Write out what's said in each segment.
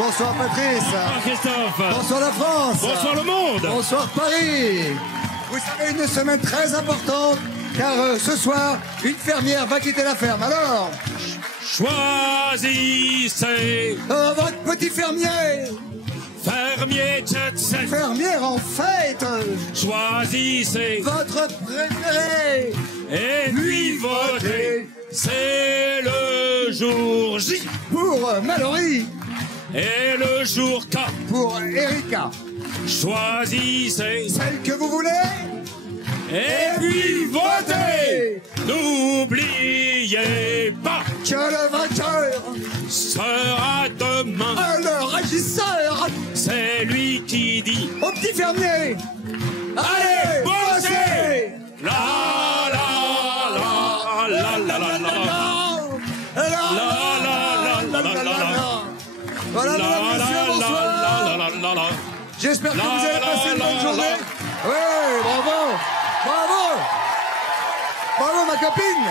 Bonsoir Patrice. Bonsoir Christophe. Bonsoir la France. Bonsoir le monde. Bonsoir Paris. Vous savez, une semaine très importante, car ce soir, une fermière va quitter la ferme. Alors, choisissez votre petit fermier. Fermier jet set. Fermière en fête. Choisissez votre préféré. Et puis votez. C'est le jour J pour Mallory. Et le jour K pour Erika. Choisissez celle que vous voulez. Et puis votez. N'oubliez pas que le vainqueur sera demain le régisseur. C'est lui qui dit au petit fermier, allez, bossez. La la la la la la la Voilà, mesdames, messieurs, bonsoir. J'espère que vous allez passer une bonne journée. Oui, bravo, bravo, bravo ma copine.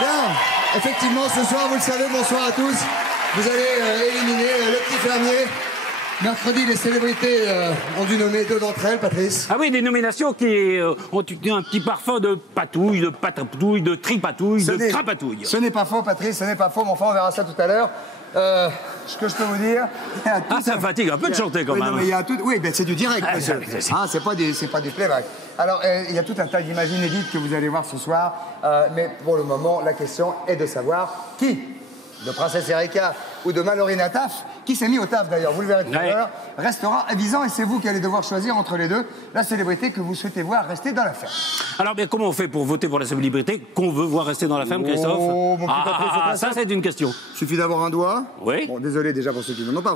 Bien, effectivement, ce soir, vous le savez, bonsoir à tous. Vous allez éliminer le petit fermier. Mercredi, les célébrités ont dû nommer 2 d'entre elles, Patrice. Ah oui, des nominations qui ont eu un petit parfum de patouille, de patapouille, de tripatouille, de crapatouille. Ce n'est pas faux, Patrice, ce n'est pas faux, mais enfin, on verra ça tout à l'heure. Ce que je peux vous dire... ça fatigue un peu de chanter quand même. Non, mais il y a tout... Oui, ben, c'est du direct, monsieur. C'est pas du playback. Alors, il y a tout un tas d'images inédites que vous allez voir ce soir. Mais pour le moment, la question est de savoir qui, de Princesse Erika ou de Mallory Nataf, qui s'est mis au taf d'ailleurs, vous le verrez tout à l'heure, restera avisant et c'est vous qui allez devoir choisir entre les deux la célébrité que vous souhaitez voir rester dans la ferme. Alors, mais comment on fait pour voter pour la célébrité qu'on veut voir rester dans la ferme, Christophe? Ça c'est une question. Il suffit d'avoir un doigt. Oui. Bon, désolé déjà pour ceux qui n'en ont pas.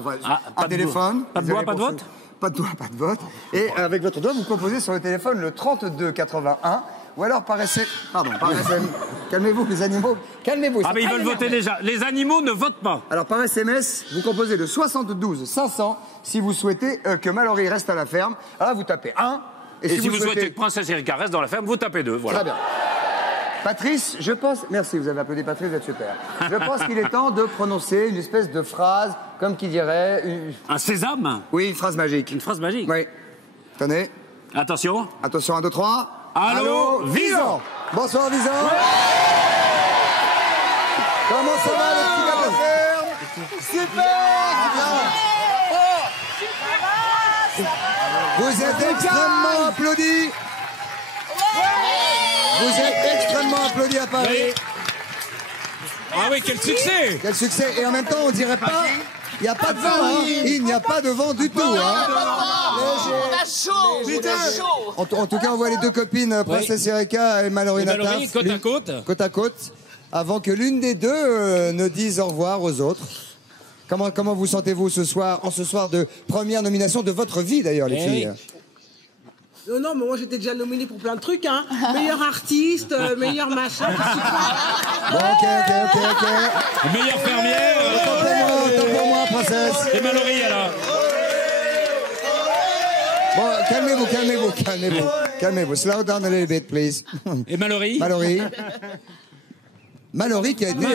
Un téléphone. Pas de doigt, pas de vote? Pas de doigt, pas de vote. Et avec votre doigt, vous composez sur le téléphone le 3281. Ou alors par SMS... Pardon, par SMS... Calmez-vous, les animaux. Calmez-vous. Ah, mais ils veulent voter déjà. Les animaux ne votent pas. Alors, par SMS, vous composez le 72 500 si vous souhaitez que Mallory reste à la ferme. Alors, vous tapez 1. Et si vous souhaitez que Princesse Erika reste dans la ferme, vous tapez 2. Voilà. Très bien. Patrice, je pense... Merci, vous avez applaudi Patrice, vous êtes super. Je pense qu'il est temps de prononcer une espèce de phrase, comme qui dirait... Un sésame? Oui, une phrase magique. Une phrase magique? Oui. Tenez. Attention. Attention, 1, 2, 3... Allô, Visan. Bonsoir, Visan. Comment ça va, les petits gars de la ferme? Super. Vous êtes extrêmement applaudis. Vous êtes extrêmement applaudis à Paris. Oui. Ah oui, quel succès. Quel succès. Et en même temps, on dirait pas... Il n'y a pas de vent, hein. Il n'y a pas de vent du tout, hein. On a chaud. En tout cas, on voit les 2 copines, Princesse Erika et Mallory Nataf. Côte à côte. Côte à côte. Avant que l'une des deux ne dise au revoir aux autres. Comment vous sentez-vous ce soir, en ce soir de première nomination de votre vie, d'ailleurs, les filles? Non, mais moi j'étais déjà nominée pour plein de trucs, hein. Meilleur artiste, meilleur machin. Bon, ok. Meilleure fermière. Tant pour moi, princesse. Et Mallory, alors. Bon, calmez-vous. Slow down a little bit, please. Et Mallory? Mallory qui a été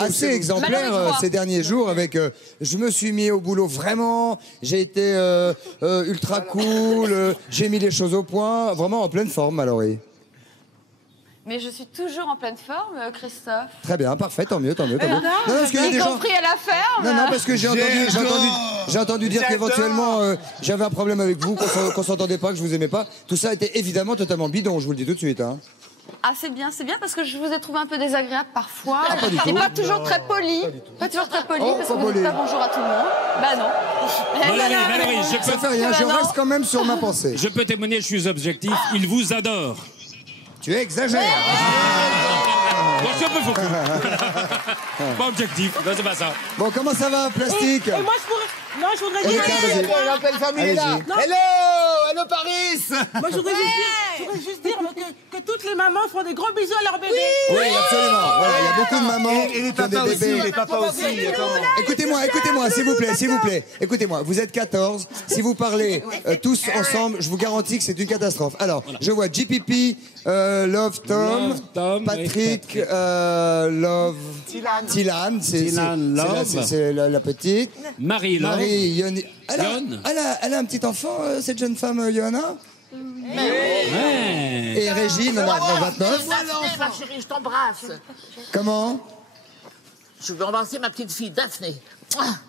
assez exemplaire ces derniers jours avec je me suis mis au boulot vraiment, j'ai été ultra cool, j'ai mis les choses au point, vraiment en pleine forme, Mallory. Mais je suis toujours en pleine forme, Christophe. Très bien, parfait, tant mieux. Non, parce que y compris à la ferme. Non, parce que j'ai entendu dire qu'éventuellement j'avais un problème avec vous, qu'on s'entendait pas, que je vous aimais pas. Tout ça était évidemment totalement bidon, je vous le dis tout de suite. Hein. Ah, c'est bien parce que je vous ai trouvé un peu désagréable parfois. Pas et pas toujours très poli. Pas toujours très poli, parce que vous dites pas bonjour à tout le monde. Bah non. Mallory, ça fait rien, je reste quand même sur ma pensée. Je peux témoigner, je suis objectif, il vous adore. Tu exagères. Bon, c'est un peu faux. Pas objectif, non, c'est pas ça. Bon, comment ça va, Plastique? Et moi, je voudrais dire... Hello, Paris. Moi, je voudrais juste dire que que toutes les mamans font des gros bisous à leur bébé. Oui, absolument. Voilà, il y a beaucoup de mamans Et les qui ont des papas aussi, bébés. les papas aussi. Écoutez-moi, s'il vous plaît. Écoutez-moi, vous êtes 14. Si vous parlez tous ensemble, je vous garantis que c'est une catastrophe. Alors, je vois JPP, Love Tom, Patrick, Love Tilan, c'est la petite. Marie Yoni. Elle a un petit enfant, cette jeune femme, Johanna. Ouais. Et Régine, on a 29. Ma chérie, je t'embrasse. Comment? Je veux embrasser ma petite fille, Daphné.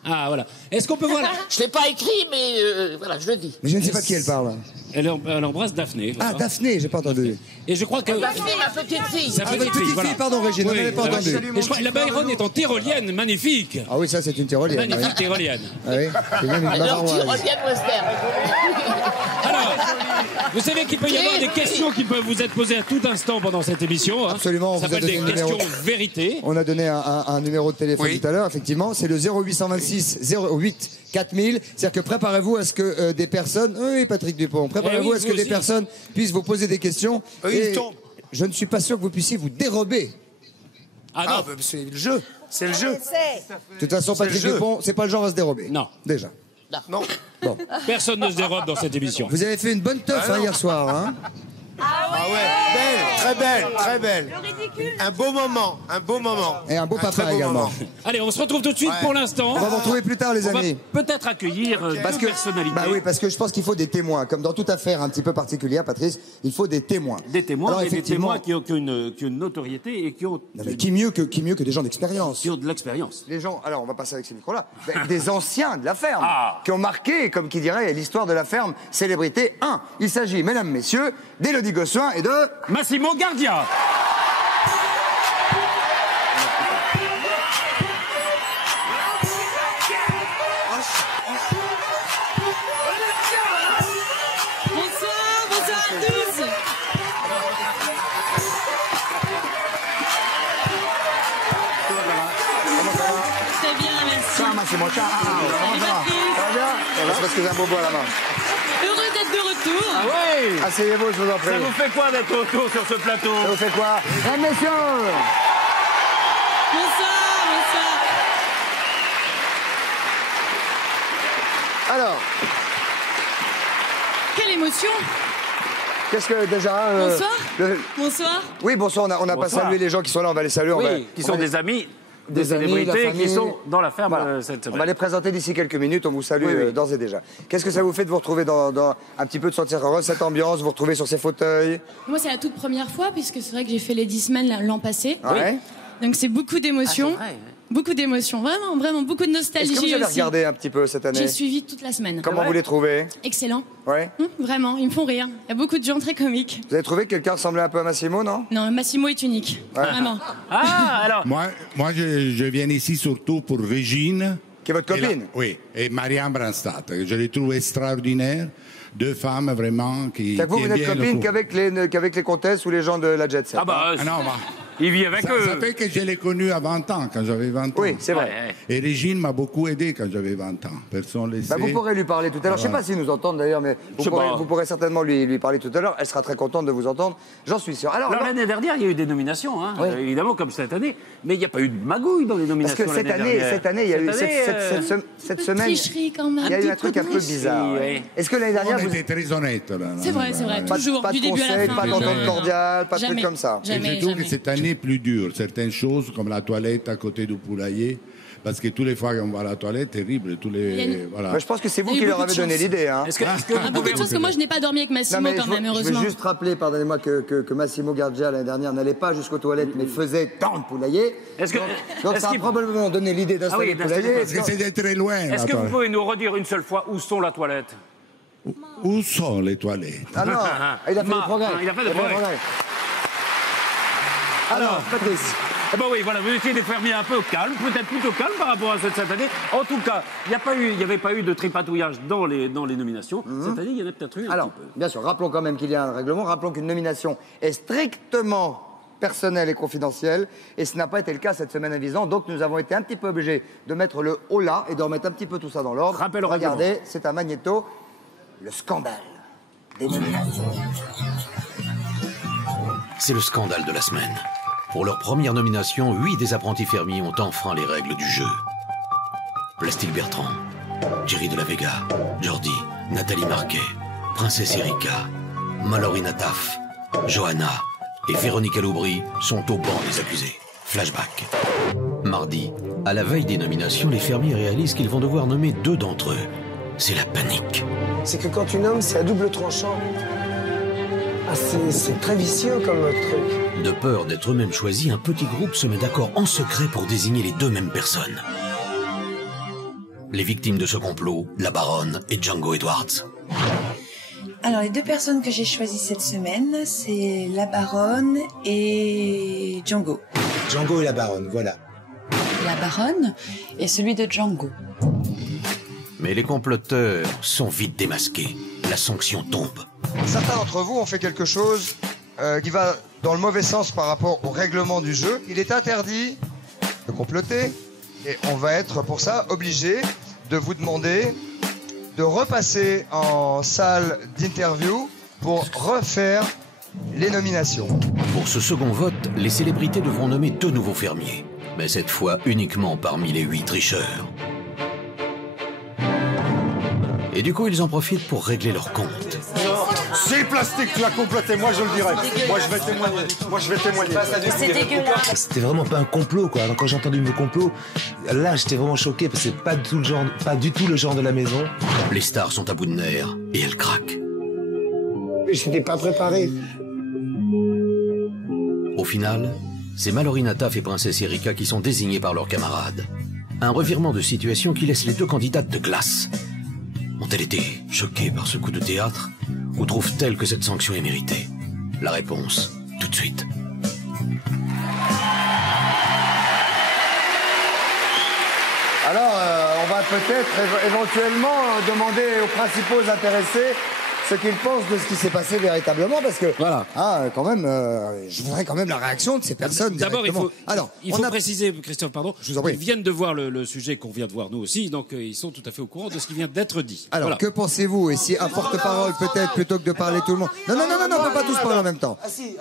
Ah, voilà. Est-ce qu'on peut voir... Je ne l'ai pas écrit, mais voilà, je le dis. Mais je ne sais pas de qui elle parle. Elle embrasse Daphné. Ah, Daphné, j'ai pas entendu. Et je crois que... Daphné, ma petite fille. Sa petite fille, voilà. Pardon, Régine, on n'avait pas entendu. Et je crois que la Byron est en tyrolienne, magnifique. Ah oui, ça, c'est une tyrolienne. Magnifique tyrolienne. Ah oui, c'est même une Alors, bavaroise. tyrolienne western. Alors, vous savez qu'il peut y avoir des questions qui peuvent vous être posées à tout instant pendant cette émission. Hein. Absolument, on ça vous a s'appelle donné des le numéro. questions vérité. On a donné un numéro de téléphone tout à l'heure, effectivement. C'est le 0826 08 4000. C'est-à-dire que préparez-vous à ce que des personnes... Oui, Patrick Dupont. Préparez-vous à ce que des personnes puissent vous poser des questions. Et je ne suis pas sûr que vous puissiez vous dérober. Ah non. C'est le jeu. C'est le jeu. De toute façon, Patrick Dupont, c'est pas le genre à se dérober. Non. Déjà. Non. Bon. Personne ne se dérobe dans cette émission. Vous avez fait une bonne teuf hier soir, hein. Ah ouais, très belle. Le ridicule. Un beau moment. Et un beau papa également. Allez, on se retrouve tout de suite pour l'instant. On va vous retrouver plus tard, les On va amis. peut-être accueillir deux personnalités. Bah oui, parce que je pense qu'il faut des témoins. Comme dans toute affaire un petit peu particulière, Patrice, il faut des témoins. Des témoins, Alors, et des effectivement, témoins qui ont une notoriété et qui ont non, mais qui mieux que des gens d'expérience. de l'expérience. Les gens, alors on va passer avec ces micros-là, des anciens de la ferme, Ah. qui ont marqué, comme qui dirait, l'histoire de la ferme célébrité 1. Il s'agit, mesdames, messieurs, d'Élodie Gossuin et de... Massimo Gardia. Bonsoir à tous. Très bien, merci. Ciao Massimo, ciao. Salut, Patrice. Ça va bien? C'est parce que j'ai un bobo à la main. Heureux d'être de retour. Ah oui. Asseyez-vous, je vous en prie. Ça vous fait quoi d'être autour sur ce plateau? Ça vous fait quoi? Mesdames, messieurs, Bonsoir. alors, Quelle émotion. qu'est-ce que déjà... Bonsoir. Oui, bonsoir, on n'a pas Bonsoir. salué les gens qui sont là, on va les saluer. Qui sont des amis des amis, célébrités la famille. qui sont dans la ferme Voilà. cette On va semaine. les présenter d'ici quelques minutes, on vous salue Oui. d'ores et déjà. Qu'est-ce que ça vous fait de vous retrouver dans un petit peu de sentir heureux, cette ambiance, vous retrouver sur ces fauteuils? Moi, c'est la toute première fois, puisque c'est vrai que j'ai fait les 10 semaines l'an passé. Ouais. Donc, c'est beaucoup d'émotions. Ah, c'est vrai, ouais. Beaucoup d'émotions. Vraiment, beaucoup de nostalgie Est-ce que vous avez aussi. regardé un petit peu cette année? J'ai suivi toute la semaine. Comment vous les trouvez? Excellent. Ouais. Vraiment, ils me font rire. Il y a beaucoup de gens très comiques. Vous avez trouvé que quelqu'un ressemblait un peu à Massimo, non? Non, Massimo est unique. Vraiment. Ah, alors, Moi je viens ici surtout pour Régine. Qui est votre copine? Oui, et Marianne Branstad. Je les trouve extraordinaires. Deux femmes vraiment qui. C'est que vous tiennent n'êtes bien le copine coup. qu'avec les comtesses ou les gens de la Jet Set? ah bah, Ah non, il vit avec ça eux. fait que je l'ai connue à 20 ans, quand j'avais 20 ans. Oui, c'est vrai. Ouais, ouais. Et Régine m'a beaucoup aidé quand j'avais 20 ans. Personne ne le Bah, sait. vous pourrez lui parler tout à l'heure. Je ne sais pas s'ils nous entendent d'ailleurs, mais Je sais pas. vous pourrez certainement lui parler tout à l'heure. Elle sera très contente de vous entendre, j'en suis sûr. Alors, Alors, l'année dernière, il y a eu des nominations, hein, Oui. évidemment, comme cette année. Mais il n'y a pas eu de magouille dans les parce nominations. que cette année, il y a eu cette semaine. Tricherie quand même. Il y a eu un petit truc peu un de peu tricherie. bizarre. oui. Est-ce que l'année On dernière, vous... était très honnêtes. Là. C'est vrai, toujours, pas du de début à la conseils, fin. pas d'entente cordiale, pas de trucs Jamais. comme ça. Et Jamais, je trouve jamais. que cette année est plus dure. Certaines choses, comme la toilette à côté du poulailler, parce que toutes les fois qu'on va à la toilette, terrible. Voilà. Mais je pense que c'est vous Il y a qui eu leur beaucoup avez de donné chance. l'idée. Hein. Est-ce que Ah, vous beaucoup pouvez... de choses que moi, je n'ai pas dormi avec Massimo Non, mais quand même, je heureusement. veux juste rappeler, pardonnez-moi, que Massimo Gardia, l'année dernière, n'allait pas jusqu'aux toilettes, mais faisait tant de poulaillers. Est-ce que- Donc est-ce ça a qu'il- probablement donné l'idée d'installer Ah oui, le poulailler. Parce que c'était très loin. Est-ce la que vous toilette. pouvez nous redire une seule fois où sont la toilette? Où sont les toilettes? Ah non, il a fait des progrès. Il a fait des progrès. Alors, Patrice. Eh ben oui, voilà, vous étiez des fermiers un peu calmes, peut-être plutôt calmes par rapport à cette année. En tout cas, il n'y avait pas eu de tripatouillage dans les nominations. Cette année, il y en a peut-être eu un Alors, petit peu. bien sûr, rappelons quand même qu'il y a un règlement. Rappelons qu'une nomination est strictement personnelle et confidentielle. Et ce n'a pas été le cas cette semaine à Visan. Donc, nous avons été un petit peu obligés de mettre le haut là et de remettre un petit peu tout ça dans l'ordre. Rappel au Regardez, c'est un magnéto. Le scandale des nominations. c'est le scandale de la semaine. Pour leur première nomination, 8 des apprentis fermiers ont enfreint les règles du jeu. Plastique Bertrand, Jerry de la Vega, Jordi, Nathalie Marquet, Princesse Erika, Mallory Nataf, Johanna et Véronique Aloubry sont au banc des accusés. Flashback. Mardi, à la veille des nominations, les fermiers réalisent qu'ils vont devoir nommer 2 d'entre eux. C'est la panique. C'est que quand tu nommes, c'est à double tranchant. Ah, c'est très vicieux comme truc. De peur d'être eux-mêmes choisis, un petit groupe se met d'accord en secret pour désigner les 2 mêmes personnes. Les victimes de ce complot, la baronne et Django Edwards. Alors, les 2 personnes que j'ai choisies cette semaine, c'est la baronne et Django. Django et la baronne, voilà. La baronne et celui de Django. Mais les comploteurs sont vite démasqués. La sanction tombe. Certains d'entre vous ont fait quelque chose qui va dans le mauvais sens par rapport au règlement du jeu. Il est interdit de comploter et on va être pour ça obligé de vous demander de repasser en salle d'interview pour refaire les nominations. Pour ce second vote, les célébrités devront nommer 2 nouveaux fermiers. Mais cette fois uniquement parmi les 8 tricheurs. Et du coup, ils en profitent pour régler leur compte. C'est Plastique qui l'a comploté, moi je le dirais. Moi je vais témoigner. C'est dégueulasse. C'était vraiment pas un complot, quoi. Alors, quand j'ai entendu le mot complot, là j'étais vraiment choqué parce que c'est pas du tout le genre de la maison. Les stars sont à bout de nerfs et elles craquent. J'étais pas préparé. Au final, c'est Mallory Nataf et Princesse Erika qui sont désignés par leurs camarades. Un revirement de situation qui laisse les 2 candidates de glace. Ont-elles été choquées par ce coup de théâtre ou trouvent-elles que cette sanction est méritée? La réponse, tout de suite. Alors, on va peut-être éventuellement demander aux principaux intéressés ce qu'ils pensent de ce qui s'est passé véritablement, parce que, voilà. Quand même, je voudrais quand même la réaction de ces personnes. D'abord, il faut préciser, Christophe, pardon, je vous en prie. Ils viennent de voir le sujet qu'on vient de voir nous aussi, donc ils sont tout à fait au courant de ce qui vient d'être dit. Alors, que pensez-vous? Et si un porte-parole, peut-être, plutôt que de parler tout le monde... Non, on peut pas tous parler en même temps. Ah si,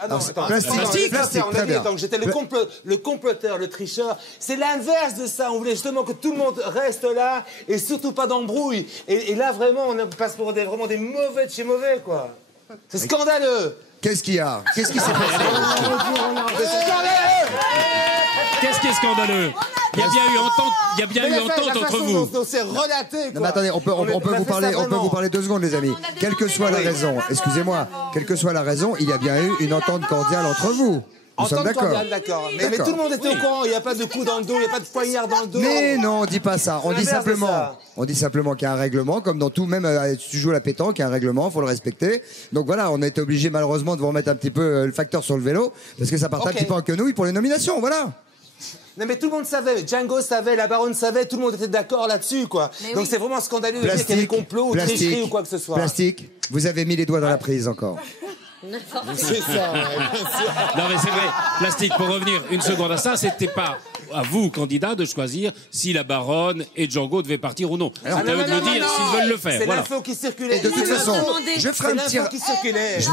Plastique, très bien. Donc j'étais le comploteur, le tricheur. C'est l'inverse de ça. On voulait justement que tout le monde reste là et surtout pas d'embrouille. Et là, vraiment, on passe pour vraiment des mauvais de chez mauvais, quoi. C'est scandaleux. Qu'est-ce qu'il y a? Qu'est-ce qui s'est passé? Qu'est-ce qui est scandaleux? Il y a bien eu entente entre vous. C'est relaté, quoi. Non, mais attendez, on peut vous parler 2 secondes, les amis. Quelle que soit la raison, excusez-moi, quelle que soit la raison, il y a bien eu une entente cordiale entre vous. Nous sommes d'accord. D'accord. Mais tout le monde était au courant. Il n'y a pas de coup dans le dos, il n'y a pas de poignard dans le dos. Mais non, on dit pas ça. On dit simplement qu'il y a un règlement, comme dans tout, même si tu joues à la pétanque, il y a un règlement, faut le respecter. Donc voilà, on a été obligé malheureusement de vous remettre un petit peu le facteur sur le vélo, parce que ça partait un petit peu en quenouille pour les nominations, voilà. Non mais tout le monde savait, Django savait, la baronne savait, tout le monde était d'accord là-dessus, quoi. Donc c'est vraiment scandaleux de dire qu'il y avait complot ou tricherie ou quoi que ce soit. Plastique, vous avez mis les doigts dans la prise encore. C'est ça, Non mais c'est vrai, Plastique, pour revenir une seconde à ça, c'était pas à vous, candidats, de choisir si la baronne et Django devaient partir ou non. C'est à eux de me dire s'ils veulent le faire. C'est voilà. l'info qui circulait. Et de toute façon, je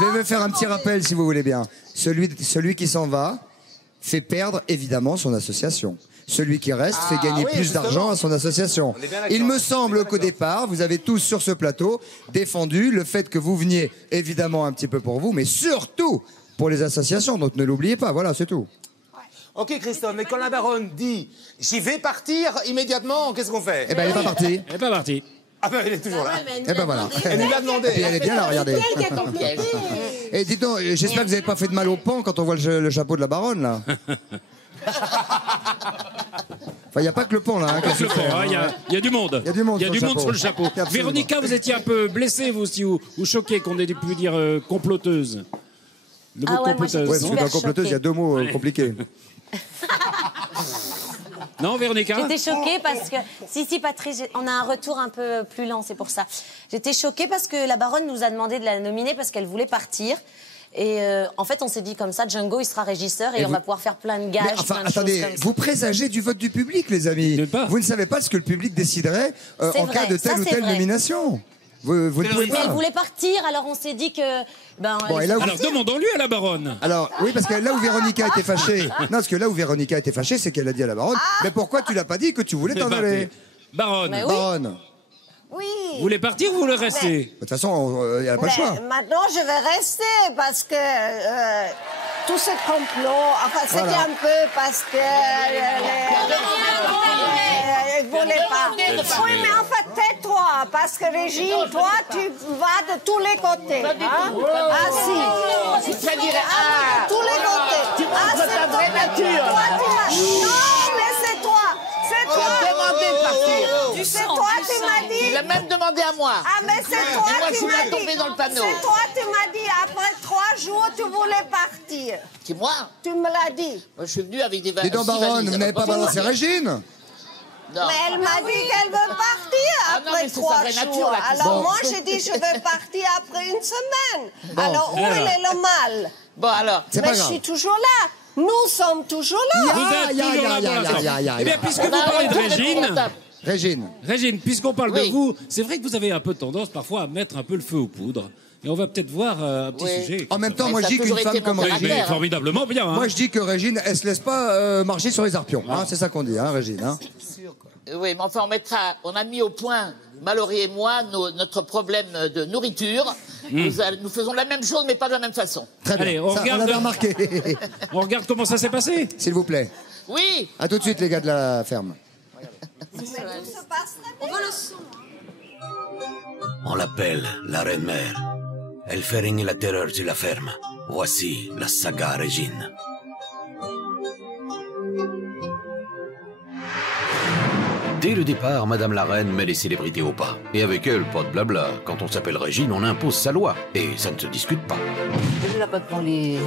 vais me faire un petit rappel si vous voulez bien. Celui qui s'en va fait perdre évidemment son association. Celui qui reste fait gagner plus d'argent à son association. Il me semble qu'au départ, vous avez tous sur ce plateau défendu le fait que vous veniez évidemment un petit peu pour vous, mais surtout pour les associations. Donc ne l'oubliez pas, voilà, c'est tout. Ok Christophe, mais quand la baronne dit « j'y vais partir immédiatement », qu'est-ce qu'on fait? Eh ben elle n'est pas partie. Elle n'est pas partie. Ah ben elle est toujours là. Eh ben voilà. Elle nous l'a demandé. Et elle est bien là, regardez. Et dites donc, j'espère que vous n'avez pas fait de mal au pan quand on voit le chapeau de la baronne là. Enfin, il n'y a pas que le pont là. Il y a du monde. Il y a du monde sur le chapeau. Véronica, vous étiez un peu blessée vous aussi, ou choquée qu'on ait pu dire comploteuse. Le mot comploteuse. Ouais, parce que dans comploteuse, il y a 2 mots compliqués. Non, Véronica? J'étais choquée parce que... Si, Patrice, on a un retour un peu plus lent, c'est pour ça. J'étais choquée parce que la baronne nous a demandé de la nominer parce qu'elle voulait partir. Et en fait, on s'est dit comme ça, Django, il sera régisseur et on va pouvoir faire plein de gages, plein de choses comme ça. Vous présagez du vote du public, les amis. Vous ne savez pas ce que le public déciderait en cas de telle ou telle nomination. Vous ne pouvez Mais elle pas. voulait partir, alors on s'est dit que... Ben, Bon, et là, Alors demandons-lui à la baronne. Alors, oui, parce que là où Véronica était fâchée, non, parce que là où Véronica était fâchée, c'est qu'elle a dit à la baronne, mais pourquoi tu l'as pas dit que tu voulais t'en aller? Baronne. Mais oui. Baronne. Oui. Vous voulez partir ou vous voulez rester? De toute façon, il n'y a pas le choix. Maintenant, je vais rester parce que tout ce complot, enfin, c'était Voilà. un peu parce que ils voulaient pas. Oui, mais en fait, tais-toi, parce que Régine, toi, tu vas de tous les côtés. Hein? Ah si. C'est-à-dire, de tous les côtés. tu montres ta vraie nature. Toi, non, mais c'est toi. C'est toi. Tu as demandé de partir. C'est toi, tu m'as dit. Il a même demandé à moi. Ah, mais c'est toi Et moi, je qui suis m'as bien dit. tombé dans le panneau. C'est toi, tu m'as dit, après 3 jours, tu voulais partir. Qui, moi? Tu me l'as dit. Moi, je suis venu avec des Dis donc, baronne, vous n'avez pas balancé Régine? Non. Mais elle m'a dit qu'elle veut partir Ah non, après mais c'est 3 sa vraie nature, jours. là, qui Alors sort. moi, j'ai dit, je vais partir après une semaine. Bon. Alors où Alors. est le mal? Bon, alors. C'est Mais pas je grave. suis toujours là. Nous sommes toujours là. Vous êtes toujours là pour l'instant. Eh bien, puisque vous parlez de Régine... Régine, puisqu'on parle de vous, c'est vrai que vous avez un peu tendance parfois à mettre un peu le feu aux poudres. Et on va peut-être voir un petit sujet. En même temps, moi je dis qu'une femme comme Régine. Mais formidablement bien. Hein. Moi je dis que Régine, elle se laisse pas marcher sur les arpions. Hein, c'est ça qu'on dit, hein, Régine. Hein. Oui, mais enfin, on a mis au point, Mallory et moi, notre problème de nourriture. Nous faisons la même chose, mais pas de la même façon. Très bien. Allez, on Ça, regarde. on avait remarqué. On regarde comment ça s'est passé. S'il vous plaît. Oui. À tout de suite, les gars de la ferme. On veut le son. On l'appelle la reine-mère. Elle fait régner la terreur sur la ferme. Voici la saga Régine. Dès le départ, Madame la Reine met les célébrités au pas. Et avec elle, pas de blabla. Quand on s'appelle Régine, on impose sa loi. Et ça ne se discute pas. Je là maintenant les...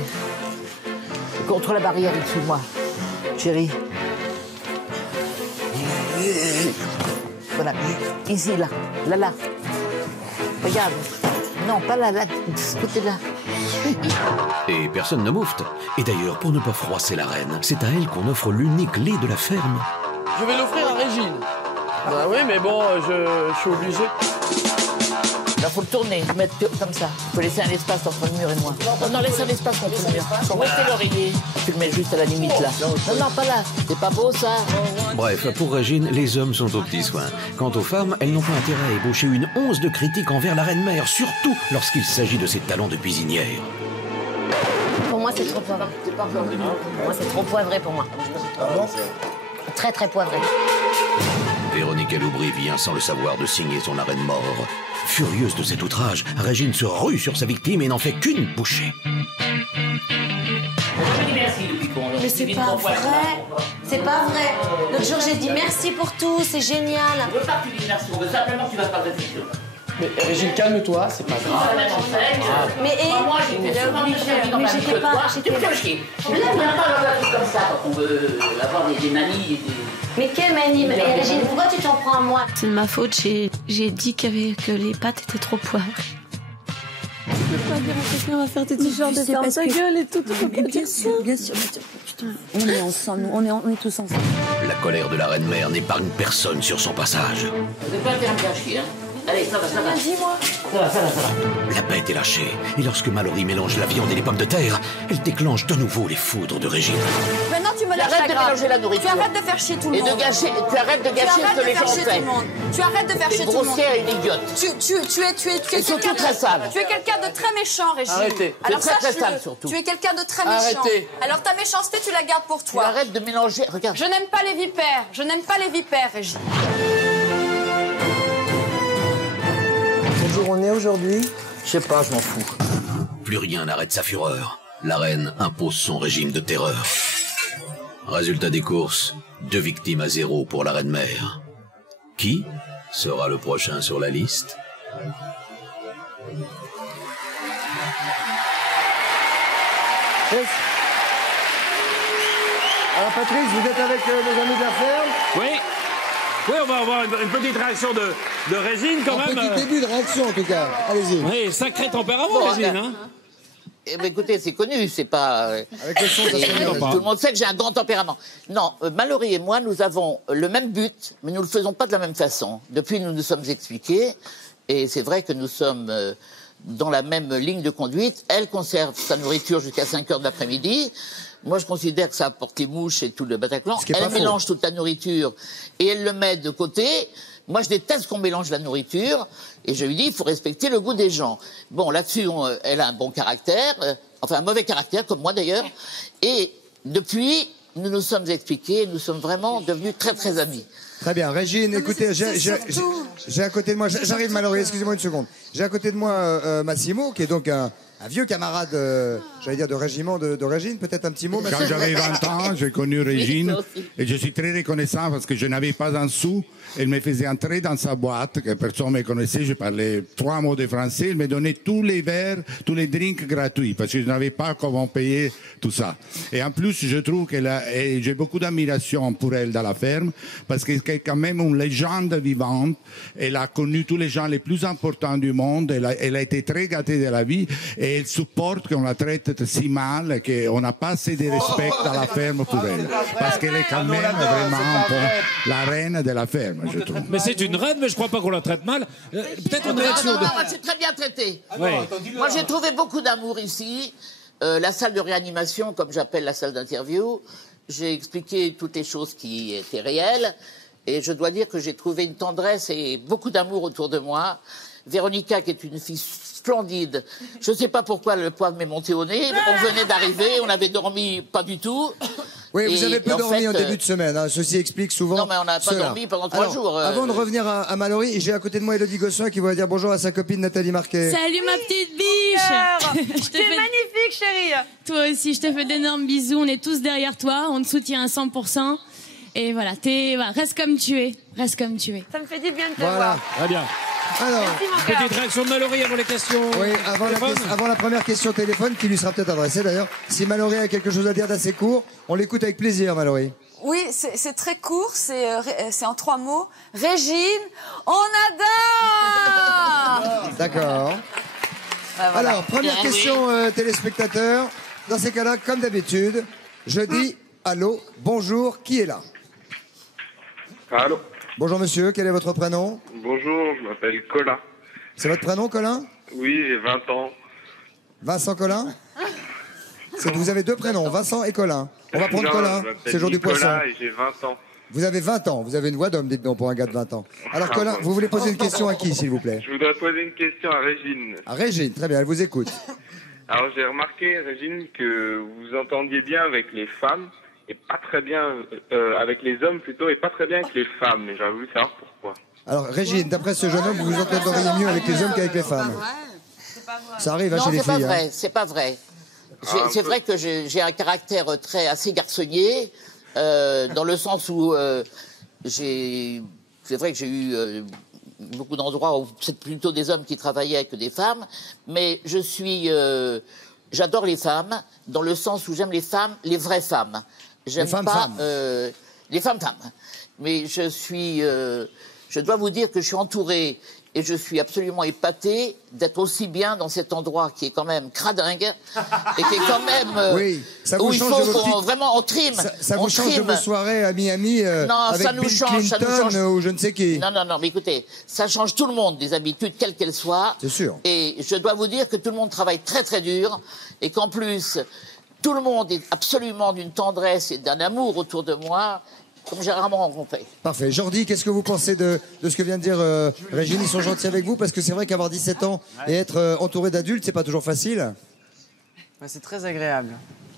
contre la barrière dessus moi, chérie. Voilà, ici, là. Regarde. Non, pas là, de ce côté-là. Et personne ne moufte. Et d'ailleurs, pour ne pas froisser la reine, c'est à elle qu'on offre l'unique lait de la ferme. Je vais l'offrir à Régine. Bah oui, mais bon, je suis obligé. Il faut le tourner, le mettre comme ça. Il faut laisser un espace entre le mur et moi. Non, laisse un espace entre le mur. Où est l'oreiller? Tu le mets juste à la limite, là. Non, pas là. C'est pas beau, ça. Bref, pour Régine, les hommes sont aux petits soins. Quant aux femmes, elles n'ont pas intérêt à ébaucher une once de critique envers la reine-mère, surtout lorsqu'il s'agit de ses talents de cuisinière. Pour moi, c'est trop poivré. Pour moi, c'est trop poivré pour moi. Très, très poivré. Véronique Loubry vient sans le savoir de signer son arrêt de mort. Furieuse de cet outrage, Régine se rue sur sa victime et n'en fait qu'une bouchée. Mais c'est pas vrai. C'est pas vrai. L'autre jour, j'ai dit merci pour tout, c'est génial. On veut pas que tu dises merci, on veut simplement que tu vas pas réfléchir. Mais Régine, calme-toi, c'est pas grave. Mais moi, j'étais pas. Tu peux chier. Mais là, il n'y a pas un truc comme ça quand on veut avoir des manies et des. Mais quelle manie? Mais Régine, pourquoi tu t'en prends à moi? C'est de ma faute, j'ai dit que les pâtes étaient trop poivrées. Tu peux pas dire à quelqu'un, on va faire tes t-shirts de ferme ta gueule et tout. Bien sûr. Putain, on est ensemble, on est tous ensemble. La colère de la reine-mère n'épargne personne sur son passage. Vous n'avez pas faire bien chier, hein. Allez, ça va. Dis-moi. Ça va. La bête est lâchée, et lorsque Mallory mélange la viande et les pommes de terre, elle déclenche de nouveau les foudres de Régine. Maintenant, tu me lâches Arrête la de grappe. mélanger la nourriture. Tu arrêtes de faire chier tout le Et monde. tu arrêtes de gâcher ce que les gens font. Tu arrêtes de faire chier tout le monde. Grossière et une idiote. Tu es Et surtout quelqu'un très sale. Tu es quelqu'un de très méchant, Régine. Arrêtez. Alors C'est très sache-le, sale, surtout. tu es quelqu'un de très méchant. Arrêtez. Alors ta méchanceté, tu la gardes pour Tu toi. arrêtes de mélanger. Regarde. Je n'aime pas les vipères. Je n'aime pas les vipères, Régine. Quel jour on est aujourd'hui? Je sais pas, je m'en fous. Plus rien n'arrête sa fureur. La reine impose son régime de terreur. Résultat des courses, 2 victimes à 0 pour la reine-mère. Qui sera le prochain sur la liste? Alors Patrice, vous êtes avec nos amis de la ferme? Oui, on va avoir une petite réaction de Régine quand même. Un petit début de réaction en tout cas. Allez-y. Oui, sacré tempérament, Régine. Hein. Eh ben, écoutez, c'est connu, c'est pas. Avec le son, ça se tout le monde sait que j'ai un grand tempérament. Non, Mallory et moi, nous avons le même but, mais nous le faisons pas de la même façon. Depuis, nous nous sommes expliqués. Et c'est vrai que nous sommes dans la même ligne de conduite. Elle conserve sa nourriture jusqu'à 5 heures de l'après-midi. Moi, je considère que ça apporte les mouches et tout le Bataclan. Elle mélange toute la nourriture et elle le met de côté. Moi, je déteste qu'on mélange la nourriture. Et je lui dis, il faut respecter le goût des gens. Bon, là-dessus, elle a un bon caractère. Enfin, un mauvais caractère, comme moi d'ailleurs. Et depuis, nous nous sommes expliqués. Nous sommes vraiment devenus très, très amis. Très bien. Régine, écoutez, j'ai à côté de moi... J'arrive, Mallory, excusez-moi une seconde. J'ai à côté de moi Massimo, qui est donc un vieux camarade, j'allais dire, de régiment de Régine. Peut-être un petit mot, Massimo. Quand j'avais 20 ans, j'ai connu Régine et je suis très reconnaissant parce que je n'avais pas un sou. Elle me faisait entrer dans sa boîte, que personne ne me connaissait. Je parlais 3 mots de français. Elle me donnait tous les verres, tous les drinks gratuits parce que je n'avais pas comment payer tout ça. Et en plus, je trouve j'ai beaucoup d'admiration pour elle dans la ferme parce qu'elle est quand même une légende vivante. Elle a connu tous les gens les plus importants du monde. Elle a été très gâtée de la vie. Et elle supporte qu'on la traite si mal qu'on n'a pas assez de respect dans la ferme pour elle. Parce qu'elle est quand même vraiment la reine de la ferme, je trouve. Mais c'est une reine, mais je ne crois pas qu'on la traite mal. Peut-être une réaction de... Non, c'est très bien traité. Oui. Moi, j'ai trouvé beaucoup d'amour ici. La salle de réanimation, comme j'appelle la salle d'interview, j'ai expliqué toutes les choses qui étaient réelles. Et je dois dire que j'ai trouvé une tendresse et beaucoup d'amour autour de moi. Véronica, qui est une fille splendide. Je ne sais pas pourquoi le poivre m'est monté au nez. On venait d'arriver, on avait dormi pas du tout. Oui, vous avez peu dormi en début de semaine. Hein. Ceci explique souvent. Non, mais on n'a pas dormi pendant 3 jours. Avant de revenir à Mallory, j'ai à côté de moi Élodie Gossuin qui va dire bonjour à sa copine Nathalie Marquet. Salut ma petite biche. T'es magnifique, chérie. Toi aussi, je te fais d'énormes bisous. On est tous derrière toi. On te soutient à 100%. Et voilà, reste comme tu es. Reste comme tu es. Ça me fait du bien de te voir. Très bien. Alors, petite réaction de Mallory avant les questions. Oui, avant la première question téléphone, qui lui sera peut-être adressée d'ailleurs. Si Mallory a quelque chose à dire d'assez court, on l'écoute avec plaisir, Mallory. Oui, c'est très court, c'est en 3 mots. Régine, on adore. D'accord. Voilà. Alors, première question téléspectateur. Dans ces cas-là, comme d'habitude, je dis allô, bonjour, qui est là? Allô. Bonjour monsieur, quel est votre prénom? Bonjour, je m'appelle Colin. C'est votre prénom, Colin? Oui, j'ai 20 ans. Vincent Colin? Vous avez 2 prénoms, Vincent et Colin. On va prendre Colin, c'est le jour du poisson. Et j'ai 20 ans. Vous avez 20 ans, vous avez une voix d'homme, dites donc, pour un gars de 20 ans. Alors Colin, vous voulez poser une question à qui, s'il vous plaît? Je voudrais poser une question à Régine. À Régine, très bien, elle vous écoute. Alors j'ai remarqué, Régine, que vous entendiez bien avec les femmes, et pas très bien, avec les hommes plutôt, et pas très bien avec les femmes. Mais j'aurais voulu savoir pourquoi. Alors Régine, d'après ce jeune homme, vous vous entendriez mieux avec les hommes qu'avec les femmes. Ça arrive chez les filles. Non, c'est pas vrai. C'est vrai que j'ai un caractère assez garçonnier, dans le sens où c'est vrai que j'ai eu beaucoup d'endroits où c'est plutôt des hommes qui travaillaient que des femmes, mais j'adore les femmes, dans le sens où j'aime les femmes, les vraies femmes. J'aime pas les femmes. Mais je dois vous dire que je suis entourée et je suis absolument épatée d'être aussi bien dans cet endroit qui est quand même cradingue et qui est quand même oui, ça vous où il change faut de vos qu'on vraiment on trime. Ça vous change de vos soirées à Miami avec Bill Clinton ou je ne sais qui. Non, mais écoutez, ça change tout le monde des habitudes, quelles qu'elles soient. C'est sûr. Et je dois vous dire que tout le monde travaille très très dur et qu'en plus, tout le monde est absolument d'une tendresse et d'un amour autour de moi, comme j'ai rarement rencontré. Parfait. Jordi, qu'est-ce que vous pensez de ce que vient de dire Régine? Ils sont gentils avec vous parce que c'est vrai qu'avoir 17 ans et être entouré d'adultes, c'est pas toujours facile. Ouais, c'est très agréable.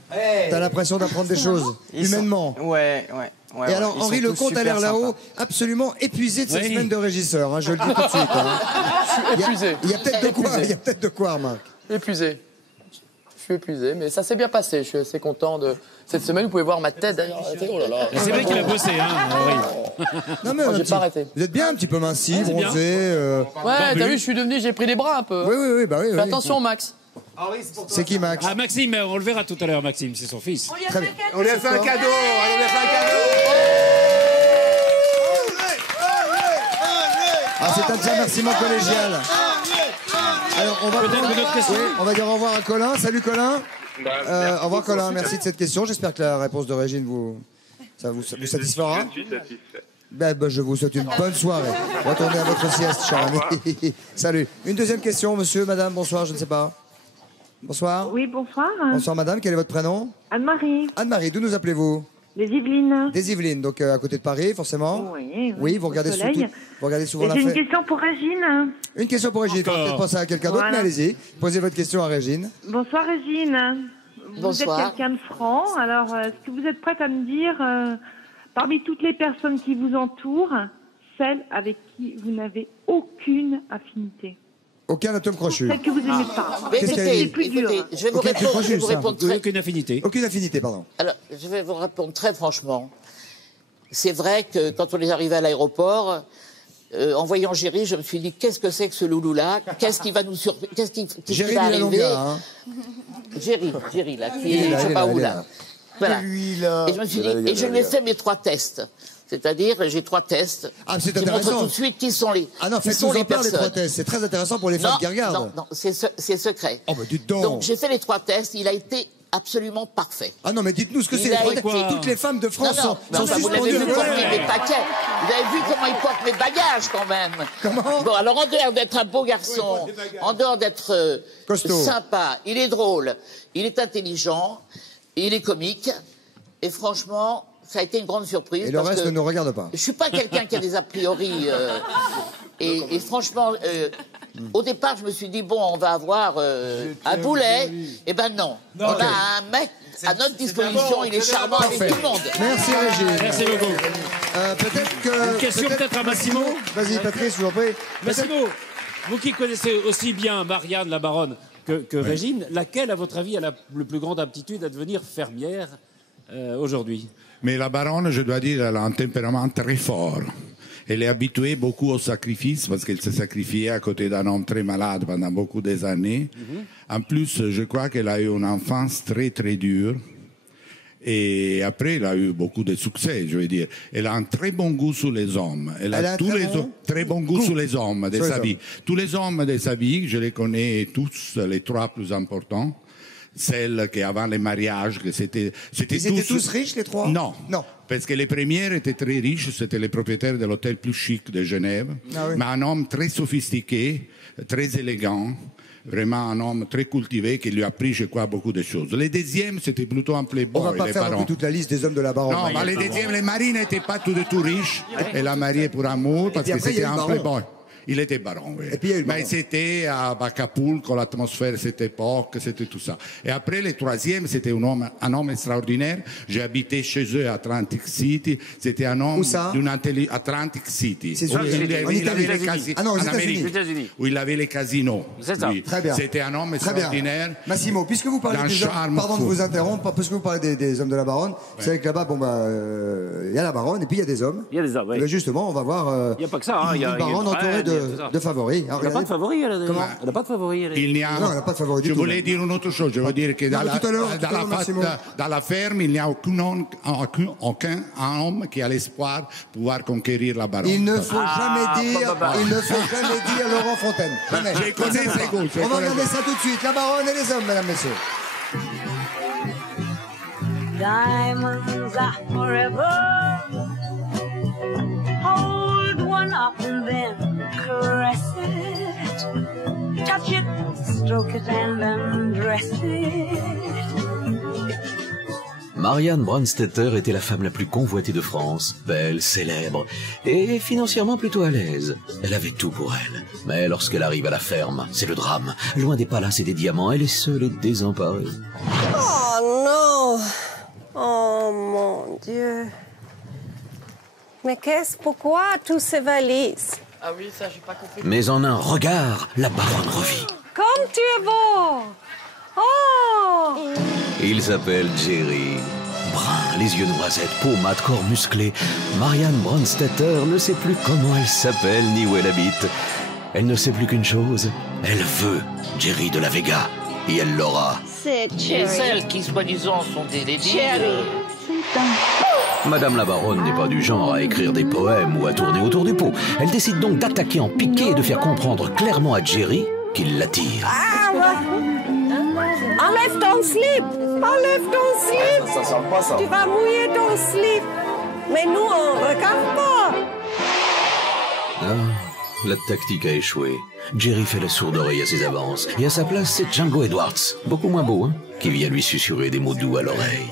T'as l'impression d'apprendre des choses, humainement. Ouais. Et alors, Henri Lecomte a l'air là-haut absolument épuisé de cette semaine de régisseur, hein, je le dis tout de suite. Hein. Je suis épuisé. Il y a peut-être de quoi, Marc. Épuisé. Je suis épuisé, mais ça s'est bien passé. Je suis assez content de cette semaine. Vous pouvez voir ma tête d'ailleurs. Oh là là. C'est vrai qu'il a bossé, hein, Henri. Non, mais j'ai pas arrêté. Vous êtes bien un petit peu minci, bronzé. Ouais, t'as vu, j'ai pris des bras un peu. Oui, bah oui. Fais attention, Max. C'est qui, Max? Ah, Maxime, on le verra tout à l'heure, Maxime, c'est son fils. On lui a fait un cadeau. Ah, c'est un remerciement collégial. Alors, on va dire au revoir à Colin. Salut, Colin. Au revoir, Colin. Merci de cette question. J'espère que la réponse de Régine vous satisfera. Je suis satisfait. Je vous souhaite une bonne soirée. Retournez à votre sieste, cher ami. Salut. Une deuxième question, monsieur, madame, bonsoir, je ne sais pas. Bonsoir. Oui, bonsoir. Bonsoir, madame, quel est votre prénom? Anne-Marie. Anne-Marie, d'où nous appelez-vous? Des Yvelines. Des Yvelines, donc à côté de Paris, forcément. Oui, vous regardez, vous regardez souvent la J'ai fête. une question pour Régine. Une question pour Régine. Il faut peut-être penser à quelqu'un d'autre, mais allez-y. Posez votre question à Régine. Bonsoir, Régine. Bonsoir. Vous êtes quelqu'un de franc. Alors, est-ce que vous êtes prête à me dire, parmi toutes les personnes qui vous entourent, celle avec qui vous n'avez aucune affinité? Aucun atome crochu. Celle que vous n'aimez pas. Qu'est-ce qu'elle dit? Plus dur. Je vais vous répondre très... Aucune affinité. Aucune affinité, pardon. Alors, je vais vous répondre très franchement. C'est vrai que quand on est arrivé à l'aéroport, en voyant Géry, je me suis dit, qu'est-ce que c'est que ce loulou-là? Qu'est-ce qui va nous surprendre? Qu'est-ce qui va arriver? Géry, là, qui est, je sais pas où, là. Voilà. Et je me suis dit, et je lui ai fait mes 3 tests. C'est-à-dire, j'ai 3 tests. Ah, c'est qui intéressant. montrent tout de suite qui sont les Ah non, faites-nous en part les 3 tests. C'est très intéressant pour les femmes qui regardent. Non, c'est secret. Oh, bah dites donc. Donc, j'ai fait les 3 tests. Il a été absolument parfait. Ah non, mais dites-nous ce que c'est. Toutes les femmes de France sont vous l'avez suspendues. vu porter mes paquets. Vous avez vu comment il porte mes bagages, quand même. Comment? Bon, alors, en dehors d'être un beau garçon, en dehors d'être sympa, il est drôle, il est intelligent, il est comique, et franchement... Ça a été une grande surprise. Et le reste ne nous regarde pas. Je suis pas quelqu'un qui a des a priori. Et franchement, au départ, je me suis dit, bon, on va avoir un boulet. Eh ben non. On a un mec à notre disposition, il est charmant avec tout le monde. Merci Régine. Merci beaucoup. Peut-être que... Une question peut-être à Massimo. Vas-y, Patrice, je vous en prie. Massimo, vous qui connaissez aussi bien Marianne la baronne que Régine, laquelle, à votre avis, a la plus grande aptitude à devenir fermière aujourd'hui? Mais la baronne, je dois dire, elle a un tempérament très fort. Elle est habituée beaucoup au sacrifice parce qu'elle s'est sacrifiée à côté d'un homme très malade pendant beaucoup des années. En plus, je crois qu'elle a eu une enfance très très dure. Et après, elle a eu beaucoup de succès, je veux dire. Elle a un très bon goût sur les hommes. Elle a tous les très bon goût sur les hommes de sa vie. Tous les hommes de sa vie, je les connais tous, les 3 plus importants. Celles qui avant les mariages, que c'était Ils étaient tous riches, les 3? Non. Parce que les premières étaient très riches, c'était les propriétaires de l'hôtel plus chic de Genève. Mais un homme très sophistiqué, très élégant, vraiment un homme très cultivé qui lui a appris, je crois, beaucoup de choses. Les deuxièmes, c'était plutôt un playboy. On va pas faire toute la liste des hommes de la baronne. Non, mais les deuxièmes, les maris n'étaient pas tous de tout riches. Elle a marié pour amour parce que c'était un playboy. Il était baron, oui. Mais c'était à Acapulco, l'atmosphère de cette époque, c'était tout ça. Et après, le 3e, c'était un homme extraordinaire. J'ai habité chez eux à Atlantic City. C'était un homme d'une intelligence... Atlantic City. C'est sûr, il avait les casinos. Ah non, aux États-Unis. Où il avait les casinos. C'est ça. Très bien. C'était un homme extraordinaire. Massimo, puisque vous parlez des hommes, pardon de vous interrompre, puisque vous parlez des hommes de la baronne, c'est vrai que là-bas, il y a la baronne et puis il y a des hommes. Il y a des hommes, oui. Justement, on va voir Il n'y a pas que ça. une baronne entourée de favoris. Elle n'a pas de favoris, elle. Comment? Elle n'a pas de favoris, elle. Il n'y a... Non, elle n'a pas de favoris du tout. Je voulais dire une autre chose. Je veux dire que dans la ferme, il n'y a aucun homme qui a l'espoir de pouvoir conquérir la baronne. Il ne faut jamais dire Laurent Fontaine. Jamais. Je connais ces goûts. On va regarder ça tout de suite. La baronne et les hommes, mesdames, messieurs. Diamonds are forever. Hold one up and then caress it. Touch it, stroke it and undress it. Marianne Brandstetter était la femme la plus convoitée de France, belle, célèbre et financièrement plutôt à l'aise. Elle avait tout pour elle. Mais lorsqu'elle arrive à la ferme, c'est le drame. Loin des palaces et des diamants, elle est seule et désemparée. Oh non! Oh mon Dieu! Mais pourquoi tous ces valises? Ah oui, ça, j'ai pas compris. Mais en un regard, la baronne revit. Comme tu es beau! Oh! Il s'appelle Géry. Brun, les yeux noisettes, peau mate, corps musclé. Marianne Brandstetter ne sait plus comment elle s'appelle ni où elle habite. Elle ne sait plus qu'une chose. Elle veut Géry de la Vega. Et elle l'aura. C'est Cherry. Et celles qui, soi-disant, sont des ladies... Cherry. Madame la baronne n'est pas du genre à écrire des poèmes ou à tourner autour du pot. Elle décide donc d'attaquer en piqué et de faire comprendre clairement à Géry qu'il l'attire. Ah, enlève ton slip! Enlève ton slip! Ça sent pas ça. Tu vas mouiller ton slip! Mais nous, on regarde pas! La tactique a échoué. Jerry fait la sourde oreille à ses avances. Et à sa place, c'est Django Edwards, beaucoup moins beau, hein, qui vient lui susurrer des mots doux à l'oreille.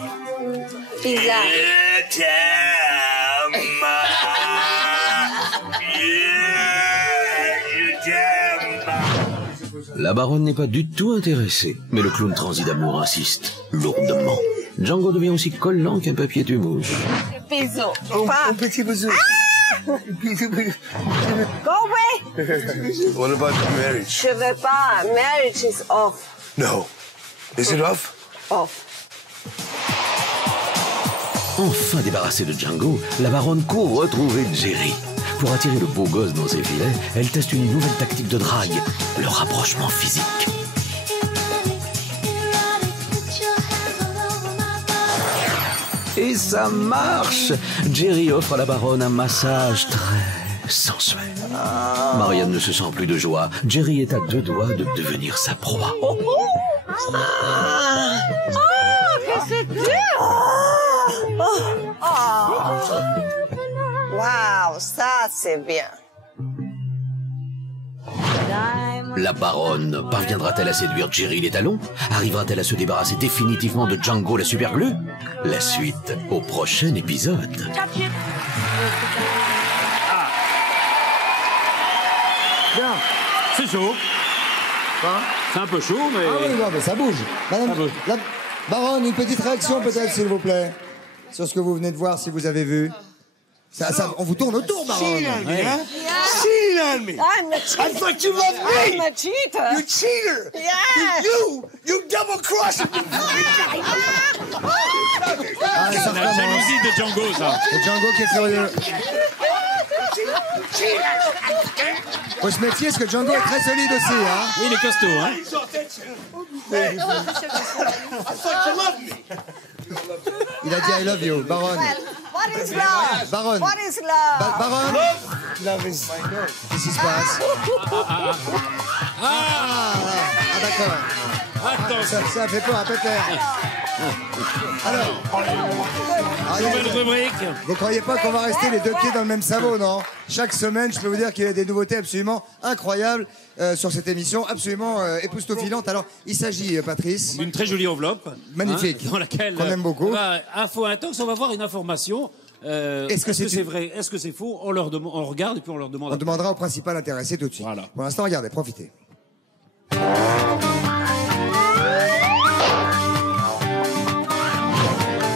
La baronne n'est pas du tout intéressée, mais le clown transi d'amour insiste, lourdement. Django devient aussi collant qu'un papier de mouche. Bisous. Un petit bisou. Go away. What about the marriage? Je veux pas. Marriage is off. No. Is it off? Off. Enfin débarrassée de Django, la baronne court retrouver Jerry. Pour attirer le beau gosse dans ses filets, elle teste une nouvelle tactique de drague, le rapprochement physique. Et ça marche! Jerry offre à la baronne un massage très sensuel. Marianne ne se sent plus de joie. Jerry est à 2 doigts de devenir sa proie. Qu'est-ce que c'est dur! Wow, ça c'est bien. La baronne parviendra-t-elle à séduire Jerry les talons? Arrivera-t-elle à se débarrasser définitivement de Django la superglue? La suite au prochain épisode. Bien. C'est chaud. C'est un peu chaud, mais... Ah oui, non, mais ça bouge. Madame, la baronne, une petite réaction peut-être, s'il vous plaît, sur ce que vous venez de voir, si vous avez vu. On vous tourne autour, baronne. Cheating on me, huh? Cheating on me. I'm a cheater. I thought you loved me. I'm a cheater. You cheater. Yes. You double crossing me. Ah, ça La jalousie de Django, ça. C'est Django qui est furieux. Faut se méfier, parce que Django est très solide aussi, hein. Oui, il est costaud, hein. I thought you loved me. Il a dit I love you, baronne. What is love? Baronne. What is love? Baronne. Love is... Qu'est-ce qui se passe? D'accord. Attention. Ça fait peur à Peter. Alors, nouvelle rubrique. Vous croyez pas qu'on va rester les 2 pieds dans le même sabot, non? Chaque semaine, je peux vous dire qu'il y a des nouveautés absolument incroyables sur cette émission, absolument époustouflante. Alors, il s'agit, Patrice, d'une très jolie enveloppe. Magnifique. Hein, dans laquelle qu'on aime beaucoup. Info Intox, on va voir une information. Est-ce que c'est vrai? Est-ce que c'est faux? On regarde et puis on leur demande. On demandera au principal intéressé tout de suite. Voilà. Pour l'instant, regardez, profitez.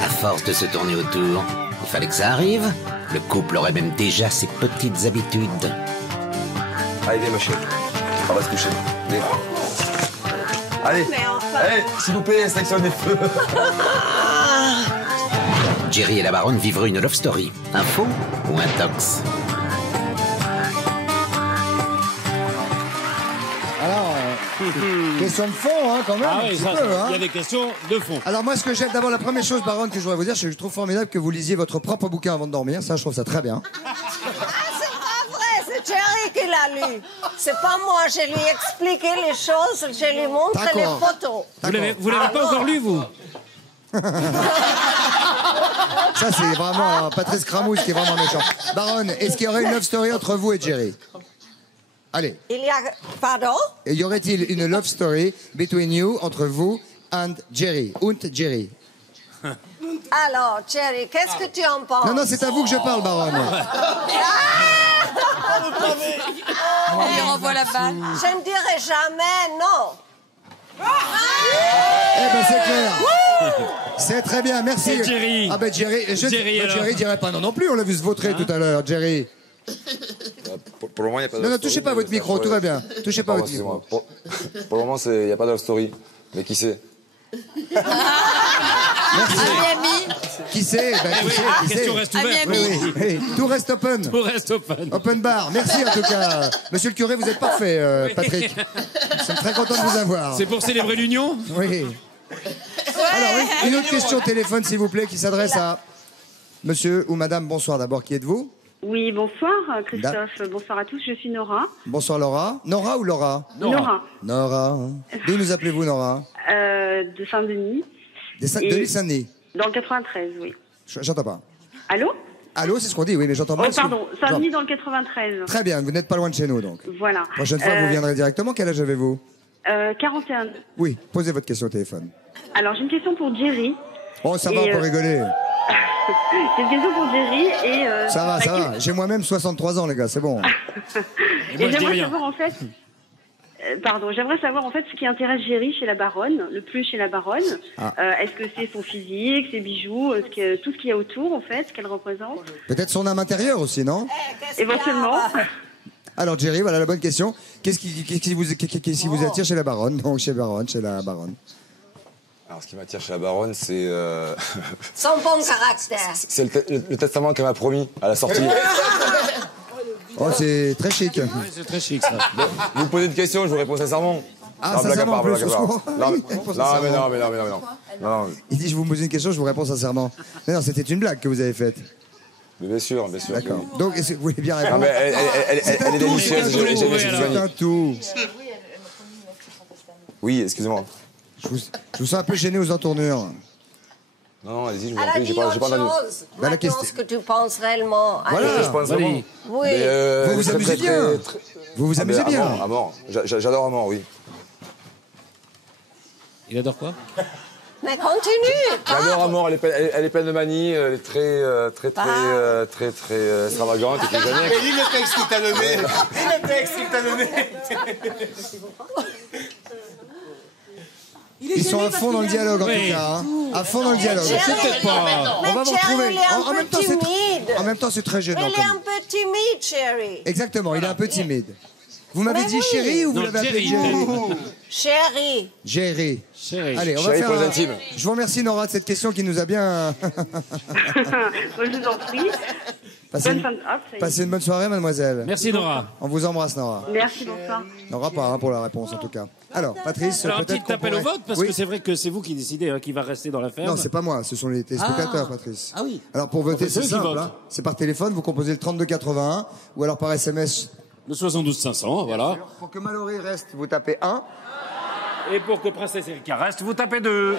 À force de se tourner autour, il fallait que ça arrive. Le couple aurait même déjà ses petites habitudes. Allez, viens ma chérie. On va se coucher. Viens. Allez, allez, s'il vous plaît, extinction des feux. Jerry et la baronne vivraient une love story. Un faux ou un tox? Alors, question de fond, hein, quand même. Ah oui, ça, hein. il y a des questions de fond. Alors moi, ce que j'aime, d'abord, la première chose, baronne, que je voudrais vous dire, c'est que je trouve formidable que vous lisiez votre propre bouquin avant de dormir. Ça, je trouve ça très bien. C'est Jerry qui l'a lu. C'est pas moi. Je lui ai expliqué les choses. Je lui montre les photos. Vous l'avez pas encore lu, vous? Ça, c'est vraiment Patrice Cramouche qui est vraiment méchant. Baronne, est-ce qu'il y aurait une love story entre vous et Jerry? Allez. Il y a... Pardon? Et y aurait-il une love story between you, entre vous and Jerry? Und Jerry. Alors, Jerry, qu'est-ce que tu en penses? Non, non, c'est à vous que je parle, baronne. On lui renvoie la balle. Je ne dirai jamais non. Eh ben, c'est clair. C'est très bien, merci. C'est Jerry. Ah ben, Jerry, Jerry dirait pas non non plus, on l'a vu se vautrer tout à l'heure, Jerry. Pour le moment, il n'y a pas de... Non, non, touchez pas à votre micro, tout va bien. Touchez pas à votre micro. Pour le moment, il n'y a pas de love story. Mais qui sait? Merci. Qui sait? Ben, qui sait? La question reste ouverte. Oui. Tout reste open. Tout reste open. Open bar. Merci en tout cas. Monsieur le curé, vous êtes parfait, Patrick. Nous sommes très contents de vous avoir. C'est pour célébrer l'union? Oui. Alors, une autre question téléphone, s'il vous plaît, qui s'adresse à monsieur ou madame. Bonsoir d'abord, qui êtes-vous? Oui, bonsoir Christophe. Bonsoir à tous, je suis Nora. Bonsoir Laura. Nora ou Laura? Nora. Nora. D'où nous appelez-vous, Nora? De Saint-Denis. De l'île Saint-Denis? Dans le 93, oui. J'entends pas. Allô? Allô, c'est ce qu'on dit, oui, mais j'entends mal. Oh, pardon, Saint-Denis dans le 93. Très bien, vous n'êtes pas loin de chez nous, donc. Voilà. Prochaine fois, vous viendrez directement. Quel âge avez-vous? 41. Oui, posez votre question au téléphone. Alors, j'ai une question pour Jerry. Oh, ça va, on peut rigoler. J'ai une question pour Jerry et... Ça va. J'ai moi-même 63 ans, les gars, c'est bon. Et j'aimerais savoir, en fait... j'aimerais savoir en fait ce qui intéresse Jerry chez la baronne, le plus chez la baronne. Est-ce que c'est son physique, ses bijoux, tout ce qu'il y a autour en fait, ce qu'elle représente? Peut-être son âme intérieure aussi, non? Éventuellement. Alors Jerry, voilà la bonne question. Qu'est-ce qui vous attire chez la baronne? Donc chez la baronne. Alors ce qui m'attire chez la baronne, c'est... Son bon caractère. C'est le testament qu'elle m'a promis à la sortie. Oh, c'est très chic. Oui, c'est très chic, ça. Vous me posez une question, je vous réponds sincèrement. Ah, sincèrement, en plus, Non. Il dit, je vous pose une question, je vous réponds sincèrement. Mais non, c'était une blague que vous avez faite. Mais bien sûr. D'accord. Donc, est-ce que vous voulez bien répondre? Non, mais elle est délicieuse. C'est un tout. Oui, excusez-moi. Je vous sens un peu gêné aux entournures. Non, allez-y, je vous en Elle a prie, dit j'ai pas autre entendu. chose. Maintenant, ce que tu penses réellement. Voilà, je pense vraiment. Oui. Vous vous amusez bien. Vous vous amusez bien. À mort. J'adore à mort, oui. Il adore quoi? Mais continue. J'adore à mort, elle est pleine de manie, elle est très extravagante. Mais lis le texte qu'il t'a donné. Ils sont à fond dans le dialogue, en tout cas. Hein. À fond dans le dialogue. Peut-être pas. On va vous retrouver. En même temps, c'est très gênant. Il est un peu timide, Chéri. Exactement, il est un peu timide. Vous m'avez dit chéri ou vous l'avez appelé Chéri? Jerry. Allez, on va faire Je vous remercie, Nora, de cette question qui nous a bien... Je vous en prie. Passez une bonne soirée, mademoiselle. Merci, Nora. On vous embrasse, Nora. Merci, bonsoir. Nora, pas pour la réponse, en tout cas. Alors, Patrice, alors, un peut-être petit appel au vote, parce que c'est vrai que c'est vous qui décidez qui va rester dans la ferme. Non, c'est pas moi, ce sont les téléspectateurs, Patrice. Ah oui. Alors, pour voter, c'est simple. Hein. C'est par téléphone, vous composez le 3281, ou alors par SMS. Le 72 500, voilà. Pour que Mallory reste, vous tapez 1. Et pour que Princesse Erika reste, vous tapez 2.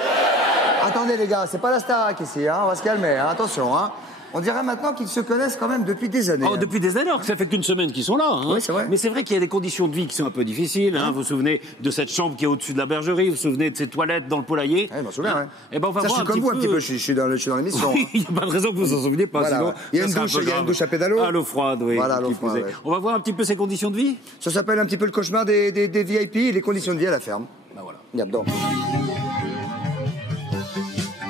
Attendez, les gars, c'est pas la Starac ici, hein. On va se calmer, hein. Attention, hein. On dirait maintenant qu'ils se connaissent quand même depuis des années. Oh, depuis des années, alors que ça fait qu'une semaine qu'ils sont là. Hein. Oui, c'est vrai. Mais c'est vrai qu'il y a des conditions de vie qui sont un peu difficiles. Hein. Vous vous souvenez de cette chambre qui est au-dessus de la bergerie, vous vous souvenez de ces toilettes dans le poulailler. Je m'en souviens, ouais. Et ben, on va ça, voir je suis comme vous un petit peu, je suis dans l'émission. Oui, il n'y a pas de raison que vous vous en souveniez pas. Voilà, Sinon, ouais. Il y a une douche à pédalo. À l'eau froide, oui. Voilà, l'eau froide, ouais. On va voir un petit peu ces conditions de vie. Ça s'appelle un petit peu le cauchemar des VIP et les conditions de vie à la ferme. Ben voilà. Dedans.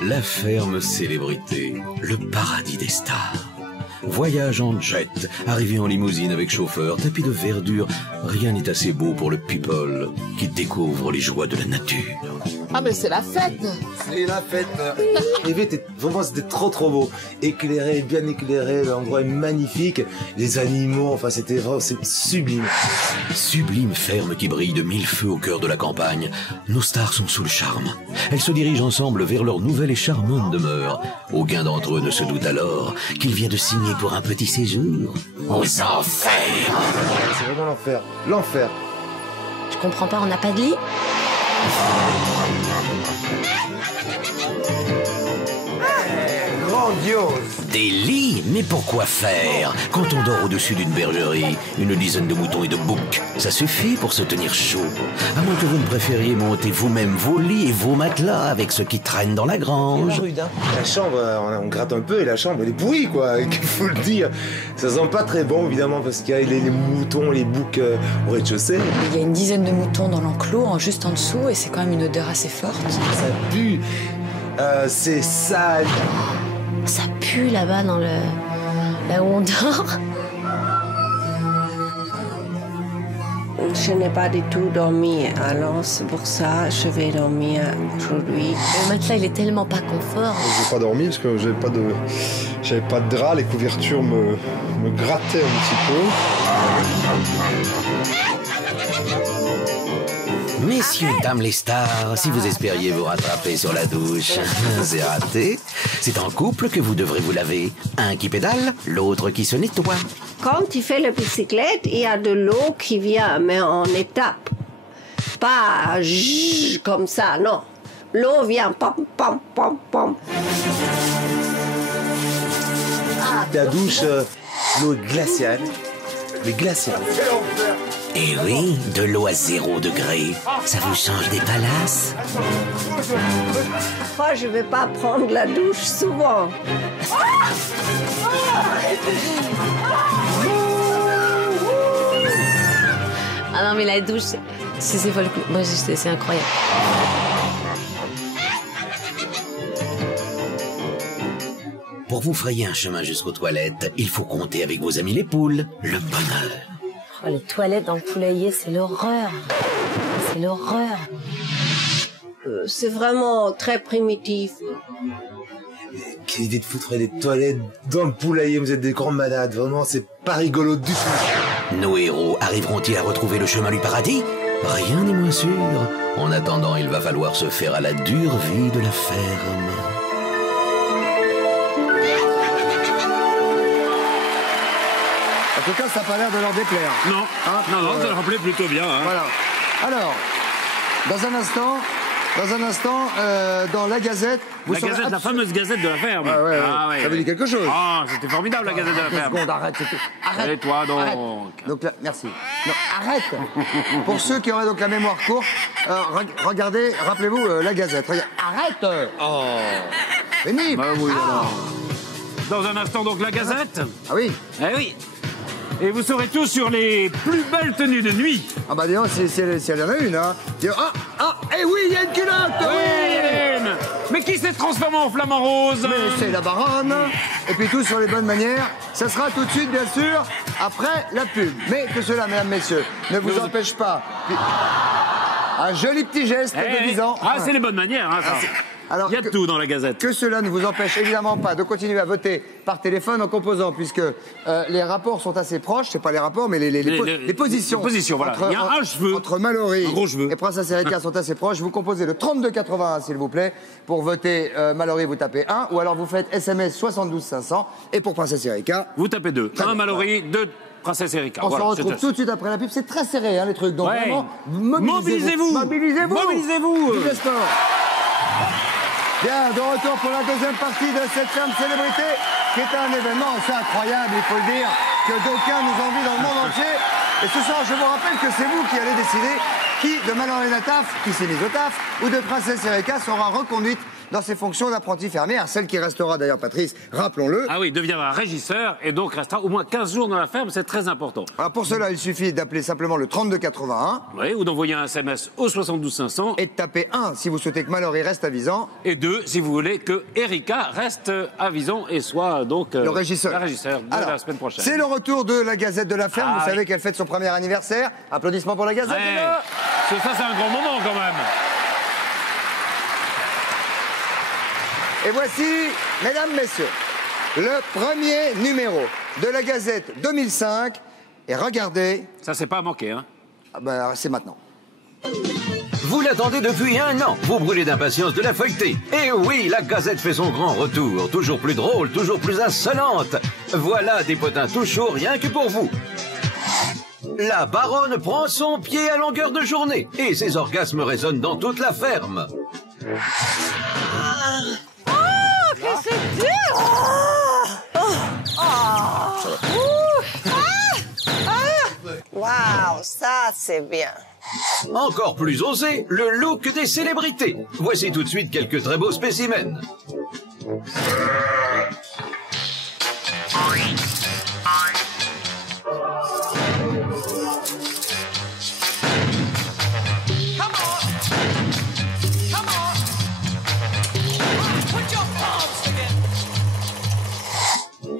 La ferme célébrité, le paradis des stars. Voyage en jet, arrivée en limousine avec chauffeur, tapis de verdure, rien n'est assez beau pour le people qui découvre les joies de la nature. Ah mais c'est la fête. C'est la fête. Vraiment c'était trop beau. Éclairé, bien éclairé, l'endroit est magnifique. Les animaux, enfin c'était vraiment sublime. Sublime ferme qui brille de mille feux au cœur de la campagne. Nos stars sont sous le charme. Elles se dirigent ensemble vers leur nouvelle et charmante demeure. Aucun d'entre eux ne se doute alors qu'il vient de signer pour un petit séjour aux enfers. C'est vraiment l'enfer. L'enfer. Je comprends pas, on n'a pas de lit? Grandiose. Des lits? Mais pourquoi faire? Quand on dort au-dessus d'une bergerie, une dizaine de moutons et de boucs, ça suffit pour se tenir chaud. À moins que vous ne préfériez monter vous-même vos lits et vos matelas avec ce qui traîne dans la grange. La chambre, on gratte un peu et la chambre elle est pourrie quoi, il faut le dire. Ça sent pas très bon évidemment parce qu'il y a les moutons, les boucs au rez-de-chaussée. Il y a une dizaine de moutons dans l'enclos, juste en dessous, et c'est quand même une odeur assez forte. Ça pue, c'est sale. Ça pue là-bas dans là où on dort. Je n'ai pas du tout dormi, alors c'est pour ça que je vais dormir aujourd'hui. Le matelas, il est tellement pas confort. J'ai pas dormi parce que j'avais pas de drap, les couvertures me grattaient un petit peu. Messieurs, dames les stars, si vous espériez vous rattraper sur la douche, c'est raté. C'est en couple que vous devrez vous laver. Un qui pédale, l'autre qui se nettoie. Quand tu fais la bicyclette, il y a de l'eau qui vient, mais en étape. Pas comme ça, non. L'eau vient pam, pam, pam, pam. la douche, l'eau glaciale. Mais glaciale. Eh oui, de l'eau à 0 degré. Ça vous change des palaces? Moi, je vais pas prendre la douche souvent. Ah non, mais la douche, c'est folle. Moi, c'est incroyable. Pour vous frayer un chemin jusqu'aux toilettes, il faut compter avec vos amis les poules. Le bonheur. Oh, les toilettes dans le poulailler, c'est l'horreur. C'est l'horreur. C'est vraiment très primitif. Quelle idée de foutre des toilettes dans le poulailler, vous êtes des grands malades, vraiment, c'est pas rigolo du tout. Nos héros arriveront-ils à retrouver le chemin du paradis? Rien n'est moins sûr. En attendant, il va falloir se faire à la dure vie de la ferme. En tout cas, ça n'a pas l'air de leur déplaire. Non, non, ça leur plaît plutôt bien. Hein. Voilà. Alors, dans un instant, dans la Gazette... La fameuse Gazette de la ferme. Ah ouais. Ça veut dire quelque chose. Ah, c'était formidable, la Gazette de la ferme. Seconde, arrête. Et toi, donc. Arrête. Donc là, merci. Non, arrête. Pour ceux qui auraient donc la mémoire courte, regardez, rappelez-vous la Gazette. Arrête. Oh. Pénible. Bah oui, alors. Dans un instant, donc, la Gazette. Ah oui. Eh oui. Et vous saurez tout sur les plus belles tenues de nuit. Ah bah dis donc, si elle y en a une, hein. Eh oui, il y a une culotte. Oui. Mais qui s'est transformé en flamant rose? Mais c'est la baronne. Et puis tout sur les bonnes manières. Ça sera tout de suite, bien sûr, après la pub. Mais que cela, mesdames, messieurs, ne vous empêche pas. Un joli petit geste de 10 ans. Ah, c'est les bonnes manières, hein, ça. Alors, il y a tout dans la Gazette. Que cela ne vous empêche évidemment pas de continuer à voter par téléphone en composant, puisque les rapports sont assez proches, c'est pas les rapports, mais les positions. Les positions, voilà. Il y a un cheveu. Entre Mallory et Princesse Erika sont assez proches. Vous composez le 3281, s'il vous plaît. Pour voter Mallory, vous tapez 1, ou alors vous faites SMS 72 500. Et pour Princesse Erika, vous tapez 2. 1 Mallory, 2 Princesse Erika. On se retrouve tout de suite après la pub. C'est très serré, hein, les trucs. Donc vraiment, mobilisez-vous. Mobilisez-vous. Vive le sport. Bien, de retour pour la deuxième partie de cette ferme célébrité, qui est un événement assez incroyable, il faut le dire, que d'aucuns nous envient dans le monde entier. Et ce soir, je vous rappelle que c'est vous qui allez décider qui de Mallory Nataf, qui s'est mise au taf, ou de Princesse Erika sera reconduite dans ses fonctions d'apprenti fermière, celle qui restera d'ailleurs, Patrice, rappelons-le. Ah oui, deviendra régisseur et donc restera au moins 15 jours dans la ferme, c'est très important. Alors pour cela, il suffit d'appeler simplement le 3281. Oui, ou d'envoyer un SMS au 72 500. Et de taper 1 si vous souhaitez que Mallory reste à Visan. Et 2 si vous voulez que Erika reste à Visan et soit donc le régisseur. La régisseur de la semaine prochaine. C'est le retour de la Gazette de la ferme. Vous savez qu'elle fête son premier anniversaire. Applaudissements pour la Gazette. Ça, c'est un grand moment quand même. Et voici, mesdames, messieurs, le premier numéro de la Gazette 2005. Et regardez... Ça, c'est pas à manquer, hein? Ah ben, c'est maintenant. Vous l'attendez depuis 1 an. Vous brûlez d'impatience de la feuilleter. Et oui, la Gazette fait son grand retour. Toujours plus drôle, toujours plus insolente. Voilà des potins tout chauds rien que pour vous. La baronne prend son pied à longueur de journée. Et ses orgasmes résonnent dans toute la ferme. Que c'est dur! Waouh, ça c'est bien. Encore plus osé, le look des célébrités. Voici tout de suite quelques très beaux spécimens.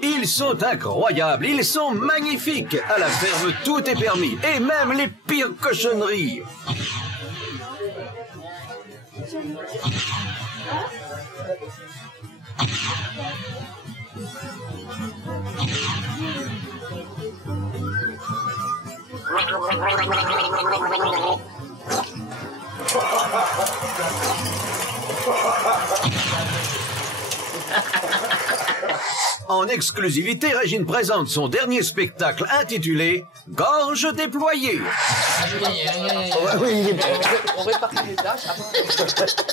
Ils sont incroyables, ils sont magnifiques. À la ferme, tout est permis, et même les pires cochonneries. En exclusivité, Régine présente son dernier spectacle intitulé « Gorge déployée ». On répartit les tâches.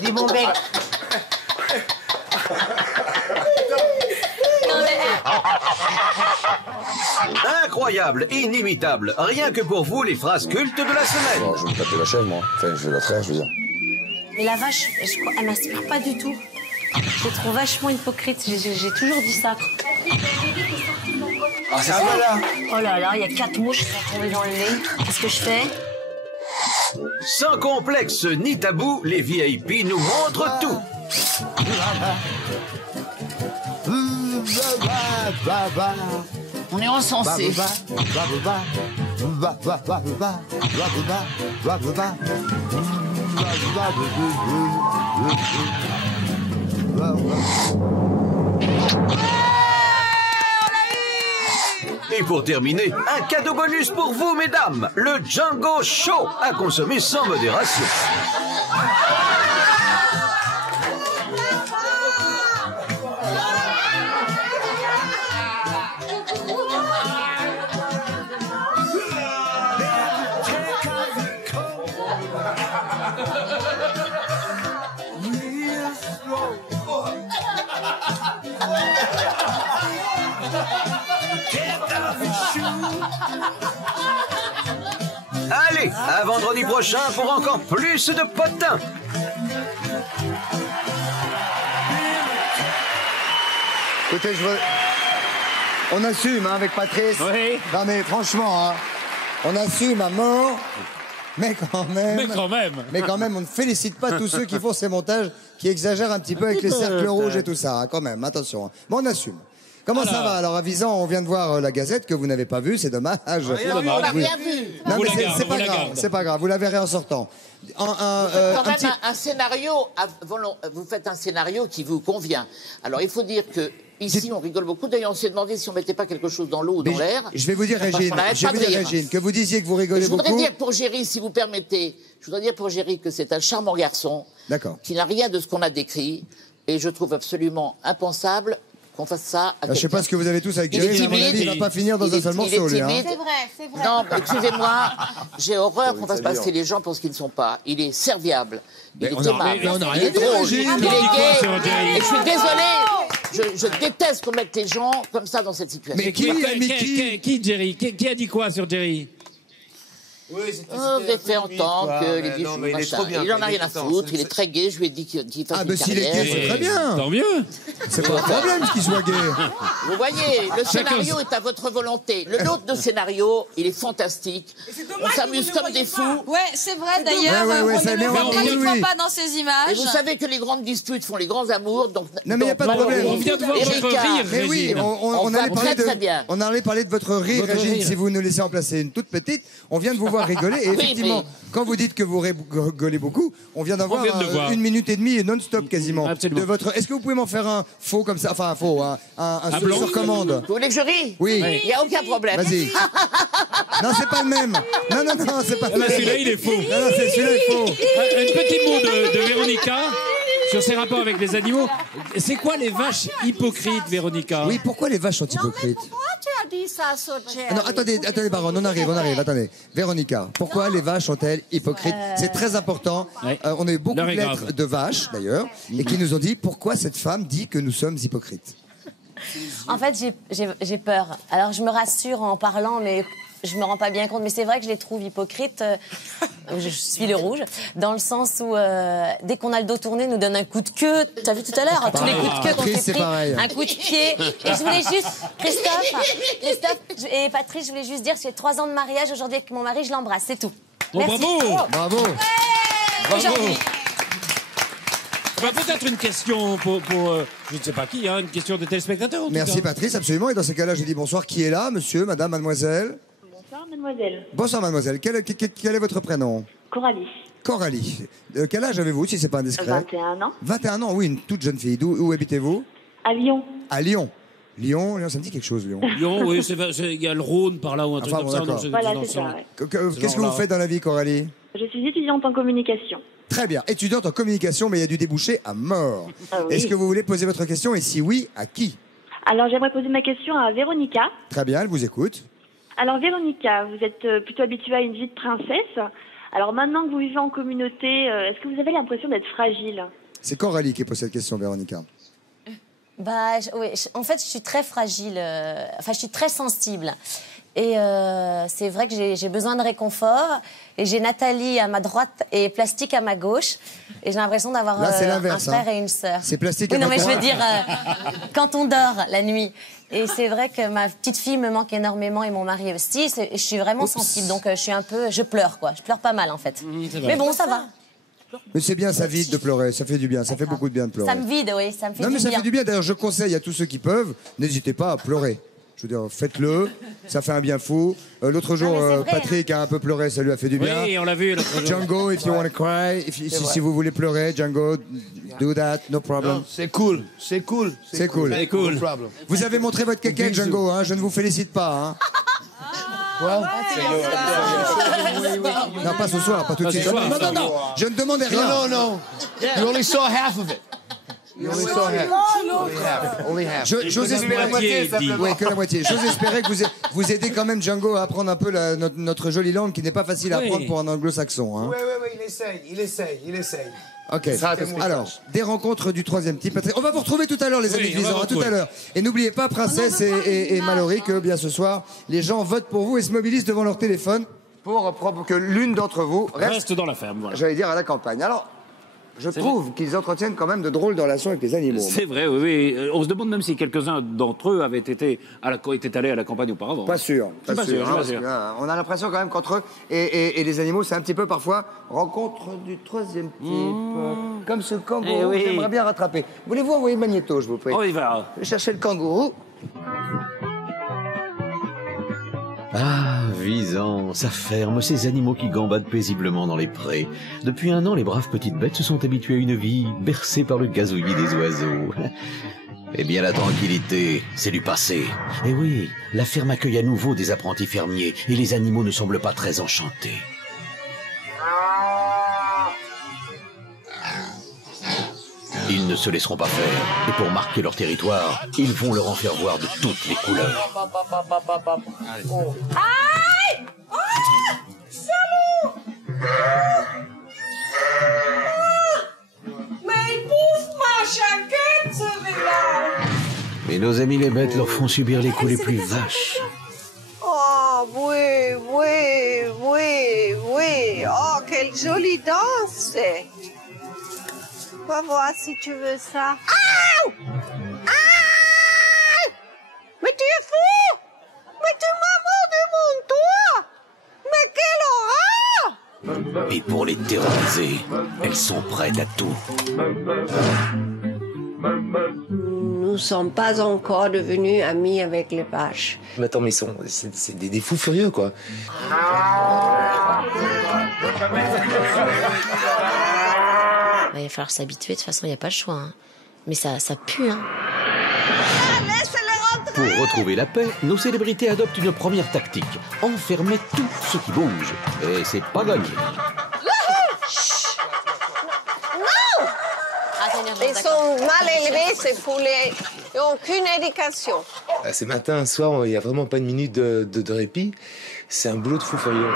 Dis mon bec. Incroyable, inimitable. Rien que pour vous, les phrases cultes de la semaine. Non, je vais me taper la chèvre, moi. Enfin, je vais la traire, je veux dire. Mais la vache, elle m'inspire pas du tout. Je la trouve vachement hypocrite. J'ai toujours dit ça. Ah, c'est ça là. Oh là là, il y a 4 mouches qui sont tombées dans le nez. Qu'est-ce que je fais? Sans complexe ni tabou, les VIP nous montrent tout. On est encensé. Et pour terminer, un cadeau bonus pour vous, mesdames. Le Django Show à consommer sans modération. Allez, à vendredi prochain pour encore plus de potins. Écoutez, on assume hein, avec Patrice. Oui. Non mais franchement, hein, on assume à mort. Mais quand même, on ne félicite pas tous ceux qui font ces montages qui exagèrent un petit peu avec les cercles rouges et tout ça, hein, quand même, attention. Mais on assume. Comment ça va? Alors, à Visan, on vient de voir la Gazette que vous n'avez pas vue, c'est dommage. On n'a rien vu. Non, mais c'est pas grave, c'est pas grave, vous la verrez en sortant. Un scénario, vous faites un scénario qui vous convient. Alors, il faut dire que ici, on rigole beaucoup. D'ailleurs, on s'est demandé si on mettait pas quelque chose dans l'eau ou dans l'air. Je vais vous dire, Régine, que vous disiez que vous rigolez beaucoup. Je voudrais dire pour Géry, si vous permettez, que c'est un charmant garçon qui n'a rien de ce qu'on a décrit. Et je trouve absolument impensable qu'on fasse ça à je sais pas ce que vous avez tous avec Géry, mais à mon avis, il va pas finir dans un seul morceau, lui. Hein. C'est vrai. Non, excusez-moi, j'ai horreur qu'on fasse passer les gens pour ce qu'ils ne sont pas. Il est serviable, il est aimable, il est drôle, il est gay. Et je suis désolée, je déteste qu'on mette les gens comme ça dans cette situation. Mais qui Géry? Qui a dit quoi sur Géry? Vous avez fait entendre que les bijoux, il en a rien à foutre, il est très gai, je lui ai dit qu'il fasse une carrière. S'il est gay, c'est très bien. Tant mieux. C'est pas un problème qu'il soit gay. Vous voyez, le scénario est à votre volonté. Le nôtre de scénario, il est fantastique. On s'amuse comme des fous. Ouais, c'est vrai d'ailleurs. On ne voit pas dans ces images. Et vous savez que les grandes disputes font les grands amours. Donc, non, mais il n'y a pas de problème. On vient de voir votre rire. Mais oui, on allait parler de votre rire, Régine, si vous nous laissez en placer une toute petite. On vient de vous voir rigoler. Et effectivement, quand vous dites que vous rigolez beaucoup, on vient d'avoir 1 minute et demie non-stop quasiment. De votre. Est-ce que vous pouvez m'en faire un faux comme ça? Enfin, un faux, un sur commande. Vous voulez que je ris? Oui. Il n'y a aucun problème. Vas-y. Non, c'est pas le même. Non, c'est pas le même. Celui-là, il est faux. Non, celui-là est faux. Un petit mot de Véronica sur ses rapports avec les animaux. C'est quoi les vaches hypocrites, Véronica? Oui, pourquoi les vaches sont hypocrites? Pourquoi tu as dit ça sur Jerry? Non, attendez, Baronne, on arrive, attendez. Véronica, pourquoi les vaches sont-elles hypocrites? C'est très important. On a eu beaucoup de lettres de vaches, d'ailleurs, et qui nous ont dit pourquoi cette femme dit que nous sommes hypocrites. En fait, j'ai peur. Alors, je me rassure en parlant, mais je me rends pas bien compte. Mais c'est vrai que je les trouve hypocrites. Je suis le rouge, dans le sens où dès qu'on a le dos tourné, nous donne un coup de queue. Tu as vu tout à l'heure, tous les coups de queue qu'on s'est pris, un coup de pied. Et je voulais juste, Christophe et Patrice, je voulais juste dire, j'ai 3 ans de mariage aujourd'hui avec mon mari, je l'embrasse, c'est tout. Merci. Bravo. Aujourd'hui. Peut-être une question pour je ne sais pas qui, une question de téléspectateurs. Merci Patrice, absolument. Et dans ce cas-là, je dis bonsoir. Qui est là, monsieur, madame, mademoiselle? Bonsoir, mademoiselle. Bonsoir, mademoiselle. Quel est votre prénom? Coralie. Coralie. Quel âge avez-vous, si c'est pas indiscret? 21 ans. 21 ans, oui, une toute jeune fille. Où habitez-vous? À Lyon. À Lyon. Lyon, ça me dit quelque chose, Lyon. Lyon, oui, il y a le Rhône par là ou un truc comme ça. Voilà, c'est ça. Qu'est-ce que vous faites dans la vie, Coralie? Je suis étudiante en communication. Très bien, étudiante en communication, mais il y a du débouché à mort. Ah oui. Est-ce que vous voulez poser votre question, et si oui, à qui? Alors, j'aimerais poser ma question à Véronica. Très bien, elle vous écoute. Alors, Véronica, vous êtes plutôt habituée à une vie de princesse. Alors, maintenant que vous vivez en communauté, est-ce que vous avez l'impression d'être fragile? C'est Coralie qui pose cette question, Véronica. Oui, en fait, je suis très fragile. Je suis très sensible. Et c'est vrai que j'ai besoin de réconfort. Et j'ai Nathalie à ma droite et Plastique à ma gauche. Et j'ai l'impression d'avoir un frère et une sœur. C'est Plastique à ma droite. droite. Non, mais je veux dire, quand on dort la nuit. Et c'est vrai que ma petite fille me manque énormément et mon mari aussi. Je suis vraiment sensible. Donc je pleure, quoi. Je pleure pas mal, en fait. Mais bon, ça va. Mais c'est bien, ça vide de pleurer, ça fait du bien, ça fait beaucoup de bien de pleurer. Ça me vide, oui, ça me fait du bien. Non mais ça fait du bien, d'ailleurs je conseille à tous ceux qui peuvent, n'hésitez pas à pleurer. Je veux dire, faites-le, ça fait un bien fou. L'autre jour, Patrick a un peu pleuré, ça lui a fait du bien. Oui, on l'a vu l'autre jour. Django, if you want to cry, si vous voulez pleurer, Django, do that, no problem. C'est cool, c'est cool. C'est cool. No problem. Vous avez montré votre caquette, Django, hein, je ne vous félicite pas. Hein. Non, pas ce soir, pas tout de suite. Non, je ne demandais rien. Non. You only saw half of it. You only saw half. Only half. J'ose espérer que la moitié. J'ose espérer que vous aidez quand même Django à apprendre un peu notre jolie langue qui n'est pas facile à apprendre pour un anglo-saxon. Hein. Oui, il essaye. Ok. Alors, des rencontres du troisième type. On va vous retrouver tout à l'heure, les amis grisants, à tout à l'heure. Et n'oubliez pas, Princesse et Mallory, que bien ce soir, les gens votent pour vous et se mobilisent devant leur téléphone pour que l'une d'entre vous reste dans la ferme. Voilà. J'allais dire à la campagne. Alors, je trouve qu'ils entretiennent quand même de drôles de relations avec les animaux. C'est vrai, oui. On se demande même si quelques-uns d'entre eux étaient allés à la campagne auparavant. Pas sûr. Pas sûr. On a l'impression quand même qu'entre eux et les animaux, c'est un petit peu parfois rencontre du troisième type. Comme ce kangourou que j'aimerais bien rattraper. Voulez-vous envoyer Magnéto, je vous prie? On y va. Je vais chercher le kangourou. Ah, Visan, sa ferme, ces animaux qui gambadent paisiblement dans les prés. Depuis 1 an, les braves petites bêtes se sont habituées à une vie bercée par le gazouillis des oiseaux. Eh bien, la tranquillité, c'est du passé. Et oui, la ferme accueille à nouveau des apprentis fermiers et les animaux ne semblent pas très enchantés. Ils ne se laisseront pas faire, et pour marquer leur territoire, ils vont leur en faire voir de toutes les couleurs. Aïe! Ah! Salaud! Mais il bouffe ma chaquette, celui-là! Mais nos amis les bêtes leur font subir les coups les plus vaches. Oh, oui. Oh, quelle jolie danse! Va voir si tu veux ça. Aouh! Aïe! Mais tu es fou! Mais tu m'as mordu mon toit! Mais quelle horreur! Et pour les terroriser, elles sont prêtes à tout. Nous ne sommes pas encore devenus amis avec les vaches. Mais attends, mais c'est des fous furieux, quoi. Il va falloir s'habituer, de toute façon, il n'y a pas le choix. Hein. Mais ça pue, hein. Pour retrouver la paix, nos célébrités adoptent une première tactique. Enfermer tout ce qui bouge. Et c'est pas gagné. Non! Ils sont mal élevés, ces poulets. Ils n'ont aucune éducation. Ce matin, soir, il n'y a vraiment pas une minute de répit. C'est un boulot de fou furieux.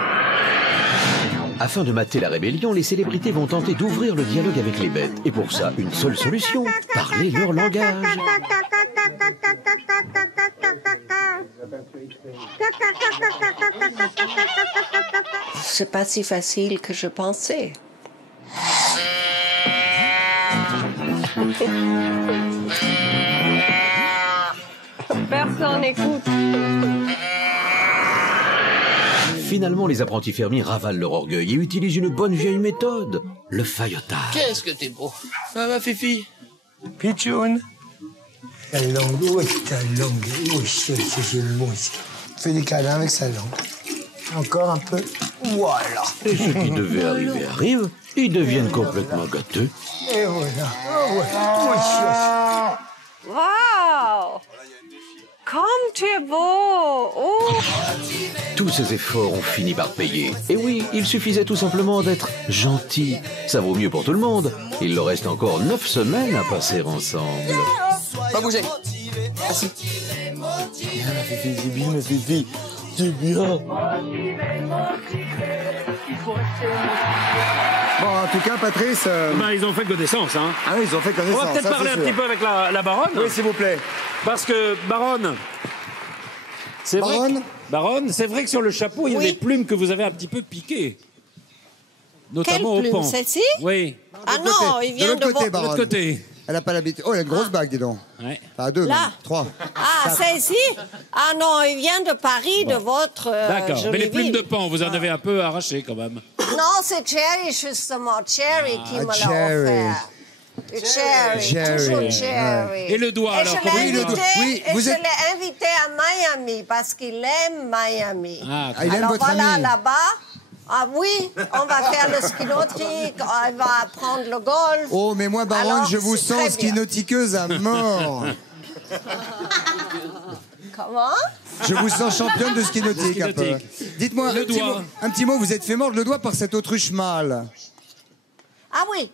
Afin de mater la rébellion, les célébrités vont tenter d'ouvrir le dialogue avec les bêtes. Et pour ça, une seule solution, parler leur langage. C'est pas si facile que je pensais. Personne n'écoute. Finalement, les apprentis fermiers ravalent leur orgueil et utilisent une bonne vieille méthode, le faillotage. Qu'est-ce que t'es beau. Ça va, Fifi? Pichoun. Ta langue, où est ta langue? Oui, c'est bon ici. Fais des câlins avec sa langue. Encore un peu. Voilà. Et ce qui devait arriver arrive, ils deviennent complètement gâteux. Et voilà. Oh, ouais. Waouh! Comme tu es beau! Oh. Tous ces efforts ont fini par payer. Et oui, il suffisait tout simplement d'être gentil. Ça vaut mieux pour tout le monde. Il leur reste encore 9 semaines à passer ensemble. Pas bouger. Assis. Bien, ma Fifi, c'est bien, ma Fifi. C'est bien. Bon, en tout cas, Patrice... Ben, ils ont fait connaissance, hein. Ah oui, ils ont fait connaissance. On va peut-être parler un petit peu avec la baronne. Oui, s'il vous plaît. Parce que, baronne... C'est vrai, baronne, c'est vrai que sur le chapeau, il y a des plumes que vous avez un petit peu piquées. Notamment Quelle au pan. plume, celle-ci? Oui. Ah non, il vient de côté, votre... baronne. De l'autre côté. Elle n'a pas l'habitude. Oh, elle a une grosse bague, dis donc. Ouais. Enfin, 2, Là. 3. Ah, celle-ci? Ah non, il vient de Paris, de votre D'accord, mais les plumes ville. de pan, vous en avez un peu arraché quand même. Non, c'est Cherry, justement. Cherry qui me l'a offert. Cherry, toujours Cherry. Et le doigt, alors, comment il est? Oui, Et je l'ai invité à Miami parce qu'il aime Miami. Ah, il aime alors votre voilà, ami. là-bas, ah oui, on va faire le ski nautique, on va prendre le golf. Oh, mais moi, baronne, Alors, je vous c'est très sens ski bien. nautiqueuse à mort. Comment? Je vous sens championne de ski nautique un peu. Dites-moi un petit mot, vous êtes fait mordre le doigt par cette autruche mâle. Ah oui,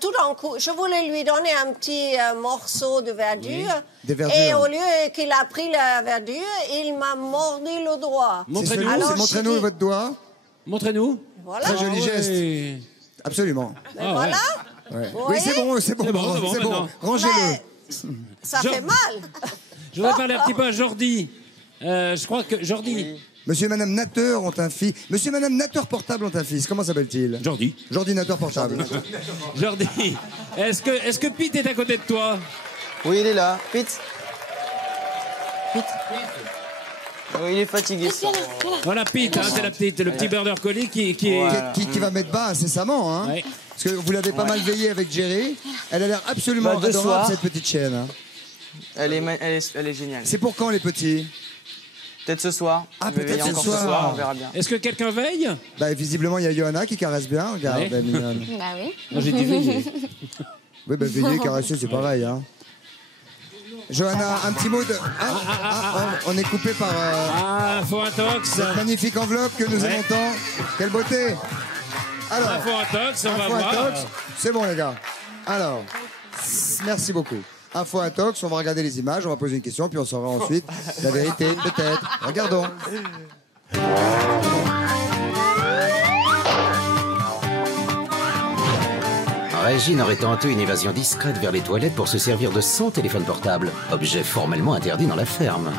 tout d'un coup, je voulais lui donner un petit morceau de verdure. Des verdures. Et au lieu qu'il a pris la verdure, il m'a mordu le doigt. Montrez-nous votre doigt. Montrez-nous. Voilà. Très joli geste. Absolument. Mais voilà. Ouais. Vous Oui, voyez? c'est bon, maintenant. Rangez-le. Ça fait mal. Je voudrais parler un petit peu à Jordi. Je crois que Jordi... Monsieur et Madame Nateur ont un fils. Monsieur et Madame Nateur Portable ont un fils. Comment s'appelle-t-il? Jordi. Jordi Nateur Portable. Jordi, est-ce que Pete est à côté de toi? Oui, il est là. Pete. Oui, il est fatigué. Voilà, Pete, hein, c'est le petit border collie qui est... Qui va mettre bas incessamment, hein. Ouais. Parce que vous l'avez pas mal veillé avec Jerry. Elle a l'air absolument Bah, de adorable, soir. cette petite chienne. Hein. Elle est géniale. C'est pour quand, les petits? Peut-être ce soir. Ah, Je vais peut-être veiller ce encore soir. on verra bien. Est-ce que quelqu'un veille? Bah, visiblement, il y a Johanna qui caresse bien. Regarde, Ouais. elle est mignonne. Bah oui. Non, j'ai dit veiller. Oui, bah, veiller, caresser, c'est pareil. Hein. Johanna, un petit mot de... on est coupé par... Info Intox. Cette magnifique enveloppe que nous aimons tant. Quelle beauté. Alors, Info Intox, on va Info voir. Intox. C'est bon, les gars. Alors, merci beaucoup. Info Intox, on va regarder les images, on va poser une question, puis on saura ensuite la vérité, peut-être. Regardons. Régine aurait tenté une évasion discrète vers les toilettes pour se servir de son téléphone portable, objet formellement interdit dans la ferme.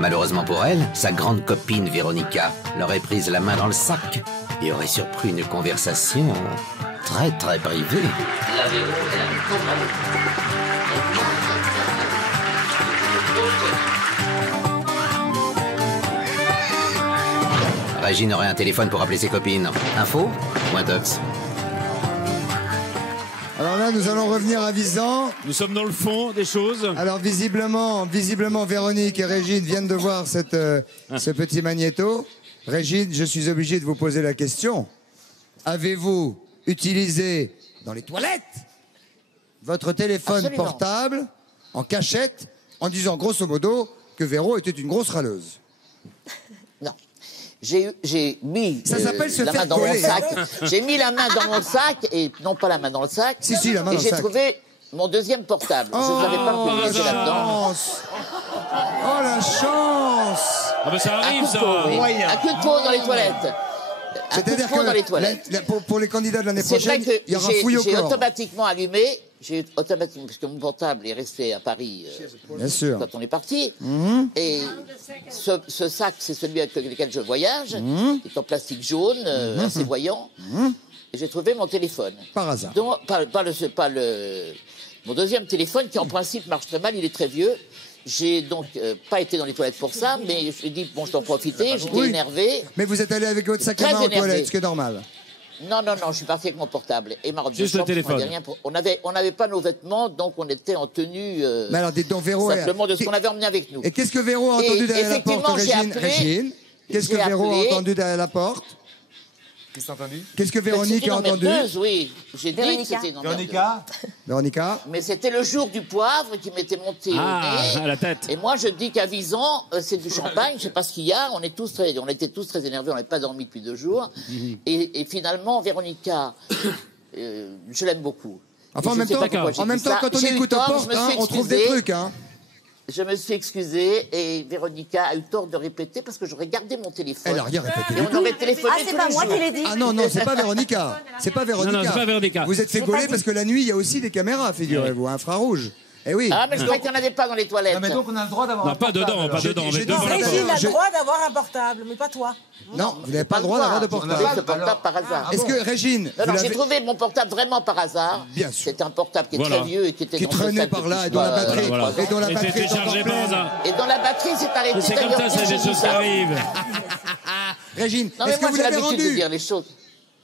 Malheureusement pour elle, sa grande copine Véronica l'aurait prise la main dans le sac et aurait surpris une conversation très très privée. Régine aurait un téléphone pour appeler ses copines. Info ou Intox? Alors là, nous allons revenir à Visan. Nous sommes dans le fond des choses. Alors visiblement, Véronique et Régine viennent de voir ce petit magnéto. Régine, je suis obligé de vous poser la question. Avez-vous utilisé dans les toilettes votre téléphone Absolument. portable en cachette en disant grosso modo que Véro était une grosse râleuse? Non. J'ai mis Ça s'appelle se la faire main dans mon coller. sac. J'ai mis la main dans mon sac, et non pas la main dans le sac. Si, la main et dans le j'ai sac. trouvé mon deuxième portable. Je ne savais pas que j'étais là-dedans. Oh la chance! Ah ben ça arrive, ça. Un coup de peau dans les toilettes. Un coup de C'est-à-dire peau dans les toilettes. que pour les candidats de l'année C'est vrai prochaine, que il y aura fouille au j'ai corps. automatiquement allumé. J'ai automatiquement, parce que mon portable est resté à Paris Bien sûr. quand on est parti. Et ce sac, c'est celui avec lequel je voyage. Il est en plastique jaune, assez voyant. Et j'ai trouvé mon téléphone. Par hasard. Donc, mon deuxième téléphone, qui en principe marche très mal, il est très vieux. J'ai donc pas été dans les toilettes pour ça, mais je me suis dit, bon, je t'en profiter, j'étais énervé. Mais vous êtes allé avec votre sac à Très main aux énervé. toilettes, ce qui est normal. Non, je suis parti avec mon portable et ma robe Juste de le chambre. téléphone. On n'avait pas nos vêtements, donc on était en tenue Mais alors, dites donc, Véro... simplement de ce qu'on avait emmené avec nous. Et qu'est-ce que Véro a entendu Et derrière la porte, effectivement, j'ai appelé- Régine? Qu'est-ce que j'ai Véro a appelé- entendu derrière la porte? Qu'est-ce que t'as entendu? Qu'est-ce que Véronique C'était a une entendu? emmerdeuse, oui. J'ai dit que c'était une emmerdeuse. Véronica? Mais c'était le jour du poivre qui m'était monté au nez. à la tête. Et moi, je dis qu'à Visan, c'est du champagne, je sais pas ce qu'il y a. On était tous très énervés, on n'avait pas dormi depuis 2 jours. Et finalement, Véronica, je l'aime beaucoup. Enfin, Et en je même sais temps, pas pourquoi j'ai dit quand on ça. J'ai eu écoute aux tort, portes, je me suis on trouve des excusé. trucs. Hein. Je me suis excusée et Véronica a eu tort de répéter parce que j'aurais gardé mon téléphone. Elle n'a rien répété. Et on aurait téléphoné. Ah, c'est pas moi qui l'ai dit. Ah non, non, c'est pas Véronica. C'est pas Véronica. Non, non, c'est pas Véronica. Vous êtes fait gauler parce que la nuit, il y a aussi des caméras, figurez-vous, infrarouges. Eh oui. Ah, mais je croyais qu'il n'y en avait pas dans les toilettes. Non, mais donc on a le droit d'avoir Non, un pas portable, dedans, alors. pas dedans, mais devant la Régine a porte. le droit d'avoir un portable, mais pas toi. Non, vous n'avez pas le droit d'avoir de J'ai portable. ce portable par hasard. Est-ce que, Régine, Non, non, vous j'ai l'avez- trouvé mon portable vraiment par hasard. Bien sûr. C'est un portable qui est Voilà. très vieux et qui était qui dans ce traînait sac par de là et dont la couche. batterie, Voilà. et dont la Et batterie c'était est encore chargé par pleine. hasard. Et dont la batterie s'est arrêtée. C'est comme ça, d'ailleurs, c'est des chez choses qui vous. arrivent. Régine, Non, mais est-ce que moi, vous j'ai l'avez l'habitude de rendu dire les choses.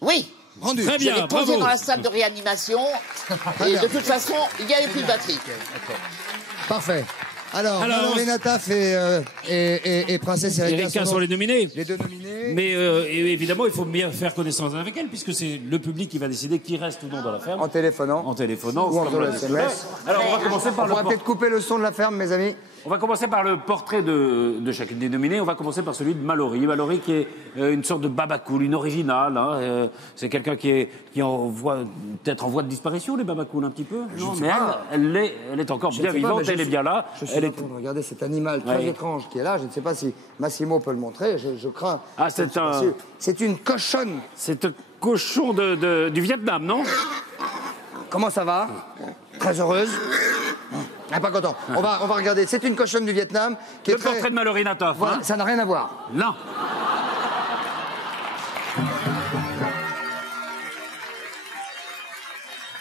Oui. Rendu. Très Je bien, l'ai posé bravo. dans la salle de réanimation. Très Et bien. de toute façon, il n'y avait plus de batterie. Parfait. Alors, Alors, Mallory Nataf et Princesse Erika Erika sont les nominés. les deux nominés. Mais et évidemment, il faut bien faire connaissance avec elle, puisque c'est le public qui va décider qui reste ou non dans la ferme. En téléphonant. En téléphonant. Ou en comme faisant on le l'a dit SMS. tout à l'heure. Alors, on va commencer par On pourra peut-être couper le son de la ferme, mes amis. On va commencer par le portrait de chacune des nominés. On va commencer par celui de Mallory. Mallory qui est une sorte de babacool, une originale. Hein. C'est quelqu'un qui est peut-être en voie de disparition, les babacools, un petit peu. Non, mais elle est encore bien vivante, elle est bien là. Je suis en train de regarder cet animal très étrange qui est là. Je ne sais pas si Massimo peut le montrer. Je crains. Ah, c'est une cochonne. C'est un cochon du Vietnam, non? Comment ça va? Très heureuse. Ah, pas content. On va regarder. C'est une cochonne du Vietnam qui est Le portrait de Mallory Nataf. Voilà, Hein. ça n'a rien à voir. Non.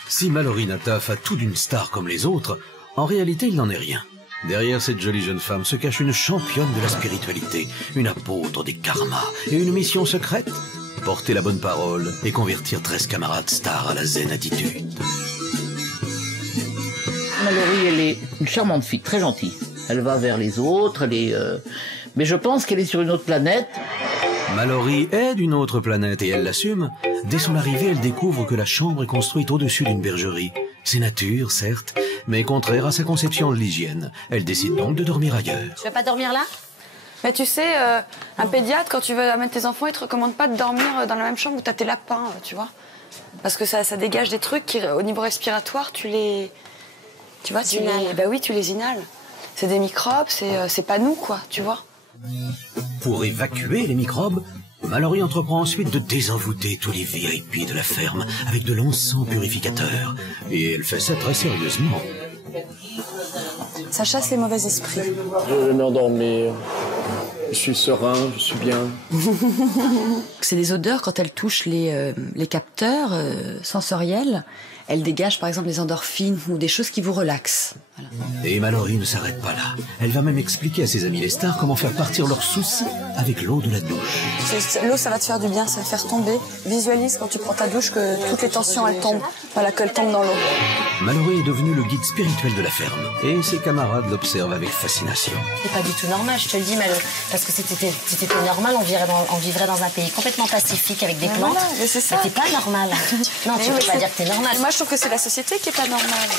Si Mallory Nataf a tout d'une star comme les autres, en réalité il n'en est rien. Derrière cette jolie jeune femme se cache une championne de la spiritualité, une apôtre des karmas et une mission secrète, porter la bonne parole et convertir 13 camarades stars à la zen attitude. Mallory, elle est une charmante fille, très gentille. Elle va vers les autres, mais je pense qu'elle est sur une autre planète. Mallory est d'une autre planète et elle l'assume. Dès son arrivée, elle découvre que la chambre est construite au-dessus d'une bergerie. C'est nature, certes, mais contraire à sa conception de l'hygiène. Elle décide donc de dormir ailleurs. Tu vas pas dormir là? Mais tu sais, un pédiatre, quand tu veux amener tes enfants, il te recommande pas de dormir dans la même chambre où t'as tes lapins, tu vois. Parce que ça dégage des trucs qui, au niveau respiratoire, tu les inhales. C'est des microbes, c'est pas nous, quoi, tu vois. Pour évacuer les microbes, Mallory entreprend ensuite de désenvoûter tous les VIP de la ferme avec de l'encens purificateur. Et elle fait ça très sérieusement. Ça chasse les mauvais esprits. Je vais m'endormir. Je suis serein, je suis bien. C'est des odeurs, quand elles touchent les capteurs sensoriels, elles dégagent par exemple des endorphines ou des choses qui vous relaxent. Voilà. Et Mallory ne s'arrête pas là. Elle va même expliquer à ses amis les stars comment faire partir leurs soucis avec l'eau de la douche. L'eau, ça va te faire du bien, ça va te faire tomber. Visualise quand tu prends ta douche que toutes les tensions, elles tombent. Voilà, qu'elles tombent dans l'eau. Mallory est devenu le guide spirituel de la ferme. Et ses camarades l'observent avec fascination. C'est pas du tout normal, je te le dis, Malo. Parce que si c'était normal, on vivrait dans un pays complètement pacifique avec des plantes. Voilà, mais c'est ça. Mais t'es pas normal. Non, tu peux pas dire que t'es normal. Moi, je trouve que c'est la société qui est pas normale.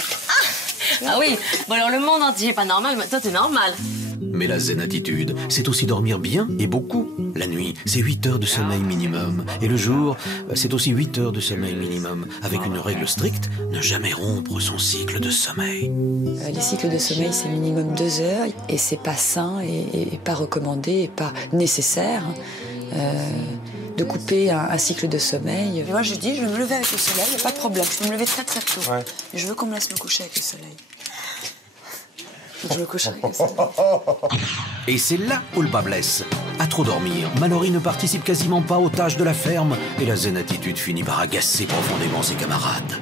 Ah oui, bon alors le monde entier est pas normal, mais toi t'es normal. Mais la zen attitude, c'est aussi dormir bien et beaucoup. La nuit, c'est 8 heures de sommeil minimum. Et le jour, c'est aussi 8 heures de sommeil minimum. Avec une règle stricte, ne jamais rompre son cycle de sommeil. Les cycles de sommeil, c'est minimum 2 heures. Et c'est pas sain et pas recommandé et pas nécessaire de couper un cycle de sommeil. Et moi, je dis, je vais me lever avec le soleil, y a pas de problème. Je peux me lever très très tôt. Ouais. Et je veux qu'on me laisse me coucher avec le soleil. Je me couche avec le soleil. Et c'est là où le bas blesse. À trop dormir, Mallory ne participe quasiment pas aux tâches de la ferme et la zen attitude finit par agacer profondément ses camarades.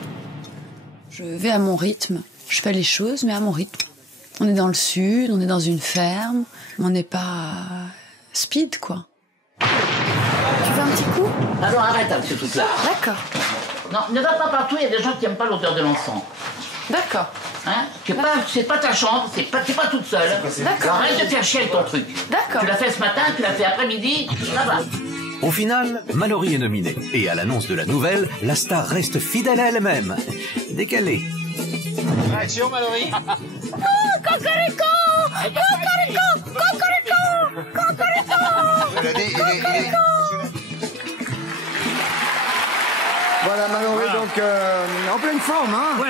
Je vais à mon rythme. Je fais les choses, mais à mon rythme. On est dans le sud, on est dans une ferme. On n'est pas speed, quoi. Tu veux un petit coup? Alors arrête avec ce truc-là. D'accord. Non, ne va pas partout, il y a des gens qui n'aiment pas l'odeur de l'encens. D'accord. Hein? C'est pas ta chambre, t'es pas toute seule. D'accord. Arrête de faire chier avec ton truc. D'accord. Tu l'as fait ce matin, tu l'as fait après-midi, ça va. Au final, Mallory est nominée. Et à l'annonce de la nouvelle, la star reste fidèle à elle-même. Décalée. Réaction, Mallory. Cocorico! Cocorico! Cocorico! Cocorico! Voilà, Mallory, donc en pleine forme, hein? Oui.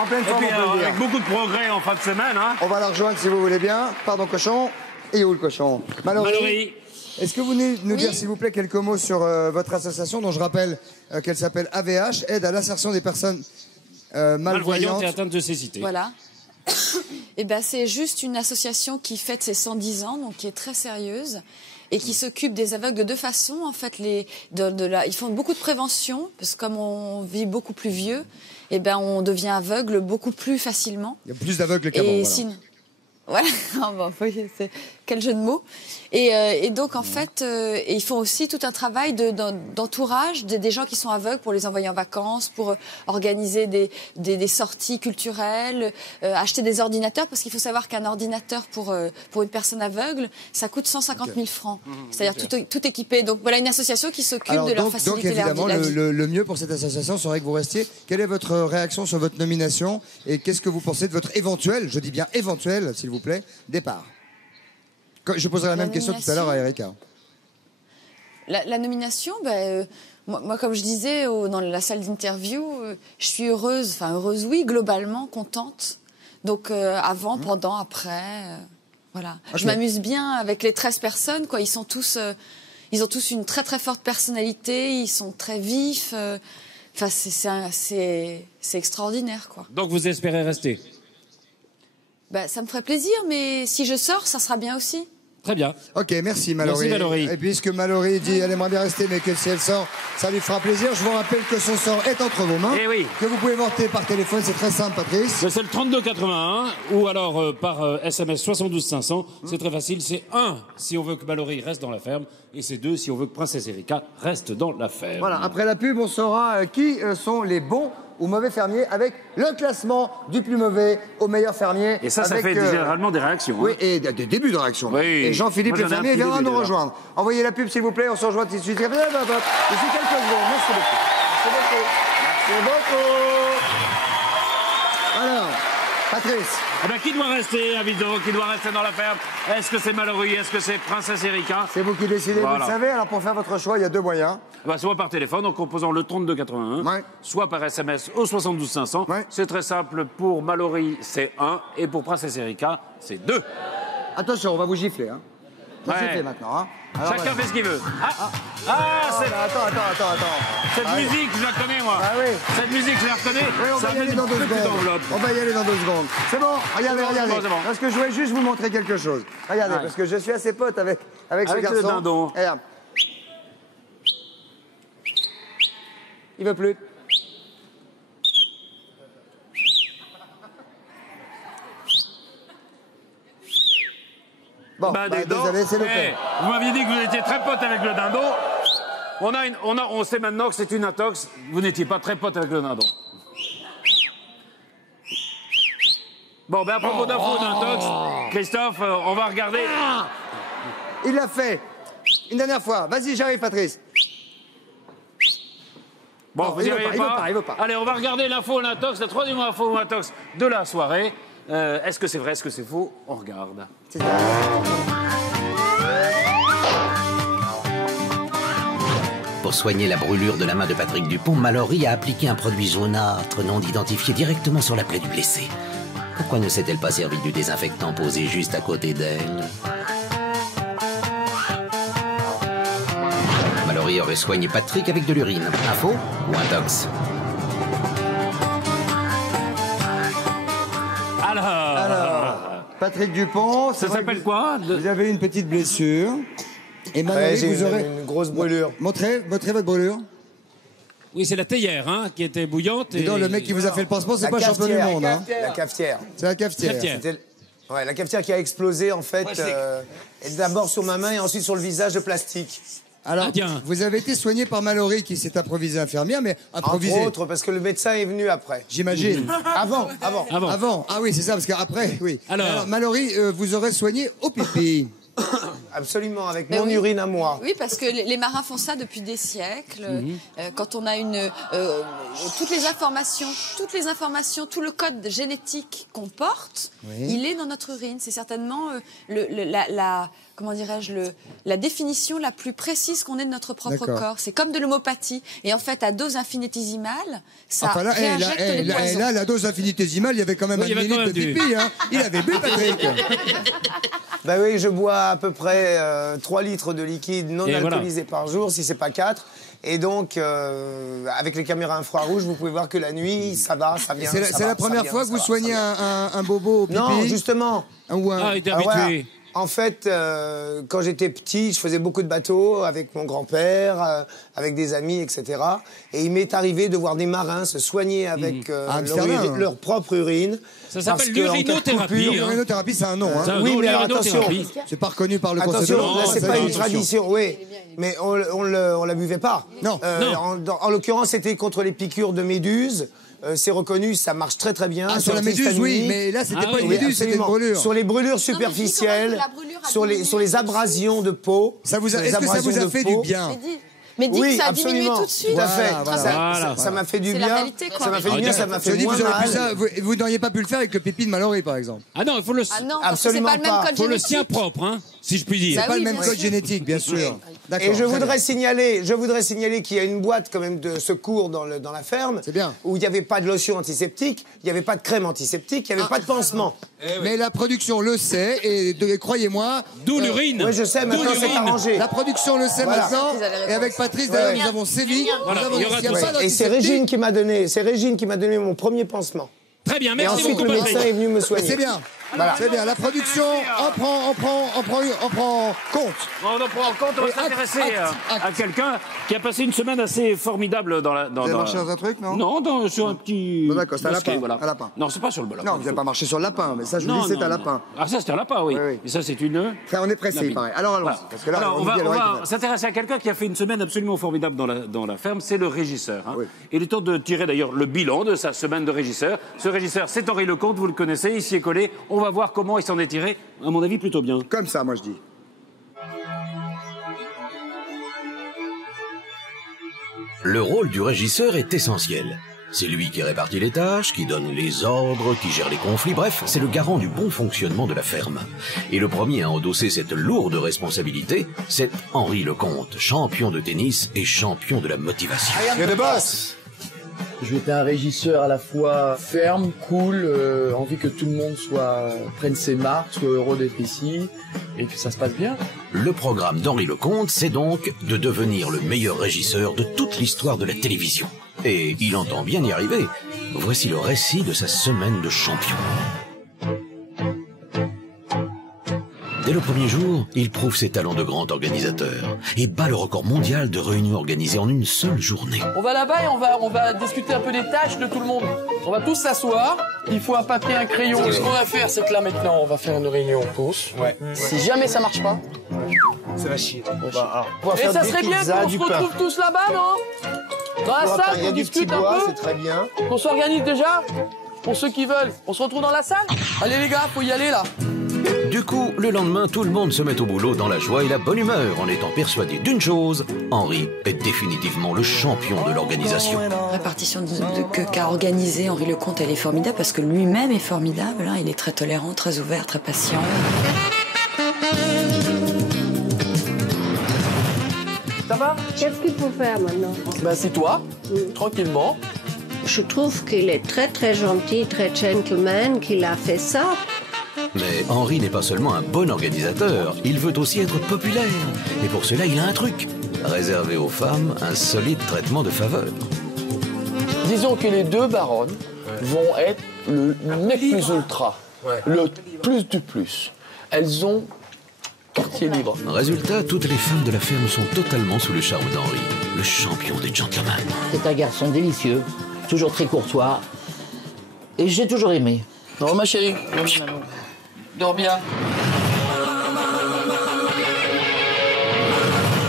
En pleine forme, Et puis, on peut le dire. avec beaucoup de progrès en fin de semaine. Hein. On va la rejoindre si vous voulez bien. Pardon, cochon. Et où le cochon? Mallory. Est-ce que vous venez nous dire, s'il vous plaît, quelques mots sur votre association, dont je rappelle qu'elle s'appelle AVH, Aide à l'insertion des personnes malvoyantes et atteintes de cécité. Voilà. Et ben, c'est juste une association qui fête ses 110 ans, donc qui est très sérieuse et qui s'occupe des aveugles de deux façons. En fait, ils font beaucoup de prévention, parce que comme on vit beaucoup plus vieux, et ben, on devient aveugle beaucoup plus facilement. Il y a plus d'aveugles qu'avant. Et Voilà. sinon... Voilà, oui, quel jeu de mots. Et donc, en fait, ils font aussi tout un travail d'entourage des gens qui sont aveugles pour les envoyer en vacances, pour organiser des sorties culturelles, acheter des ordinateurs, parce qu'il faut savoir qu'un ordinateur pour une personne aveugle, ça coûte 150 000 francs. C'est-à-dire tout équipé. Donc, voilà une association qui s'occupe de leur faciliter donc évidemment, la vie. le mieux pour cette association serait que vous restiez. Quelle est votre réaction sur votre nomination et qu'est-ce que vous pensez de votre éventuel, je dis bien éventuel, s'il vous plaît, départ? Je poserai la même question tout à l'heure à Erika. La nomination, moi, comme je disais dans la salle d'interview, je suis heureuse, oui, globalement, contente. Donc, avant, pendant, après, voilà. Okay. Je m'amuse bien avec les 13 personnes, quoi. Ils ont tous une très, très forte personnalité, ils sont très vifs. C'est extraordinaire, quoi. Donc, vous espérez rester? Ça me ferait plaisir, mais si je sors, ça sera bien aussi. Très bien. Ok, merci Mallory. Merci Mallory. Et puisque Mallory dit qu'elle aimerait bien rester, mais que si elle sort, ça lui fera plaisir, je vous rappelle que son sort est entre vos mains. Eh oui. Que vous pouvez voter par téléphone, c'est très simple, Patrice. C'est le 3281 ou alors par SMS 72 500. C'est très facile. C'est 1 si on veut que Mallory reste dans la ferme et c'est 2 si on veut que Princesse Erika reste dans la ferme. Voilà, après la pub, on saura qui sont les bons ou mauvais fermiers avec le classement du plus mauvais au meilleur fermier. Et ça fait généralement des réactions. Oui, et des débuts de réaction. Oui. Et Jean-Philippe le fermier viendra nous rejoindre. Envoyez la pub, s'il vous plaît, on se rejoint tout de suite. D'ici quelques secondes. Merci beaucoup. Merci beaucoup. Alors, Patrice. Qui doit rester, Avido? Qui doit rester dans la ferme? Est-ce que c'est Mallory? Est-ce que c'est Princesse Erika? C'est vous qui décidez, voilà. Vous le savez. Alors, pour faire votre choix, il y a deux moyens. Soit par téléphone, en composant le 3281, soit par SMS au 72 500. C'est très simple. Pour Mallory, c'est 1. Et pour Princesse Erika, c'est 2. Attention, on va vous gifler. Hein. Vous giflez maintenant. Hein. Alors, chacun fait ce qu'il veut. Attends. Cette musique, je la connais, moi. Ah oui. Cette musique, je la reconnais. Oui, on va y aller dans 2 secondes. On va y aller dans 2 secondes. C'est bon, regardez. C'est bon. Parce que je voulais juste vous montrer quelque chose. Regardez, parce que je suis assez pote avec ce garçon. Le dindon. Regarde. Il veut plus. Bon, désolé, c'est le fait. Vous m'aviez dit que vous étiez très pote avec le dindon. On sait maintenant que c'est une intox. Vous n'étiez pas très pote avec le dindon. Bon, à propos d'infos d'intox, Christophe, on va regarder. Il l'a fait. Une dernière fois. Vas-y, j'arrive, Patrice. Bon, vous n'y arrivez pas. Il veut pas. Allez, on va regarder l'info l'intox, la troisième info l'intox de la soirée. Est-ce que c'est vrai, est-ce que c'est faux? On regarde. Pour soigner la brûlure de la main de Patrick Dupont, Mallory a appliqué un produit jaunâtre non identifié directement sur la plaie du blessé. Pourquoi ne s'est-elle pas servie du désinfectant posé juste à côté d'elle? Mallory aurait soigné Patrick avec de l'urine. Un faux ou un tox? Alors, Patrick Dupont, ça s'appelle quoi? Vous avez une petite blessure. Et Mallory, vous aurez une grosse brûlure. Montrez votre brûlure. Oui, c'est la théière qui était bouillante. Et donc, le mec qui vous a fait le pansement, c'est pas champion du monde. La cafetière. C'est la cafetière. Ouais, la cafetière qui a explosé, en fait. D'abord sur ma main et ensuite sur le visage de plastique. Alors, vous avez été soigné par Mallory qui s'est improvisée infirmière, mais improvisée. Entre autres, parce que le médecin est venu après. J'imagine. Avant. Ah oui, c'est ça, parce qu'après, oui. Alors Mallory, vous aurez soigné au pipi. Absolument, avec Mais mon oui. urine à moi. Oui, parce que les marins font ça depuis des siècles. Quand on a toutes les informations, tout le code génétique qu'on porte, il est dans notre urine. C'est certainement comment dirais-je, la définition la plus précise qu'on ait de notre propre corps. C'est comme de l'homéopathie. Et en fait, à dose infinitésimale, ça réinjecte les poisons. Là, la dose infinitésimale, il y avait quand même un millilitre de pipi. Hein. Il avait bu, Patrick. Ben oui, je bois à peu près 3 litres de liquide non alcoolisé par jour, si c'est pas 4. Et donc, avec les caméras infrarouges, vous pouvez voir que la nuit, ça va, ça vient. C'est la première fois que vous soignez un bobo au pipi? Non, justement. Il était habitué. En fait, quand j'étais petit, je faisais beaucoup de bateaux avec mon grand-père, avec des amis, etc. Et il m'est arrivé de voir des marins se soigner avec leur propre urine. Ça s'appelle l'urinothérapie. L'urinothérapie, c'est un nom. Hein. Oui, mais attention. C'est pas reconnu par le Conseil de l'Ordre. l'Ordre. C'est pas une tradition, oui. Mais on la buvait pas. Non. En l'occurrence, c'était contre les piqûres de méduses. C'est reconnu, ça marche très très bien. Sur la méduse, oui, mais là, c'était pas une méduse, c'était une brûlure. Sur les brûlures superficielles, sur les abrasions de peau. Est-ce que ça vous a fait du bien? Mais dis oui, que ça a absolument. diminué tout de suite. Tout à fait. Ça m'a fait du bien. Ça m'a fait du bien, ça m'a fait moins mal. Vous n'auriez pas pu le faire avec le pipi de Mallory, par exemple? Ah non, il faut le... Absolument pas. Il faut le sien propre, hein, si je puis dire. C'est pas le même code génétique, bien sûr. Et je voudrais signaler qu'il y a une boîte quand même de secours dans la ferme. C'est bien. Où il n'y avait pas de lotion antiseptique, il n'y avait pas de crème antiseptique, il n'y avait pas de pansement. Mais la production le sait, et croyez-moi... D'où l'urine. Oui, je sais, maintenant c'est arrangé. La production le sait maintenant, et avec Patrice, d'ailleurs, nous avons sévi. Et c'est Régine qui m'a donné mon premier pansement. Très bien, merci beaucoup. Et ensuite, le médecin est venu me soigner. C'est bien. Voilà. C'est bien. La production en prend compte. On en prend compte. On va s'intéresser à quelqu'un qui a passé une semaine assez formidable dans la. Vous avez marché dans un truc, non? Non, sur un petit. Bon, d'accord, c'est un lapin. Voilà. Un lapin. Non, c'est pas sur le lapin. Non, vous n'avez pas marché sur le lapin, mais ça, je vous dis, c'est un lapin. Ah, ça, c'est un lapin, oui. Oui. Et ça, c'est une. Ça, on est pressé, pareil. Alors, allons-y. Parce que là, on va s'intéresser à quelqu'un qui a fait une semaine absolument formidable dans la ferme, c'est le régisseur. Hein. Oui. Il est temps de tirer d'ailleurs le bilan de sa semaine de régisseur. Ce régisseur, c'est Henri Lecomte, vous le connaissez, il s'y est collé. On va voir comment il s'en est tiré, à mon avis, plutôt bien. Comme ça, moi, je dis. Le rôle du régisseur est essentiel. C'est lui qui répartit les tâches, qui donne les ordres, qui gère les conflits, bref, c'est le garant du bon fonctionnement de la ferme. Et le premier à endosser cette lourde responsabilité, c'est Henri Lecomte, champion de tennis et champion de la motivation. Il y a des boss. Je vais être un régisseur à la fois ferme, cool, envie que tout le monde prenne ses marques, soit heureux d'être ici et que ça se passe bien. Le programme d'Henri Lecomte, c'est donc de devenir le meilleur régisseur de toute l'histoire de la télévision. Et il entend bien y arriver. Voici le récit de sa semaine de champion. Dès le premier jour, il prouve ses talents de grand organisateur et bat le record mondial de réunions organisées en une seule journée. On va là-bas et on va discuter un peu des tâches de tout le monde. On va tous s'asseoir, il faut un papier, un crayon. Ce qu'on va faire, c'est que là maintenant, on va faire une réunion tous. Ouais. Si jamais ça marche pas, ça va chier. Et ça serait bien qu'on se retrouve tous là-bas, non? Dans la salle, on discute un peu. C'est très bien. Qu'on s'organise déjà. Pour ceux qui veulent, on se retrouve dans la salle. Allez les gars, faut y aller là. Du coup, le lendemain, tout le monde se met au boulot dans la joie et la bonne humeur, en étant persuadé d'une chose, Henri est définitivement le champion de l'organisation. La répartition qu'a organisée Henri Lecomte, elle est formidable parce que lui-même est formidable. Hein. Il est très tolérant, très ouvert, très patient. Ça va? Qu'est-ce qu'il faut faire maintenant? Ben c'est toi, tranquillement. Je trouve qu'il est très très gentil, très gentleman, qu'il a fait ça. Mais Henri n'est pas seulement un bon organisateur, il veut aussi être populaire. Et pour cela, il a un truc. Réservé aux femmes, un solide traitement de faveur. Disons que les deux baronnes vont être le nec plus ultra, le plus du plus. Elles ont quartier libre. Résultat, toutes les femmes de la ferme sont totalement sous le charme d'Henri, le champion des gentlemen. C'est un garçon délicieux, toujours très courtois, et j'ai toujours aimé. Oh ma chérie, dors bien.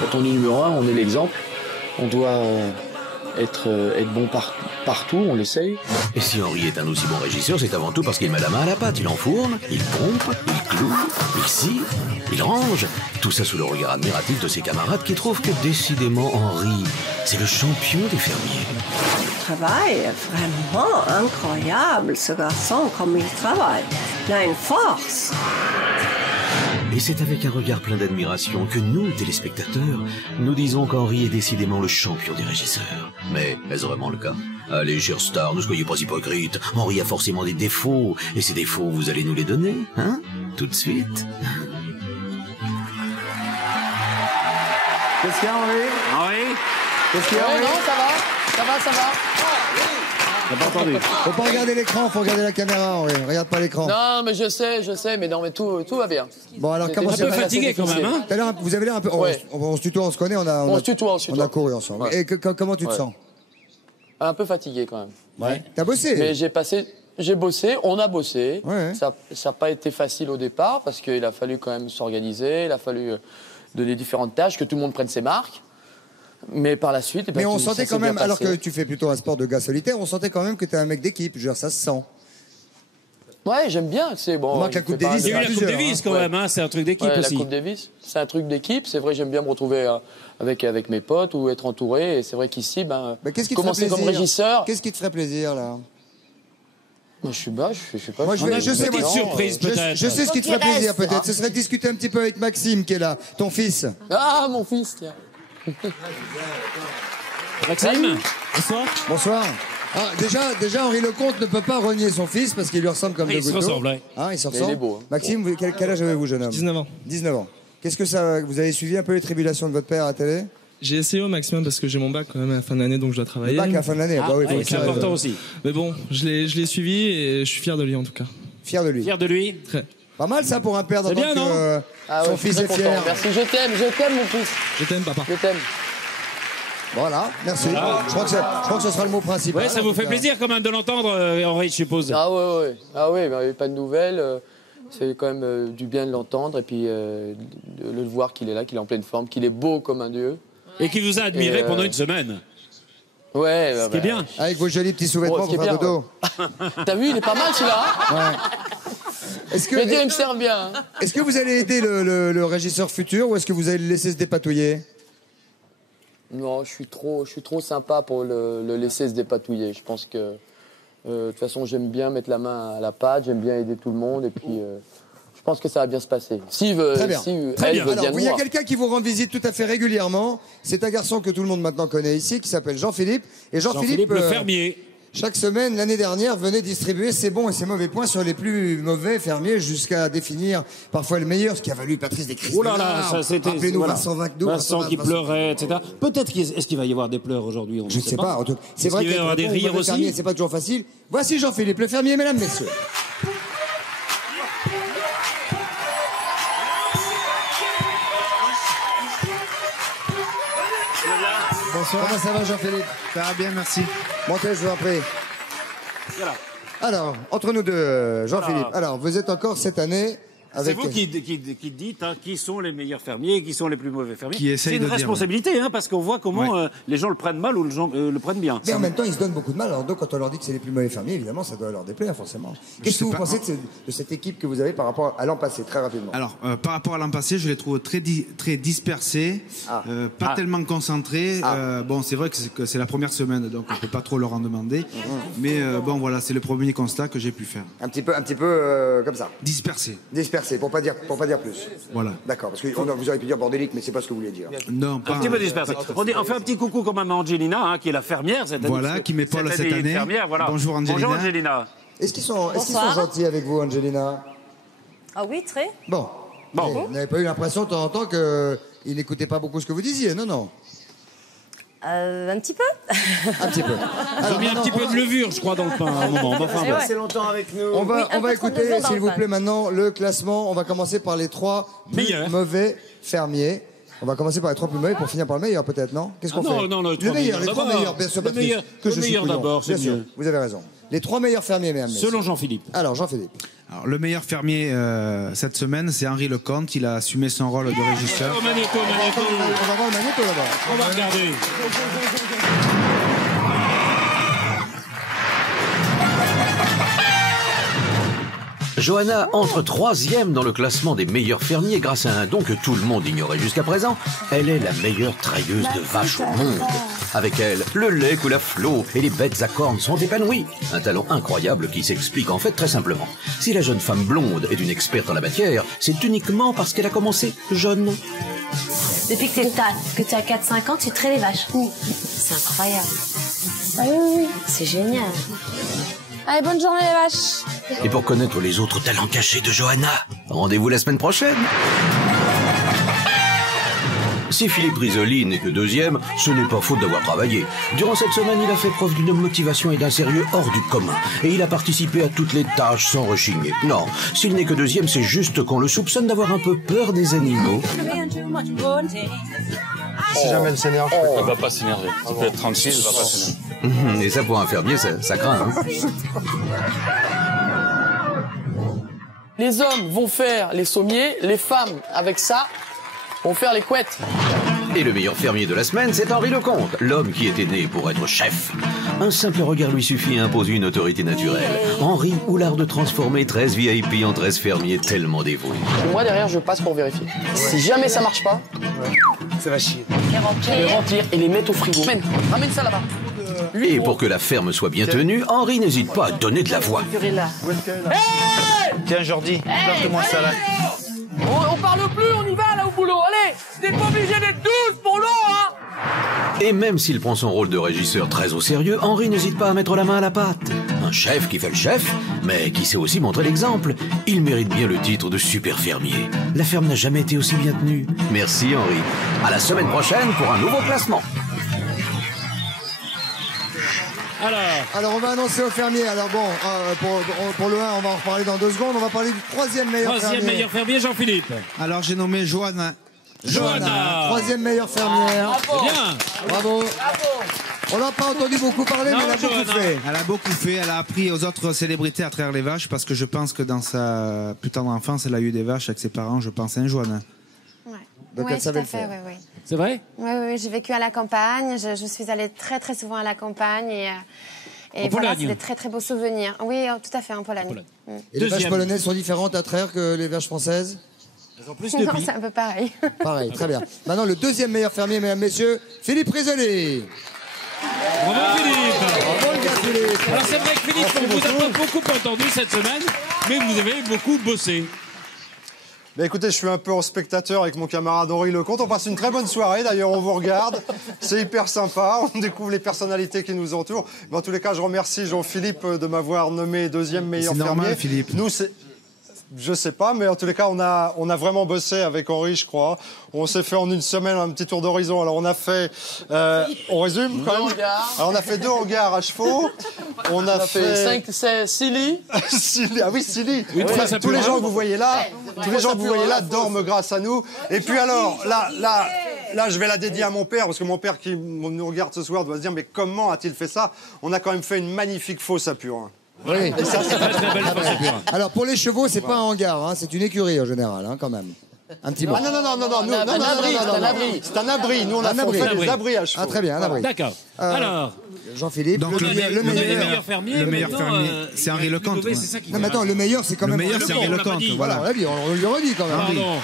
Quand on est numéro 1, on est l'exemple. On doit être bon partout, on l'essaye. Et si Henri est un aussi bon régisseur, c'est avant tout parce qu'il met la main à la pâte. Il enfourne, il pompe, il cloue, il scie, il range. Tout ça sous le regard admiratif de ses camarades qui trouvent que décidément Henri, c'est le champion des fermiers. Le travail est vraiment incroyable, ce garçon, comme il travaille. Il a une force. Et c'est avec un regard plein d'admiration que nous, téléspectateurs, nous disons qu'Henri est décidément le champion des régisseurs. Mais est-ce vraiment le cas? Allez, chers stars, ne soyez pas hypocrites. Henri a forcément des défauts. Et ces défauts, vous allez nous les donner, hein? Tout de suite. Qu'est-ce qu'il y a, Henri? Henri? Qu'est-ce qu'il y a, Henri? Non, ça va. T'as pas entendu. Faut pas regarder l'écran, faut regarder la caméra, Henri. Regarde pas l'écran. Non, mais je sais, mais non, mais tout va bien. Bon, alors comment c'est un peu fatigué quand même, hein? Tout à l'heure, vous avez l'air un peu. Ouais. On se tutoie, on se connaît, on a couru ensemble. Ouais. Et comment tu te sens? Un peu fatigué quand même. Ouais. T'as bossé? Mais j'ai bossé, on a bossé. Ouais. Ça n'a pas été facile au départ parce qu'il a fallu quand même s'organiser, il a fallu donner différentes tâches, que tout le monde prenne ses marques. Mais par la suite... Mais on sentait quand même, alors que tu fais plutôt un sport de gars solitaire, on sentait quand même que t'es un mec d'équipe. Je veux dire, ça se sent. Ouais, j'aime bien. C'est bon. On marque la Coupe Davis. Il y a eu la Coupe Davis quand même, hein, c'est un truc d'équipe aussi. La Coupe Davis, c'est un truc d'équipe. C'est vrai, j'aime bien me retrouver avec mes potes ou être entouré. Et c'est vrai qu'ici, commencer comme régisseur... Qu'est-ce qui te ferait plaisir, là? Moi, je suis bas, je sais pas. Moi, je sais, petite surprise peut-être. Je sais ce qui te ferait plaisir, peut-être. Ce serait de discuter un petit peu avec Maxime, qui est là, ton fils. Ah, mon fils, tiens. Maxime, bonsoir. Bonsoir. Ah, déjà, Henri Lecomte ne peut pas renier son fils parce qu'il lui ressemble comme deux gouttes d'eau. Il se ressemble, ouais. Hein, il se ressemble. Il est beau. Hein. Maxime, quel âge avez-vous, jeune homme? 19 ans. 19 ans. Qu'est-ce que ça... Vous avez suivi un peu les tribulations de votre père à la télé? J'ai essayé au maximum parce que j'ai mon bac quand même à la fin de l'année, donc je dois travailler. Le bac à la fin de l'année, bah oui. C'est important aussi. Mais bon, je l'ai suivi et je suis fier de lui en tout cas. Fier de lui. Fier de lui. Très. Pas mal ça pour un père C'est bien, d'entendre non? que son fils est fier. Merci, je t'aime mon fils. Je t'aime papa. Je t'aime. Voilà, merci. Je crois que ce sera le mot principal. Ouais, ça vous fait plaisir quand même de l'entendre, Henri, je suppose. Ah ouais. Ah ouais, il n'y avait pas de nouvelles. C'est quand même du bien de l'entendre et puis de le voir qu'il est là, qu'il est en pleine forme, qu'il est beau comme un dieu. Et qui vous a admiré pendant une semaine. Ouais. Ce qui est bien. Avec vos jolis petits sous-vêtements pour faire dodo. T'as vu, il est pas mal celui-là. Ouais. Il me sert bien. Est-ce que vous allez aider le régisseur futur ou est-ce que vous allez le laisser se dépatouiller? Non, je suis trop sympa pour le laisser se dépatouiller. Je pense que de toute façon, j'aime bien mettre la main à la pâte, j'aime bien aider tout le monde et puis je pense que ça va bien se passer. Très bien. Alors, il y a moi. quelqu'un qui vous rend visite tout à fait régulièrement. C'est un garçon que tout le monde maintenant connaît ici, qui s'appelle Jean-Philippe. Et Jean-Philippe, le fermier. Chaque semaine, l'année dernière, venait distribuer ses bons et ses mauvais points sur les plus mauvais fermiers jusqu'à définir parfois le meilleur, ce qui a valu Patrice Descristes. Oh là là, ça c'était... Rappelez-nous voilà. Vincent qui pleurait, etc. Peut-être est-ce qu'il va y avoir des pleurs aujourd'hui? Je ne sais pas. C'est vrai qu'il y aura des rires aussi. C'est pas toujours facile. Voici Jean-Philippe, le fermier, mesdames, messieurs. Bonsoir. Comment ça va, Jean-Philippe? Ça va bien, merci. Montez, je vous en prie. Voilà. Alors, entre nous deux, Jean-Philippe. Alors, vous êtes encore cette année C'est avec... vous qui dites qui sont les meilleurs fermiers, qui sont les plus mauvais fermiers. C'est une responsabilité, hein, parce qu'on voit comment les gens le prennent mal ou le prennent bien. Mais en même temps, ils se donnent beaucoup de mal. Alors donc, quand on leur dit que c'est les plus mauvais fermiers, évidemment, ça doit leur déplaire, forcément. Qu'est-ce que vous pensez de cette équipe que vous avez par rapport à l'an passé, très rapidement? Alors, par rapport à l'an passé, je les trouve très dispersés, pas tellement concentrés. Bon, c'est vrai que c'est la première semaine, donc on ne peut pas trop leur en demander. Mais bon, voilà, c'est le premier constat que j'ai pu faire. Un petit peu comme ça. Dispersés. Dispersés, pour pas dire plus. Voilà. D'accord, parce que vous auriez pu dire bordélique, mais c'est pas ce que vous voulez dire. Non, pas un petit peu dispersé. On fait un petit coucou quand même à Angelina, hein, qui est la fermière cette année. Voilà, qui m'épaule cette année. Fermière, voilà. Bonjour Angelina. Bonjour Angelina. Est-ce qu'ils sont gentils avec vous, Angelina? Ah oui, très. Bon. Vous n'avez pas eu l'impression de temps en temps qu'ils n'écoutaient pas beaucoup ce que vous disiez, non? Un petit peu. Un petit peu. Ils ont mis un petit peu de levure, je crois, dans le pain à un moment. Enfin, C'est longtemps avec nous. On va écouter, s'il vous plaît, maintenant le classement. On va commencer par les 3 plus mauvais fermiers. On va commencer par les 3 plus mauvais pour finir par le meilleur, peut-être, non? Qu'est-ce qu'on fait? Non, les 3 meilleurs, bien sûr, Patrice. Le meilleur d'abord, c'est mieux. Vous avez raison. Les 3 meilleurs fermiers, mesdames. Selon Jean-Philippe. Alors, Jean-Philippe. Alors, le meilleur fermier cette semaine, c'est Henri Lecomte. Il a assumé son rôle de régisseur. Magnéto. On va voir le magnéto là-bas. On va regarder. Johanna entre 3e dans le classement des meilleurs fermiers grâce à un don que tout le monde ignorait jusqu'à présent. Elle est la meilleure trailleuse de vaches au monde. Avec elle, le lait coule à flot et les bêtes à cornes sont épanouies. Un talent incroyable qui s'explique en fait très simplement. Si la jeune femme blonde est une experte en la matière, c'est uniquement parce qu'elle a commencé jeune. Depuis que tu as 4-5 ans, tu traites les vaches. C'est incroyable. Ah oui. C'est génial. Allez, bonne journée les vaches. Et pour connaître les autres talents cachés de Johanna, rendez-vous la semaine prochaine. Si Philippe Risoli n'est que 2e, ce n'est pas faute d'avoir travaillé. Durant cette semaine, il a fait preuve d'une motivation et d'un sérieux hors du commun. Et il a participé à toutes les tâches sans rechigner. Non, s'il n'est que 2e, c'est juste qu'on le soupçonne d'avoir un peu peur des animaux. Si jamais elle s'énerve, elle va pas s'énerver. Ça peut être 36, elle va pas s'énerver. Et ça, pour un fermier, ça craint. Hein. Les hommes vont faire les sommiers, les femmes, avec ça, vont faire les couettes. Et le meilleur fermier de la semaine, c'est Henri Lecomte, l'homme qui était né pour être chef. Un simple regard lui suffit à imposer une autorité naturelle. Henri ou l'art de transformer 13 VIP en 13 fermiers tellement dévoués. Moi, derrière, je passe pour vérifier. Si jamais ça marche pas, ça va chier. Les remplir et les mettre au frigo. Ramène ça là-bas. Et pour que la ferme soit bien tenue, Henri n'hésite pas à donner de la voix. Tiens, Jordi, porte-moi ça là. On parle plus, on y va là au boulot. Allez, t'es pas obligé d'être 12 pour l'eau, hein. Et même s'il prend son rôle de régisseur très au sérieux, Henri n'hésite pas à mettre la main à la pâte. Un chef qui fait le chef, mais qui sait aussi montrer l'exemple. Il mérite bien le titre de super fermier. La ferme n'a jamais été aussi bien tenue. Merci Henri. À la semaine prochaine pour un nouveau classement. Alors on va annoncer au fermier. Alors bon, pour le 1, on va en reparler dans 2 secondes. On va parler du 3e meilleur fermier. 3e meilleur fermier, Jean-Philippe. Alors j'ai nommé Johanna. 3e meilleure fermière. Bravo. Bien. Bravo. On n'a pas entendu beaucoup parler, mais elle a beaucoup fait. Elle a beaucoup fait. Elle a appris aux autres célébrités à traire les vaches parce que je pense que dans sa plus tendre enfance, elle a eu des vaches avec ses parents. Je pense à Johanna. Donc elle savait le faire. Oui. C'est vrai? Oui, j'ai vécu à la campagne. Je suis allée très très souvent à la campagne et voilà, c'est des très très beaux souvenirs. Oui, tout à fait, en Pologne. Et les vaches polonaises sont différentes à traire que les vaches françaises? Elles ont plus de non, c'est un peu pareil. Pareil, très bien. Maintenant, le 2e meilleur fermier, mesdames, messieurs, Philippe Risoli. Bravo Philippe. Bravo le gars Philippe. Alors c'est vrai que Philippe, on vous a pas beaucoup entendu cette semaine, mais vous avez beaucoup bossé. Bah écoutez, je suis un peu en spectateur avec mon camarade Henri Lecomte. On passe une très bonne soirée, d'ailleurs on vous regarde. C'est hyper sympa, on découvre les personnalités qui nous entourent. Mais en tous les cas, je remercie Jean-Philippe de m'avoir nommé 2e meilleur fermier. C'est normal, Philippe. Nous, je sais pas, mais en tous les cas, on a vraiment bossé avec Henri, je crois. On s'est fait en une semaine un petit tour d'horizon. Alors on a fait, on résume quand même. Alors on a fait 2 hangars à chevaux. On a fait 6 lits. Ah oui, 6 lits. Tous les gens que vous voyez là, dorment grâce à nous. Et puis alors, là, je vais la dédier à mon père, parce que mon père qui nous regarde ce soir doit se dire, mais comment a-t-il fait ça? On a quand même fait une magnifique fosse à Purin. Oui. Et ça, c'est très belle fosse à Purin. Alors pour les chevaux, c'est pas un hangar, hein, c'est une écurie en général, hein, quand même. Un petit mot. Ah non, c'est un abri. Nous, on a fait des abris à chevaux. Ah, très bien, un abri. D'accord. Alors, Jean-Philippe, donc le meilleur fermier. Le meilleur fermier, c'est Henri Lecomte. Non, mais attends, le meilleur, c'est quand même. Le meilleur, c'est Henri Lecomte. Voilà, on lui redit quand même. Pardon.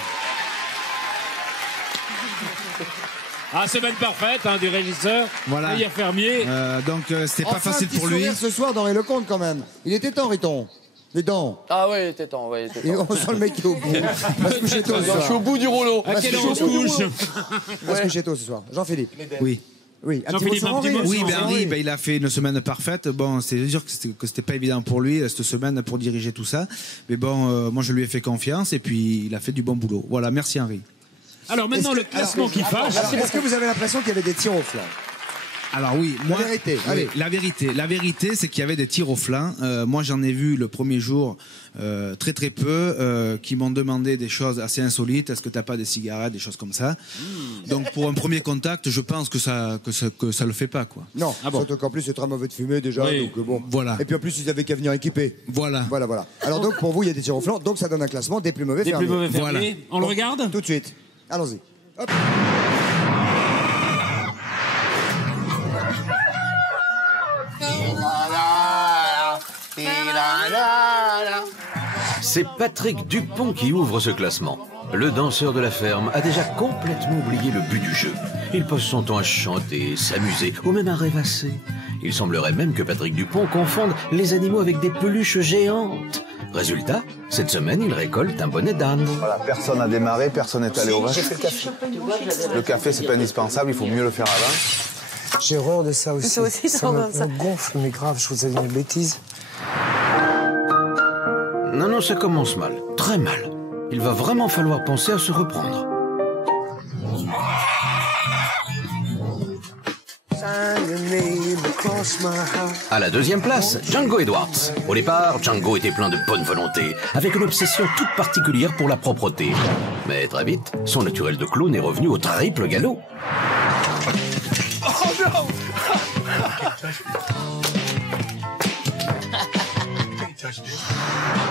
Ah, semaine parfaite du régisseur, meilleur fermier. Donc c'était pas facile pour lui. Ce soir d'Henri Lecomte quand même. Il était temps, Riton. Les dents. Ah ouais, il était temps. Ouais, et on sent le mec qui est au bout. Va se coucher tôt ce soir. Je suis au bout du rouleau. À quelle heure on se couche? Va se coucher tôt ce soir. Jean-Philippe. Oui. Oui, un petit mot. Oui, Henri, il a fait une semaine parfaite. Bon, c'est sûr que c'était pas évident pour lui cette semaine pour diriger tout ça. Mais bon, moi je lui ai fait confiance et puis il a fait du bon boulot. Voilà, merci Henri. Alors maintenant le classement qui fâche. Est-ce que vous avez l'impression qu'il y avait des tirs au flanc? Alors oui, moi, la vérité, allez. La vérité, c'est qu'il y avait des tirs au flanc. Moi, j'en ai vu le premier jour très très peu, qui m'ont demandé des choses assez insolites. Est-ce que t'as pas des cigarettes, des choses comme ça? Donc pour un premier contact, je pense que ça le fait pas, quoi. Non, surtout qu'en plus c'est très mauvais de fumer déjà, donc bon. Voilà. Et puis en plus ils avaient qu'à venir équiper. Voilà. Alors donc pour vous il y a des tirs au flanc, donc ça donne un classement des plus mauvais fermiers. Voilà. On le regarde tout de suite. Allons-y. Hop. C'est Patrick Dupont qui ouvre ce classement. Le danseur de la ferme a déjà complètement oublié le but du jeu. Il passe son temps à chanter, s'amuser ou même à rêvasser. Il semblerait même que Patrick Dupont confonde les animaux avec des peluches géantes. Résultat, cette semaine, il récolte un bonnet d'âne. Voilà, personne n'a démarré, personne n'est allé au vaches. Le café, c'est pas indispensable, il faut mieux le faire avant. J'ai horreur de ça aussi. Toi aussi, t'as horreur de ça. Me gonfle, mais grave, je vous ai dit une bêtise. Non, ça commence mal, très mal. Il va vraiment falloir penser à se reprendre. À la deuxième place, Django Edwards. Au départ, Django était plein de bonne volonté, avec une obsession toute particulière pour la propreté. Mais très vite, son naturel de clown est revenu au triple galop. Oh non!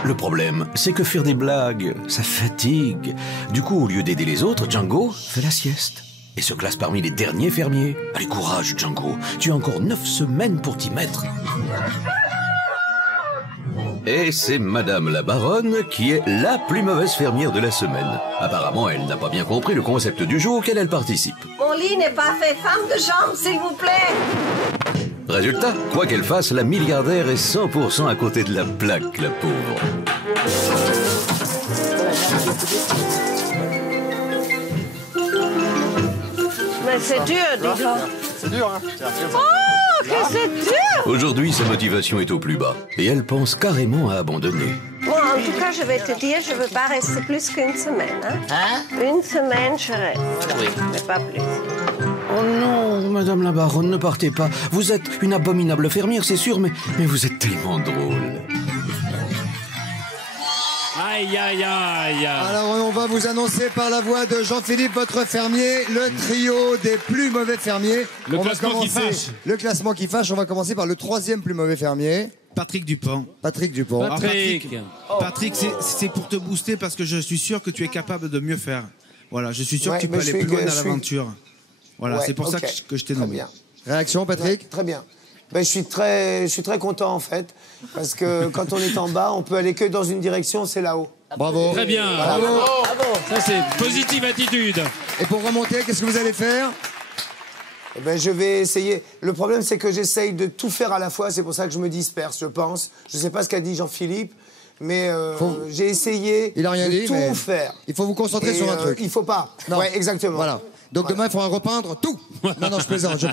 Le problème, c'est que faire des blagues, ça fatigue. Du coup, au lieu d'aider les autres, Django fait la sieste. Et se classe parmi les derniers fermiers. Allez, courage, Django. Tu as encore 9 semaines pour t'y mettre. Et c'est Madame la Baronne qui est la plus mauvaise fermière de la semaine. Apparemment, elle n'a pas bien compris le concept du jeu auquel elle participe. Mon lit n'est pas fait femme de chambre, s'il vous plaît. Résultat, quoi qu'elle fasse, la milliardaire est 100% à côté de la plaque, la pauvre. Mais c'est dur, dis donc. C'est dur, hein? Oh, que c'est dur! Aujourd'hui, sa motivation est au plus bas. Et elle pense carrément à abandonner. Bon, en tout cas, je vais te dire, je ne veux pas rester plus qu'une semaine. Hein? Une semaine, je reste. Oui. Mais pas plus. Oh non, Madame la Baronne, ne partez pas. Vous êtes une abominable fermière, c'est sûr, mais vous êtes tellement drôle. Aïe, aïe, aïe. Alors, on va vous annoncer par la voix de Jean-Philippe, votre fermier, le trio des plus mauvais fermiers. Le classement qui fâche. Le classement qui fâche. On va commencer par le 3e plus mauvais fermier. Patrick Dupont. Patrick Dupont. Alors, Patrick, c'est pour te booster parce que je suis sûr que tu es capable de mieux faire. Voilà, je suis sûr que tu peux aller plus loin dans l'aventure. Voilà, Ouais, c'est pour ça que je t'ai nommé. Bien. Réaction, Patrick? Très bien. Ben, je suis très content en fait, parce que quand on est en bas, on peut aller que dans une direction, c'est là-haut. Bravo. Très bien. Bravo. Ça, c'est positive attitude. Et pour remonter, qu'est-ce que vous allez faire? Eh ben, je vais essayer. Le problème, c'est que j'essaye de tout faire à la fois, c'est pour ça que je me disperse, je pense. Je ne sais pas ce qu'a dit Jean-Philippe, mais j'ai essayé Il a rien dit, de tout mais faire. Il faut vous concentrer sur un truc. Il faut pas. Non. Ouais, exactement. Voilà. Donc demain, il faudra repeindre tout. Non, je plaisante.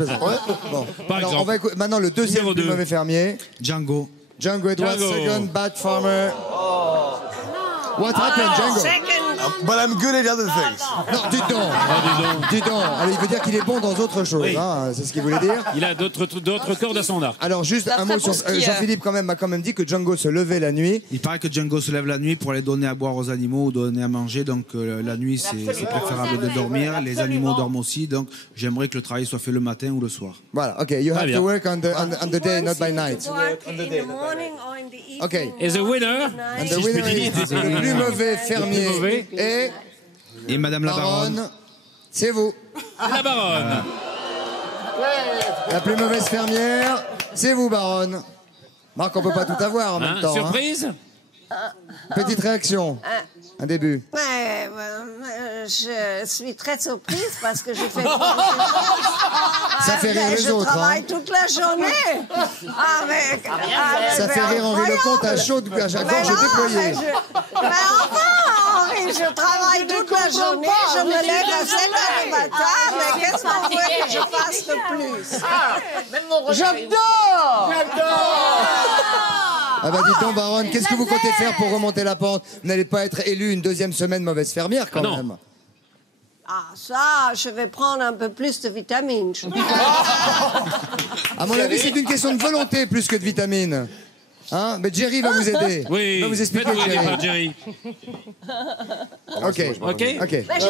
Bon. Alors, on va écouter maintenant le 2e plus mauvais fermier. Django. Django Edwards, second bad farmer. What happened, Django? But I'm good at other things. Non, dis donc. Allez, il veut dire qu'il est bon dans autre chose. Oui. Hein, c'est ce qu'il voulait dire. Il a d'autres cordes à son arc. Alors, juste un mot sur Jean-Philippe m'a quand même dit que Django se levait la nuit. Il paraît que Django se lève la nuit pour aller donner à boire aux animaux ou donner à manger. Donc la nuit, c'est préférable de dormir. Les animaux dorment aussi. Donc j'aimerais que le travail soit fait le matin ou le soir. Voilà, ok. You have to work on the day, not by night. Ok. Et the winner, And the winner is le plus mauvais fermier et Madame la Baronne. C'est vous. la Baronne. La plus mauvaise fermière, c'est vous, Baronne. Marc, on peut pas tout avoir en même temps. Surprise. Petite réaction. Un début. Je suis très surprise parce que j'ai fait... Ça fait rire les autres. Je travaille toute la journée. Ça fait rire Henri Lecomte à chaud, à chaque gorge déployée. Mais enfin, Henri, je travaille toute la journée, je me lève à 7 h du matin, mais qu'est-ce qu'on veut que je fasse de plus? J'adore! Ah bah dites donc, Baronne, qu'est-ce que vous comptez faire pour remonter la pente? Vous n'allez pas être élue une 2e semaine mauvaise fermière quand même. Ah ça, je vais prendre un peu plus de vitamines. À mon avis, c'est une question de volonté plus que de vitamines. Hein? Mais Jerry va vous aider. Oui, il va vous expliquer, Jerry. Ok. Mais je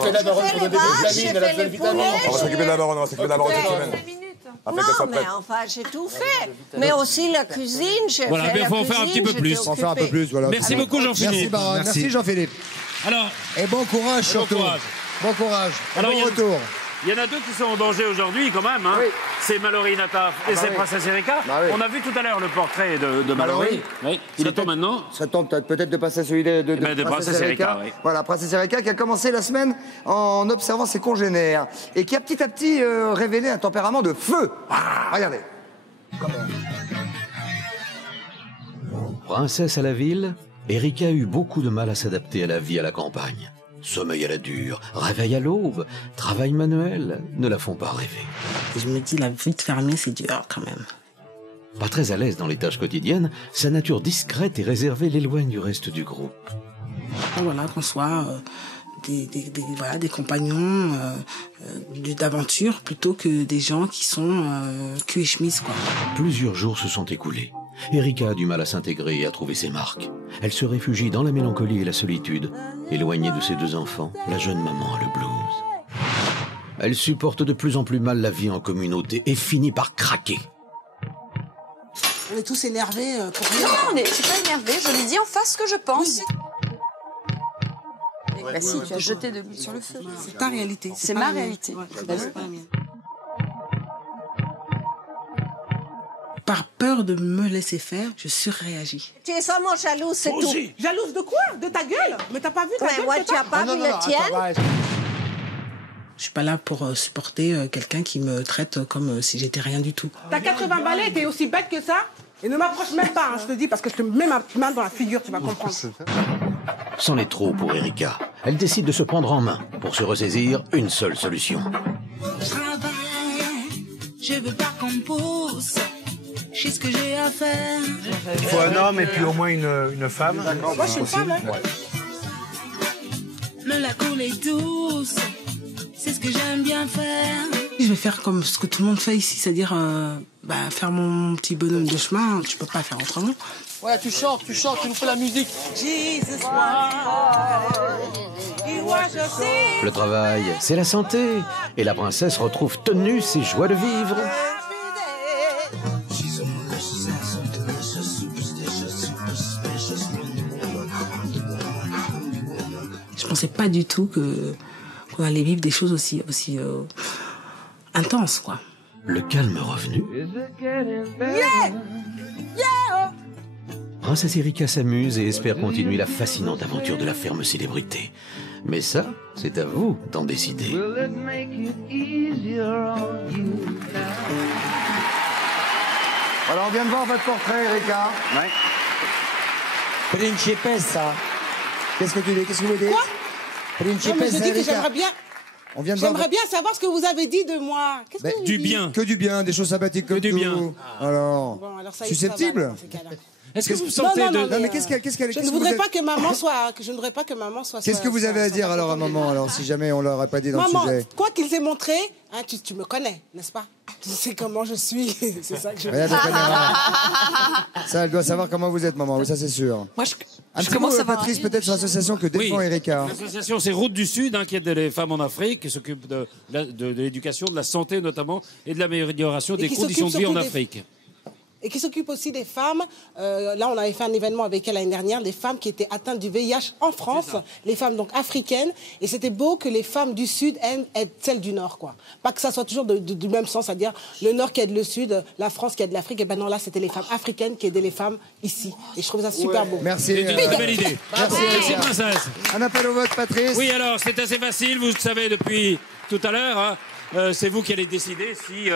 fais la baronne pour donner des vitamines, elle a besoin de vitamines. On va s'occuper de la baronne, cette semaine. Non, mais enfin, j'ai tout fait. Mais aussi la cuisine, j'ai voilà, fait la cuisine. Voilà, il faut en faire un petit peu plus. En faire un peu plus, voilà. Merci beaucoup, Jean-Philippe. Merci, Baronne. Merci, Jean-Philippe. Alors, et bon courage surtout. Bon courage. Alors, bon retour. Il y en a deux qui sont en danger aujourd'hui, quand même. Hein. Oui. C'est Mallory Nataf et c'est Princesse Erika. Bah oui. On a vu tout à l'heure le portrait de Mallory. Oui. Il est temps maintenant. Ça tombe peut-être de passer celui de Princesse Erika. Oui. Voilà, Princesse Erika qui a commencé la semaine en observant ses congénères et qui a petit à petit révélé un tempérament de feu. Regardez. Princesse à la ville, Erika a eu beaucoup de mal à s'adapter à la vie à la campagne. Sommeil à la dure, réveil à l'aube, travail manuel ne la font pas rêver. Je me dis, la vie de fermier, c'est dur quand même. Pas très à l'aise dans les tâches quotidiennes, sa nature discrète et réservée l'éloigne du reste du groupe. Voilà, qu'on soit des compagnons d'aventure plutôt que des gens qui sont cul et chemise, quoi. Plusieurs jours se sont écoulés. Erika a du mal à s'intégrer et à trouver ses marques. Elle se réfugie dans la mélancolie et la solitude. Éloignée de ses deux enfants, la jeune maman a le blues. Elle supporte de plus en plus mal la vie en communauté et finit par craquer. On est tous énervés pour rien. Non, je suis pas énervée, je lui dis en face ce que je pense. Bah si, tu as jeté de l'huile sur le feu. C'est ta réalité. C'est ma réalité. C'est pas la mienne. Par peur de me laisser faire, je surréagis. Tu es seulement jalouse, c'est tout. Jalouse de quoi? De ta gueule? Mais t'as pas vu ta gueule? Moi, tu n'as pas vu la tienne? Je suis pas là pour supporter quelqu'un qui me traite comme si j'étais rien du tout. T'as 80 balais, t'es aussi bête que ça? Et ne m'approche même pas, hein, je te dis, parce que je te mets ma main dans la figure, tu vas comprendre. C'en est trop pour Erika. Elle décide de se prendre en main. Pour se ressaisir, une seule solution. Je veux pas qu'on me pousse. Je sais ce que j'ai à faire. Il faut un homme et puis au moins une femme. Moi, je suis une femme, hein. Le la coule est douce. C'est ce que j'aime bien faire. Je vais faire comme ce que tout le monde fait ici, c'est-à-dire faire mon petit bonhomme de chemin. Tu peux pas faire autrement. Ouais, tu chantes, tu nous fais la musique. Jesus, Le travail, c'est la santé. Et la princesse retrouve tenue ses joies de vivre. Je pensais pas du tout qu'on allait vivre des choses aussi intenses, quoi. Le calme revenu. Princesse Erika s'amuse et espère continuer la fascinante aventure de la ferme célébrité. Mais ça, c'est à vous d'en décider. Alors, on vient de voir votre portrait, Erika. Ouais. Principessa. Qu'est-ce que tu dis? Qu'est-ce que vous dites? Quoi? Principessa, je dis que Erika. j'aimerais bien savoir ce que vous avez dit de moi. Qu'est-ce que vous Du dites? bien. Que du bien, des choses sympathiques comme du tout. bien. Alors, Bon, alors ça y est, susceptible? ça va, dans ces cas-là. Est-ce que vous sentez non, Non, mais qu'est-ce qu'elle... Je ne voudrais pas que maman soit... Je ne voudrais pas que maman soit... Qu'est-ce que vous avez à dire alors à maman, alors, si jamais on l'aurait pas dit dans Maman, le sujet? quoi qu'il t'ait montré, hein, tu me connais, n'est-ce pas? Tu sais comment je suis, c'est ça que je veux Regarde la caméra. Ça, elle doit savoir comment vous êtes, maman, oui, ça c'est sûr. Moi, Un petit mot, Patrice, peut-être sur l'association que défend Erika. L'association, c'est Route du Sud, qui aide les femmes en Afrique, qui s'occupe de l'éducation, de la santé notamment, et de l'amélioration des conditions de vie en Afrique. Et qui s'occupe aussi des femmes. Là, on avait fait un événement avec elle l'année dernière, des femmes qui étaient atteintes du VIH en France, les femmes donc africaines. Et c'était beau que les femmes du Sud aident celles du Nord, quoi. Pas que ça soit toujours du même sens, c'est-à-dire le Nord qui aide le Sud, la France qui aide l'Afrique. Et ben non, là, c'était les femmes africaines qui aidaient les femmes ici. Et je trouve ça super beau. Merci. C'est une très belle idée. Merci, princesse. Un appel au vote, Patrice. Oui, alors, c'est assez facile, vous le savez depuis tout à l'heure. Hein. C'est vous qui allez décider si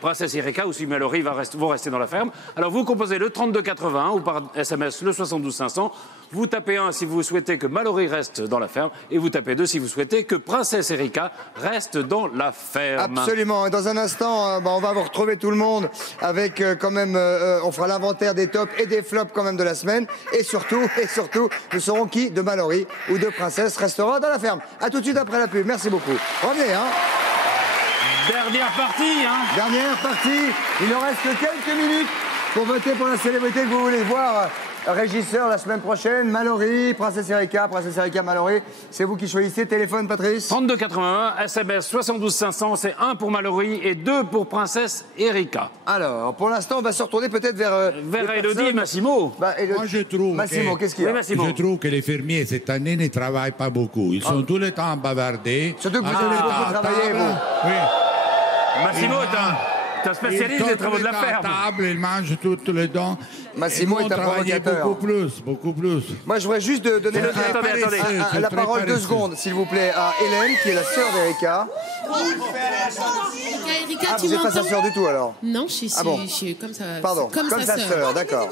Princesse Erika ou si Mallory vont rester dans la ferme. Alors vous composez le 3281 ou par SMS le 72 500. Vous tapez 1 si vous souhaitez que Mallory reste dans la ferme et vous tapez 2 si vous souhaitez que Princesse Erika reste dans la ferme. Absolument. Et dans un instant, on va vous retrouver tout le monde avec quand même, on fera l'inventaire des tops et des flops quand même de la semaine. Et surtout, nous saurons qui de Mallory ou de Princesse restera dans la ferme. À tout de suite après la pub. Merci beaucoup. Revenez, hein. Dernière partie, hein. Dernière partie. Il nous reste quelques minutes pour voter pour la célébrité que vous voulez voir Régisseur la semaine prochaine, Mallory, Princesse Erika, Mallory. C'est vous qui choisissez. Téléphone, Patrice. 3281, SMS 72 500, c'est 1 pour Mallory et 2 pour Princesse Erika. Alors, pour l'instant, on va se retourner peut-être vers Élodie et Massimo. Moi, je trouve Massimo, qu'est-ce qu'il y a? Je trouve que les fermiers, cette année, ne travaillent pas beaucoup. Ils sont tout le temps bavardés. Surtout que vous avez beaucoup travaillé, vous. Oui. Massimo est un spécialiste des travaux de la ferme. À table, ils mangent tout le temps. Massimo est un provocateur. Beaucoup plus. Moi, je voudrais juste donner la parole 2 secondes, s'il vous plaît, à Hélène, qui est la sœur d'Erika. Erika, Ah, vous n'êtes pas sa sœur du tout, alors? Non, je suis comme ça. Pardon, comme sa sœur, d'accord.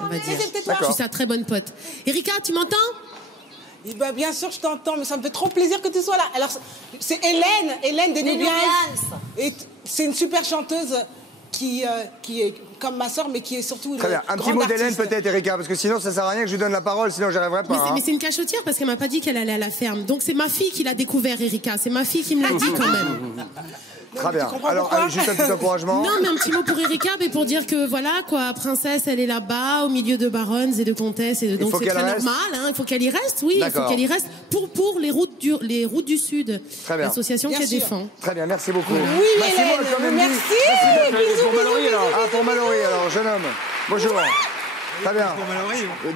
On va dire. Je suis sa très bonne pote. Erika, tu m'entends? Eh ben, bien sûr, je t'entends, mais ça me fait trop plaisir que tu sois là. Alors, c'est Hélène des Nubians. Et c'est une super chanteuse qui est comme ma soeur, mais qui est surtout Très bien. Un petit mot d'Hélène peut-être, Erika, parce que sinon ça sert à rien que je lui donne la parole, sinon j'y arriverai pas. Mais c'est une cachotière parce qu'elle m'a pas dit qu'elle allait à la ferme. Donc c'est ma fille qui l'a découvert, Erika. C'est ma fille qui me l'a dit quand même. Très bien. Alors, allez, juste un petit encouragement. Non, mais un petit mot pour Erika, mais pour dire que voilà, quoi, princesse, elle est là-bas, au milieu de baronnes et de comtesses, et donc c'est très normal. Hein, il faut qu'elle y reste, oui, il faut qu'elle y reste pour les routes du Sud. Très bien. L'association qu'elle défend. Très bien, merci beaucoup. Oui, Massimo a quand même dit- merci. Bisous, Pour Mallory, alors. Ah, pour Mallory, alors, jeune homme. Bonjour. Très bien.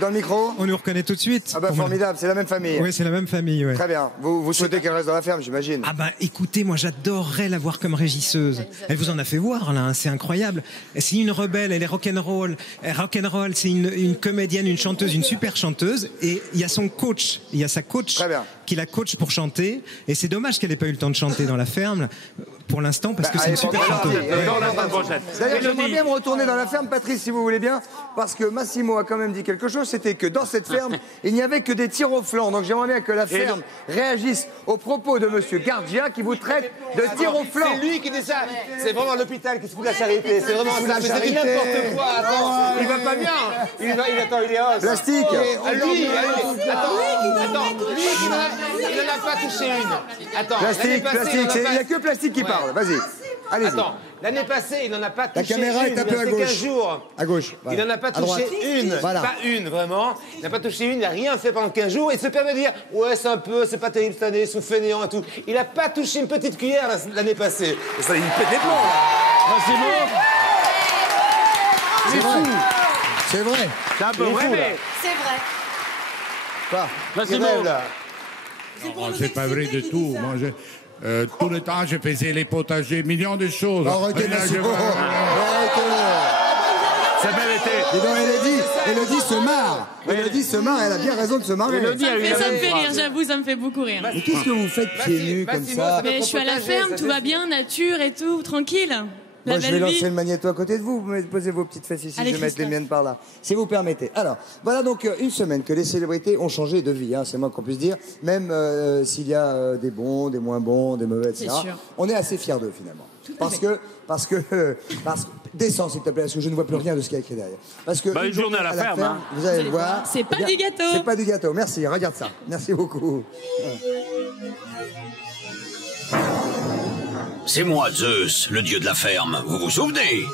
Dans le micro? On nous reconnaît tout de suite. Ah bah formidable, c'est la même famille. Oui, c'est la même famille, ouais. Très bien. Vous souhaitez qu'elle reste dans la ferme, j'imagine? Ah bah écoutez, moi j'adorerais la voir comme régisseuse. Elle vous en a fait voir là, hein, c'est incroyable. C'est une rebelle, elle est rock'n'roll. Rock'n'roll, c'est une comédienne, une chanteuse, une super chanteuse. Et il y a son coach, il y a sa coach qui la coach pour chanter. Et c'est dommage qu'elle ait pas eu le temps de chanter dans la ferme pour l'instant parce que c'est une super chanteuse. D'ailleurs, j'aimerais bien me retourner dans la ferme, Patrice, si vous voulez bien, parce que Massimo a quand même dit quelque chose, c'était que dans cette ferme, il n'y avait que des tirs au flanc. Donc j'aimerais bien que la ferme réagisse aux propos de Monsieur Gardia qui vous traite de tir au flanc. C'est lui qui dit ça. C'est vraiment l'hôpital qui se fout de la charité. C'est vraiment ça. Mais c'est n'importe quoi. Attends, il va pas bien. Il est os. Plastique. Lui, il n'en a pas touché une. Attends, plastique, il n'y a que plastique qui parle. Vas-y, allez-y. Attends, l'année passée, il n'en a pas touché une. La caméra est un peu à gauche. 15 jours. À gauche. Il n'en a pas touché une. Pas une, vraiment. Il n'a pas touché une, il n'a rien fait pendant 15 jours. Il se permet de dire, ouais, c'est pas terrible cette année, ils sont fainéants et tout. Il n'a pas touché une petite cuillère l'année passée. Et ça, il pète les plombs, là. C'est vrai. C'est vrai. C'est un peu vrai, mais... C'est vrai. Quoi? Massimo. Non, c'est pas vrai du tout. Moi, tout le temps, je faisais les potagers, millions de choses. Arrêtez, Massimo. Ça a même été... Dis donc, Élodie se marre. Élodie se marre, elle a bien raison de se marrer. Ça me fait rire, j'avoue, ça me fait beaucoup rire. Mais qu'est-ce que vous faites pieds nus comme ça? Mais je suis à la ferme, tout va bien, nature et tout, tranquille. Moi, je vais lancer le magnéto à côté de vous. Vous posez vos petites fesses ici, Allez, je vais mettre les miennes par là. Si vous permettez. Alors, voilà donc une semaine que les célébrités ont changé de vie, hein, c'est moins qu'on puisse dire. Même s'il y a des bons, des moins bons, des mauvais, etc. Sûr. On est assez fiers d'eux, finalement. Parce que, descends, s'il te plaît, parce que je ne vois plus rien de ce qu'il y a écrit derrière. Parce que une journée à la ferme, hein. vous allez le voir. C'est pas du gâteau. C'est pas du gâteau. Merci, regarde ça. Merci beaucoup. C'est moi, Zeus, le dieu de la ferme. Vous vous souvenez?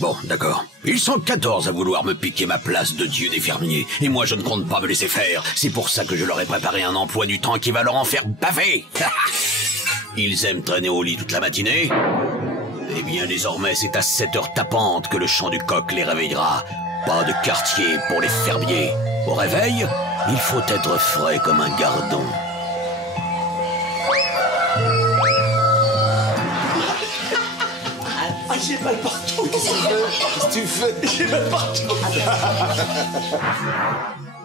Bon, d'accord. Ils sont 14 à vouloir me piquer ma place de dieu des fermiers. Et moi, je ne compte pas me laisser faire. C'est pour ça que je leur ai préparé un emploi du temps qui va leur en faire baffer. Ils aiment traîner au lit toute la matinée. Eh bien, désormais, c'est à 7 heures tapantes que le chant du coq les réveillera. Pas de quartier pour les fermiers. Au réveil, il faut être frais comme un gardon. J'ai mal partout. Qu'est-ce que tu fais? J'ai mal partout.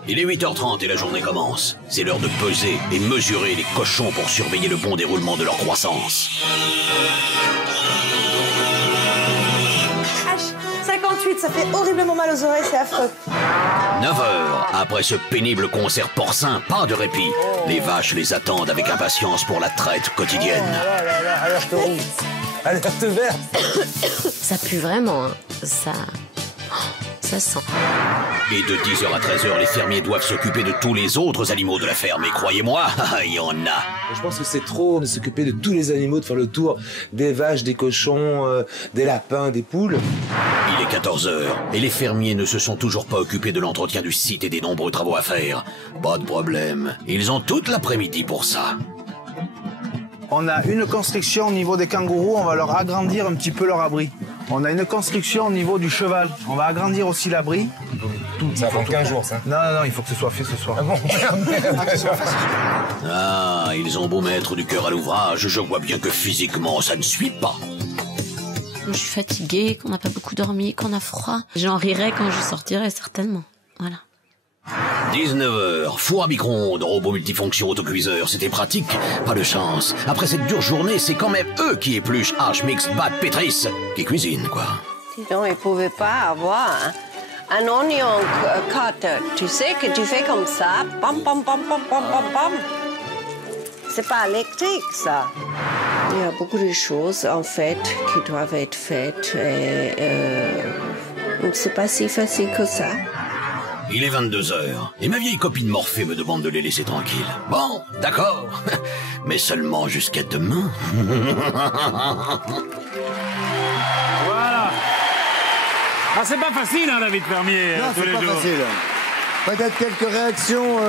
Il est 8h30 et la journée commence. C'est l'heure de peser et mesurer les cochons pour surveiller le bon déroulement de leur croissance. H58, ça fait horriblement mal aux oreilles, c'est affreux. 9h, après ce pénible concert porcin, pas de répit. Les vaches les attendent avec impatience pour la traite quotidienne. Alerte rouge. Alerte verte. Ça pue vraiment, hein. ça sent. Et de 10h à 13h, les fermiers doivent s'occuper de tous les autres animaux de la ferme. Et croyez-moi, il y en a. Je pense que c'est trop de s'occuper de tous les animaux, de faire le tour des vaches, des cochons, des lapins, des poules. Il est 14h et les fermiers ne se sont toujours pas occupés de l'entretien du site et des nombreux travaux à faire. Pas de problème, ils ont toute l'après-midi pour ça. On a une construction au niveau des kangourous, on va leur agrandir un petit peu leur abri. On a une construction au niveau du cheval, on va agrandir aussi l'abri. Ça prend 15 jours, ça. Non, il faut que ce soit fait ce soir. Ah bon? Ah, ils ont beau mettre du cœur à l'ouvrage, je vois bien que physiquement, ça ne suit pas. Je suis fatiguée, qu'on n'a pas beaucoup dormi, qu'on a froid. J'en rirai quand je sortirai, certainement. Voilà. 19h, four à micro-ondes, robot multifonction autocuiseur, c'était pratique, pas de chance. Après cette dure journée, c'est quand même eux qui épluchent hache, mix, bat, pétrissent, qui cuisinent, quoi. Dis donc, ils ne pouvaient pas avoir un oignon cutter. Tu sais que tu fais comme ça, pam, pam, pam, pam, pam, pam, pam. C'est pas électrique, ça. Il y a beaucoup de choses, en fait, qui doivent être faites. Et c'est pas si facile que ça. Il est 22h, et ma vieille copine Morphée me demande de les laisser tranquilles. Bon, d'accord, mais seulement jusqu'à demain. Voilà. Ah, c'est pas facile, hein, la vie de fermier, non, tous les jours. Non, c'est pas facile. Peut-être quelques réactions.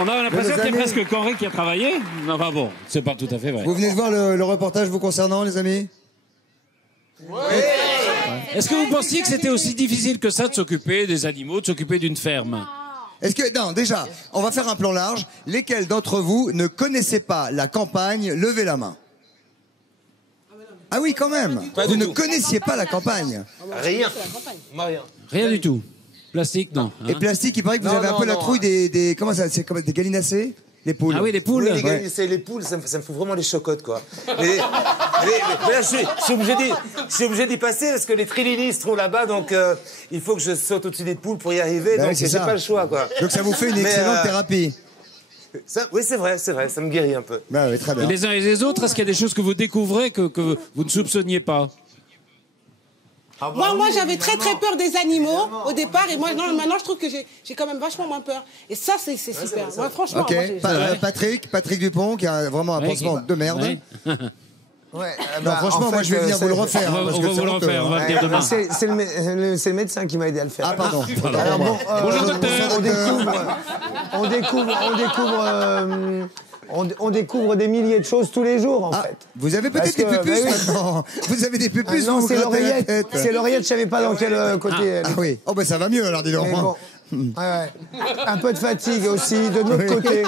On a l'impression qu'il y a presque Corée qui a travaillé. Enfin bon, c'est pas tout à fait vrai. Vous venez de voir le reportage vous concernant, les amis? Oui. Est-ce que vous pensiez que c'était aussi difficile que ça de s'occuper des animaux, de s'occuper d'une ferme? Est-ce que, non, déjà, on va faire un plan large. Lesquels d'entre vous ne connaissaient pas la campagne? Levez la main. Ah oui, quand même. Vous ne connaissiez pas la campagne? Rien. Rien. Rien du tout. Plastique, non. Et plastique, il paraît que vous avez un peu la trouille des comment ça, c'est comme des gallinacés? Les poules. Ah oui, les poules. Oui, les poules, ça me fout vraiment les chocottes, quoi. Mais là, je suis obligé d'y passer parce que les trilinis se trouvent là-bas, donc il faut que je saute au-dessus des poules pour y arriver, donc j'ai pas le choix, quoi. Donc ça vous fait une excellente thérapie. Oui, c'est vrai, ça me guérit un peu. Bah oui, très bien. Et les uns et les autres, est-ce qu'il y a des choses que vous découvrez que vous ne soupçonniez pas? Moi, j'avais très peur des animaux au départ, et moi, maintenant, je trouve que j'ai quand même vachement moins peur. Et ça, c'est super. Moi, franchement. Ok. Patrick Dupont, qui a vraiment un pansement de merde. Ouais. Non, franchement, moi, je vais venir vous le refaire. On va vous le refaire, on va venir demain. C'est le médecin qui m'a aidé à le faire. Ah, pardon. Alors bon, bonjour, docteur. On découvre des milliers de choses tous les jours, en fait. Vous avez peut-être des pupus maintenant. Vous avez des pupus. Non, c'est l'oreillette. C'est l'oreillette, je savais pas dans quel côté. Ah oui. Oh, ben ça va mieux alors, dis donc. Bon. Ouais. Un peu de fatigue aussi, de notre côté.